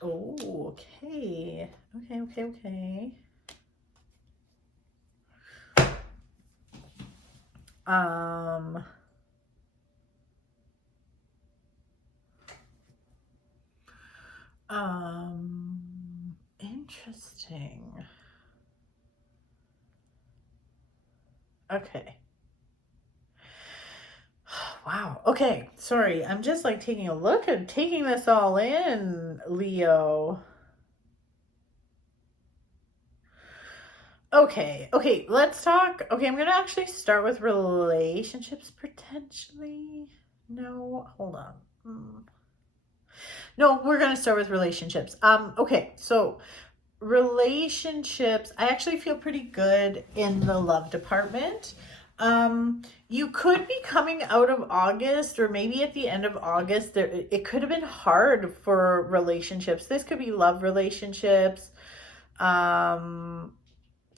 Oh, okay. Okay. Interesting. Okay. Wow. Okay. Sorry. I'm just like taking a look and taking this all in, Leo. Okay, let's talk. Okay, I'm gonna actually start with relationships potentially. No, hold on. No, we're gonna start with relationships. Okay, so relationships, I actually feel pretty good in the love department. You could be coming out of August, or maybe at the end of August, there it could have been hard for relationships. This could be love relationships, um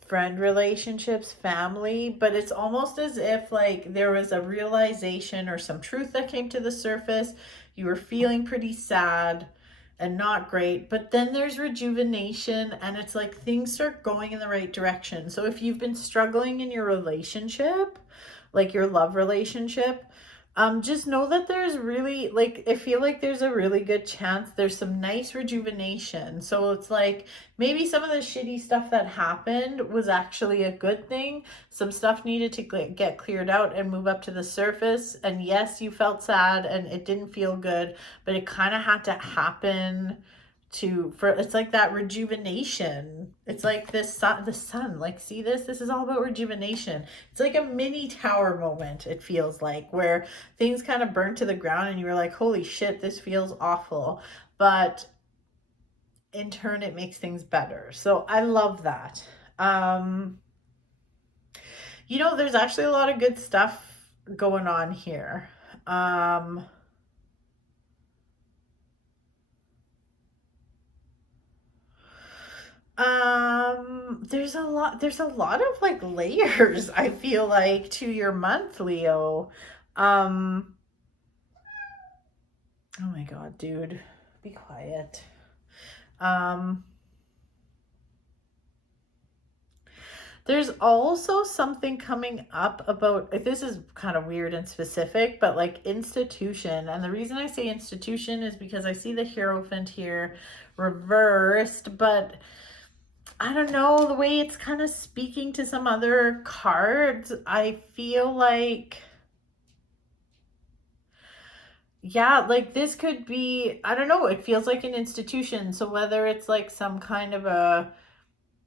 friend relationships, family, but it's almost as if like there was a realization or some truth that came to the surface. You were feeling pretty sad and not great, but then there's rejuvenation and it's like things start going in the right direction. So if you've been struggling in your relationship, like your love relationship, just know that there's really, like, I feel like there's a really good chance there's some nice rejuvenation. So it's like maybe some of the shitty stuff that happened was actually a good thing. Some stuff needed to get cleared out and move up to the surface. And yes, you felt sad and it didn't feel good, but it kind of had to happen it's like that rejuvenation. It's like the sun, like, see this is all about rejuvenation. It's like a mini tower moment, it feels like, where things kind of burn to the ground and you were like, holy shit, this feels awful, but in turn it makes things better. So I love that. There's actually a lot of good stuff going on here. There's a lot of like layers, I feel like, to your month, Leo. Um, oh my God, dude, be quiet. Um, there's also something coming up about, this is kind of weird and specific, but like institution. And the reason I say institution is because I see the Hierophant here reversed, but I don't know, the way it's kind of speaking to some other cards, I feel like, yeah, like this could be, I don't know, it feels like an institution. So whether it's like some kind of a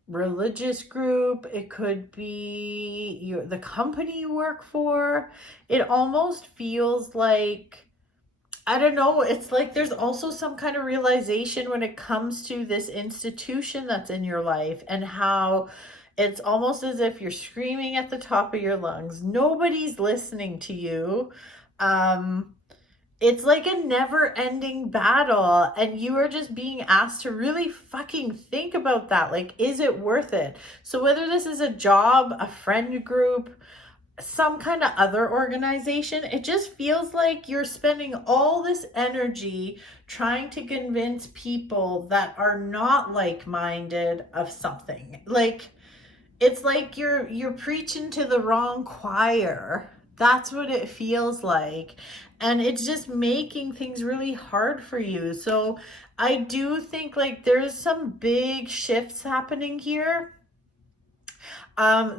religious group, it could be the company you work for. It almost feels like, I don't know, it's like there's also some kind of realization when it comes to this institution that's in your life, and how it's almost as if you're screaming at the top of your lungs. Nobody's listening to you. It's like a never-ending battle, and you are just being asked to really fucking think about that. Like, is it worth it? So whether this is a job, a friend group, some kind of other organization, it just feels like you're spending all this energy trying to convince people that are not like-minded of something. Like, it's like you're preaching to the wrong choir. That's what it feels like. And it's just making things really hard for you. So I do think like there's some big shifts happening here.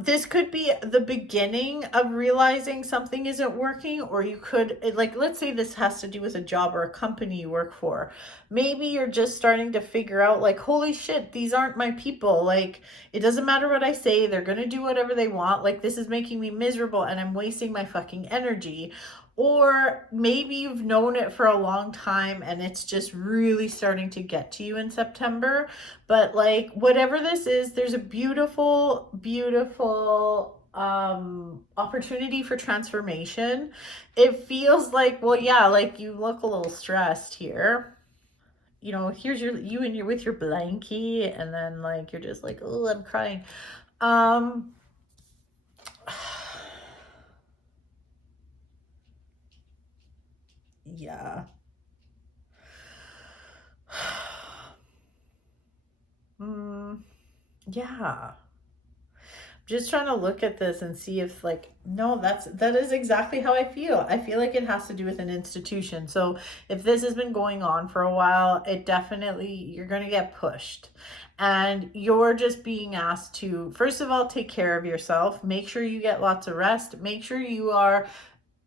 This could be the beginning of realizing something isn't working, or you could, like, let's say this has to do with a job or a company you work for. Maybe you're just starting to figure out, like, holy shit, these aren't my people. Like, it doesn't matter what I say, they're gonna do whatever they want. Like, this is making me miserable and I'm wasting my fucking energy. Or maybe you've known it for a long time and it's just really starting to get to you in September. But like, whatever this is, there's a beautiful, beautiful opportunity for transformation. It feels like, well, yeah, like you look a little stressed here. Here's you and you're with your blankie, and then like you're just like, oh, I'm crying. Yeah. Yeah. Just trying to look at this and see if, like, no, that is exactly how I feel. I feel like it has to do with an institution. So if this has been going on for a while, it definitely, you're going to get pushed, and you're just being asked to, first of all, take care of yourself, make sure you get lots of rest, make sure you are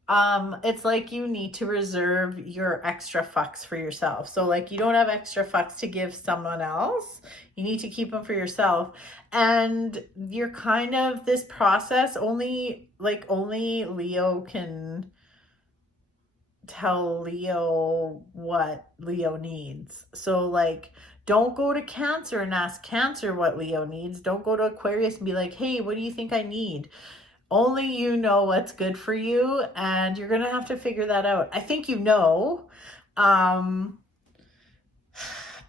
It's like you need to reserve your extra fucks for yourself. So like you don't have extra fucks to give someone else. You need to keep them for yourself. And you're kind of this process, only Leo can tell Leo what Leo needs. So like don't go to Cancer and ask Cancer what Leo needs. Don't go to Aquarius and be like, hey, what do you think I need? Only you know what's good for you, and you're gonna have to figure that out. I think you know.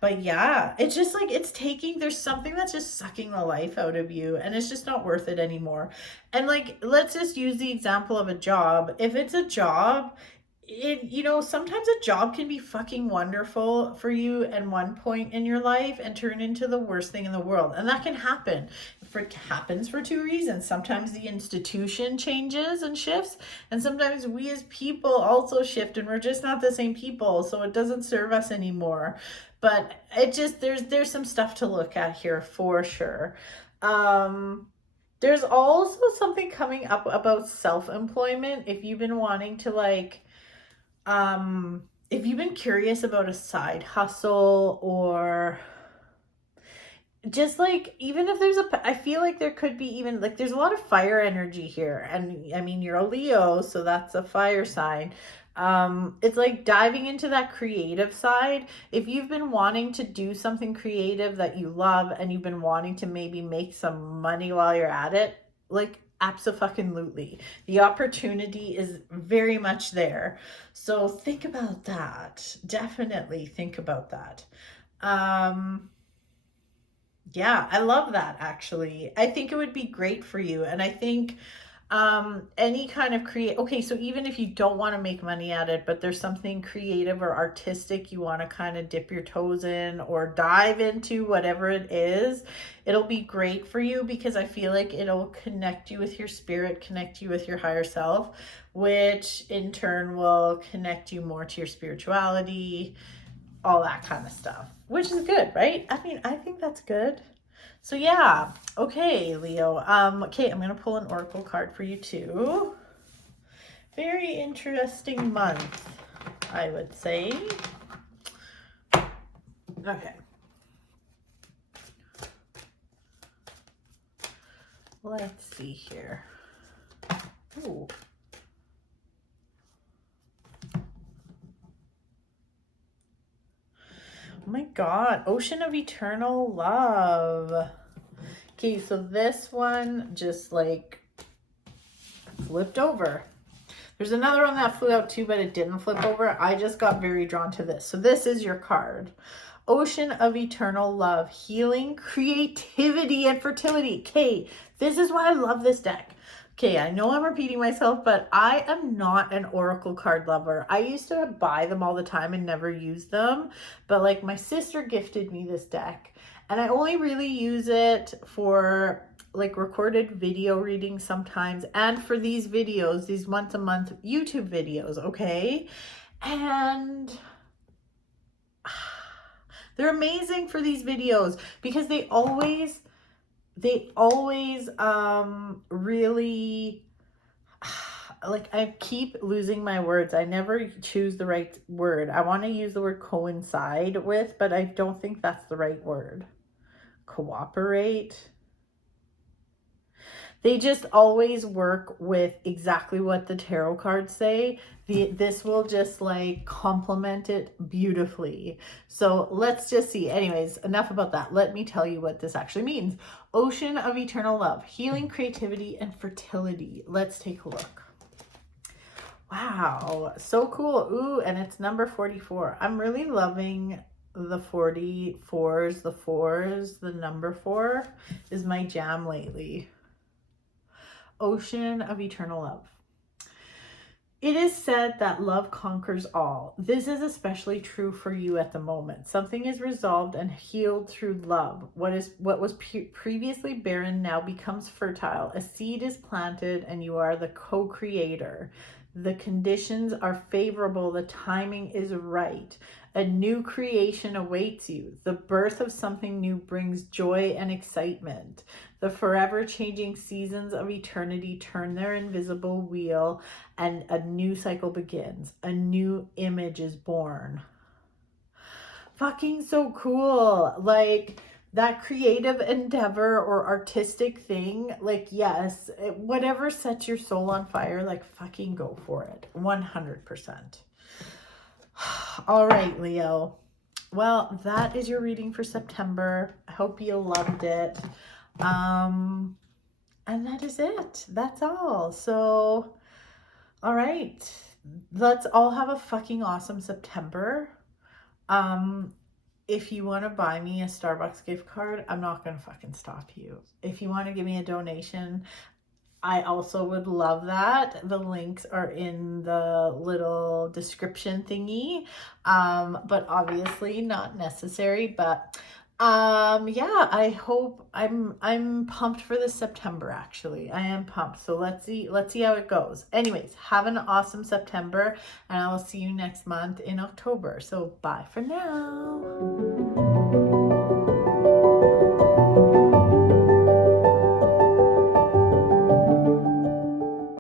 But yeah, it's just like there's something that's just sucking the life out of you, and it's just not worth it anymore. And like, let's just use the example of a job. If it's a job, sometimes a job can be fucking wonderful for you at one point in your life and turn into the worst thing in the world. And that can happen. It happens for two reasons. Sometimes the institution changes and shifts, and sometimes we as people also shift, and we're just not the same people, so it doesn't serve us anymore. But it just, there's some stuff to look at here for sure. There's also something coming up about self-employment. If you've been wanting to like, if you've been curious about a side hustle, or just like, even if I feel like there could be even like, there's a lot of fire energy here. And I mean, you're a Leo, so that's a fire sign. It's like diving into that creative side. If you've been wanting to do something creative that you love, and you've been wanting to maybe make some money while you're at it, like, abso-fucking-lutely. The opportunity is very much there. So think about that. Definitely think about that. Yeah, I love that actually. I think it would be great for you. And I think any kind of okay, so even if you don't want to make money at it, but there's something creative or artistic you want to kind of dip your toes in or dive into, whatever it is, it'll be great for you, because I feel like it'll connect you with your spirit, connect you with your higher self, which in turn will connect you more to your spirituality, all that kind of stuff, which is good, right? I mean, I think that's good. So yeah, okay, Leo. Okay, I'm gonna pull an oracle card for you too. Very interesting month, I would say. Okay. Let's see here. Ooh. Oh my God, Ocean of Eternal Love. Okay, so this one just like flipped over. There's another one that flew out too, but it didn't flip over. I just got very drawn to this. So this is your card. Ocean of Eternal Love, healing, creativity, and fertility. Okay, this is why I love this deck. Okay, I know I'm repeating myself, but I am not an oracle card lover. I used to buy them all the time and never use them, but like my sister gifted me this deck, and I only really use it for like recorded video readings sometimes, and for these videos, these once a month YouTube videos, okay? And they're amazing for these videos because they always really, like, I keep losing my words. I never choose the right word. I want to use the word coincide with, but I don't think that's the right word. Cooperate. They just always work with exactly what the tarot cards say. This will just like complement it beautifully. So let's just see. Anyways, enough about that. Let me tell you what this actually means. Ocean of Eternal Love, healing, creativity, and fertility. Let's take a look. Wow, so cool. Ooh, and it's number 44. I'm really loving the 44s, the fours. The number 4 is my jam lately. Ocean of Eternal Love. It is said that love conquers all. This is especially true for you at the moment. Something is resolved and healed through love. What was previously barren now becomes fertile. A seed is planted and you are the co-creator. The conditions are favorable. The timing is right. A new creation awaits you. The birth of something new brings joy and excitement. The forever changing seasons of eternity turn their invisible wheel, and a new cycle begins. A new image is born. Fucking so cool. Like, that creative endeavor or artistic thing, like, yes, whatever sets your soul on fire, like, fucking go for it. 100%. All right, Leo. Well, that is your reading for September. I hope you loved it. And that is it. That's all. So, all right. Let's all have a fucking awesome September. If you want to buy me a Starbucks gift card, I'm not going to fucking stop you. If you want to give me a donation, I also would love that. The links are in the little description thingy, but obviously not necessary. But yeah, I hope I'm pumped for this September. Actually, I am pumped. So let's see how it goes. Anyways, have an awesome September, and I will see you next month in October. So bye for now.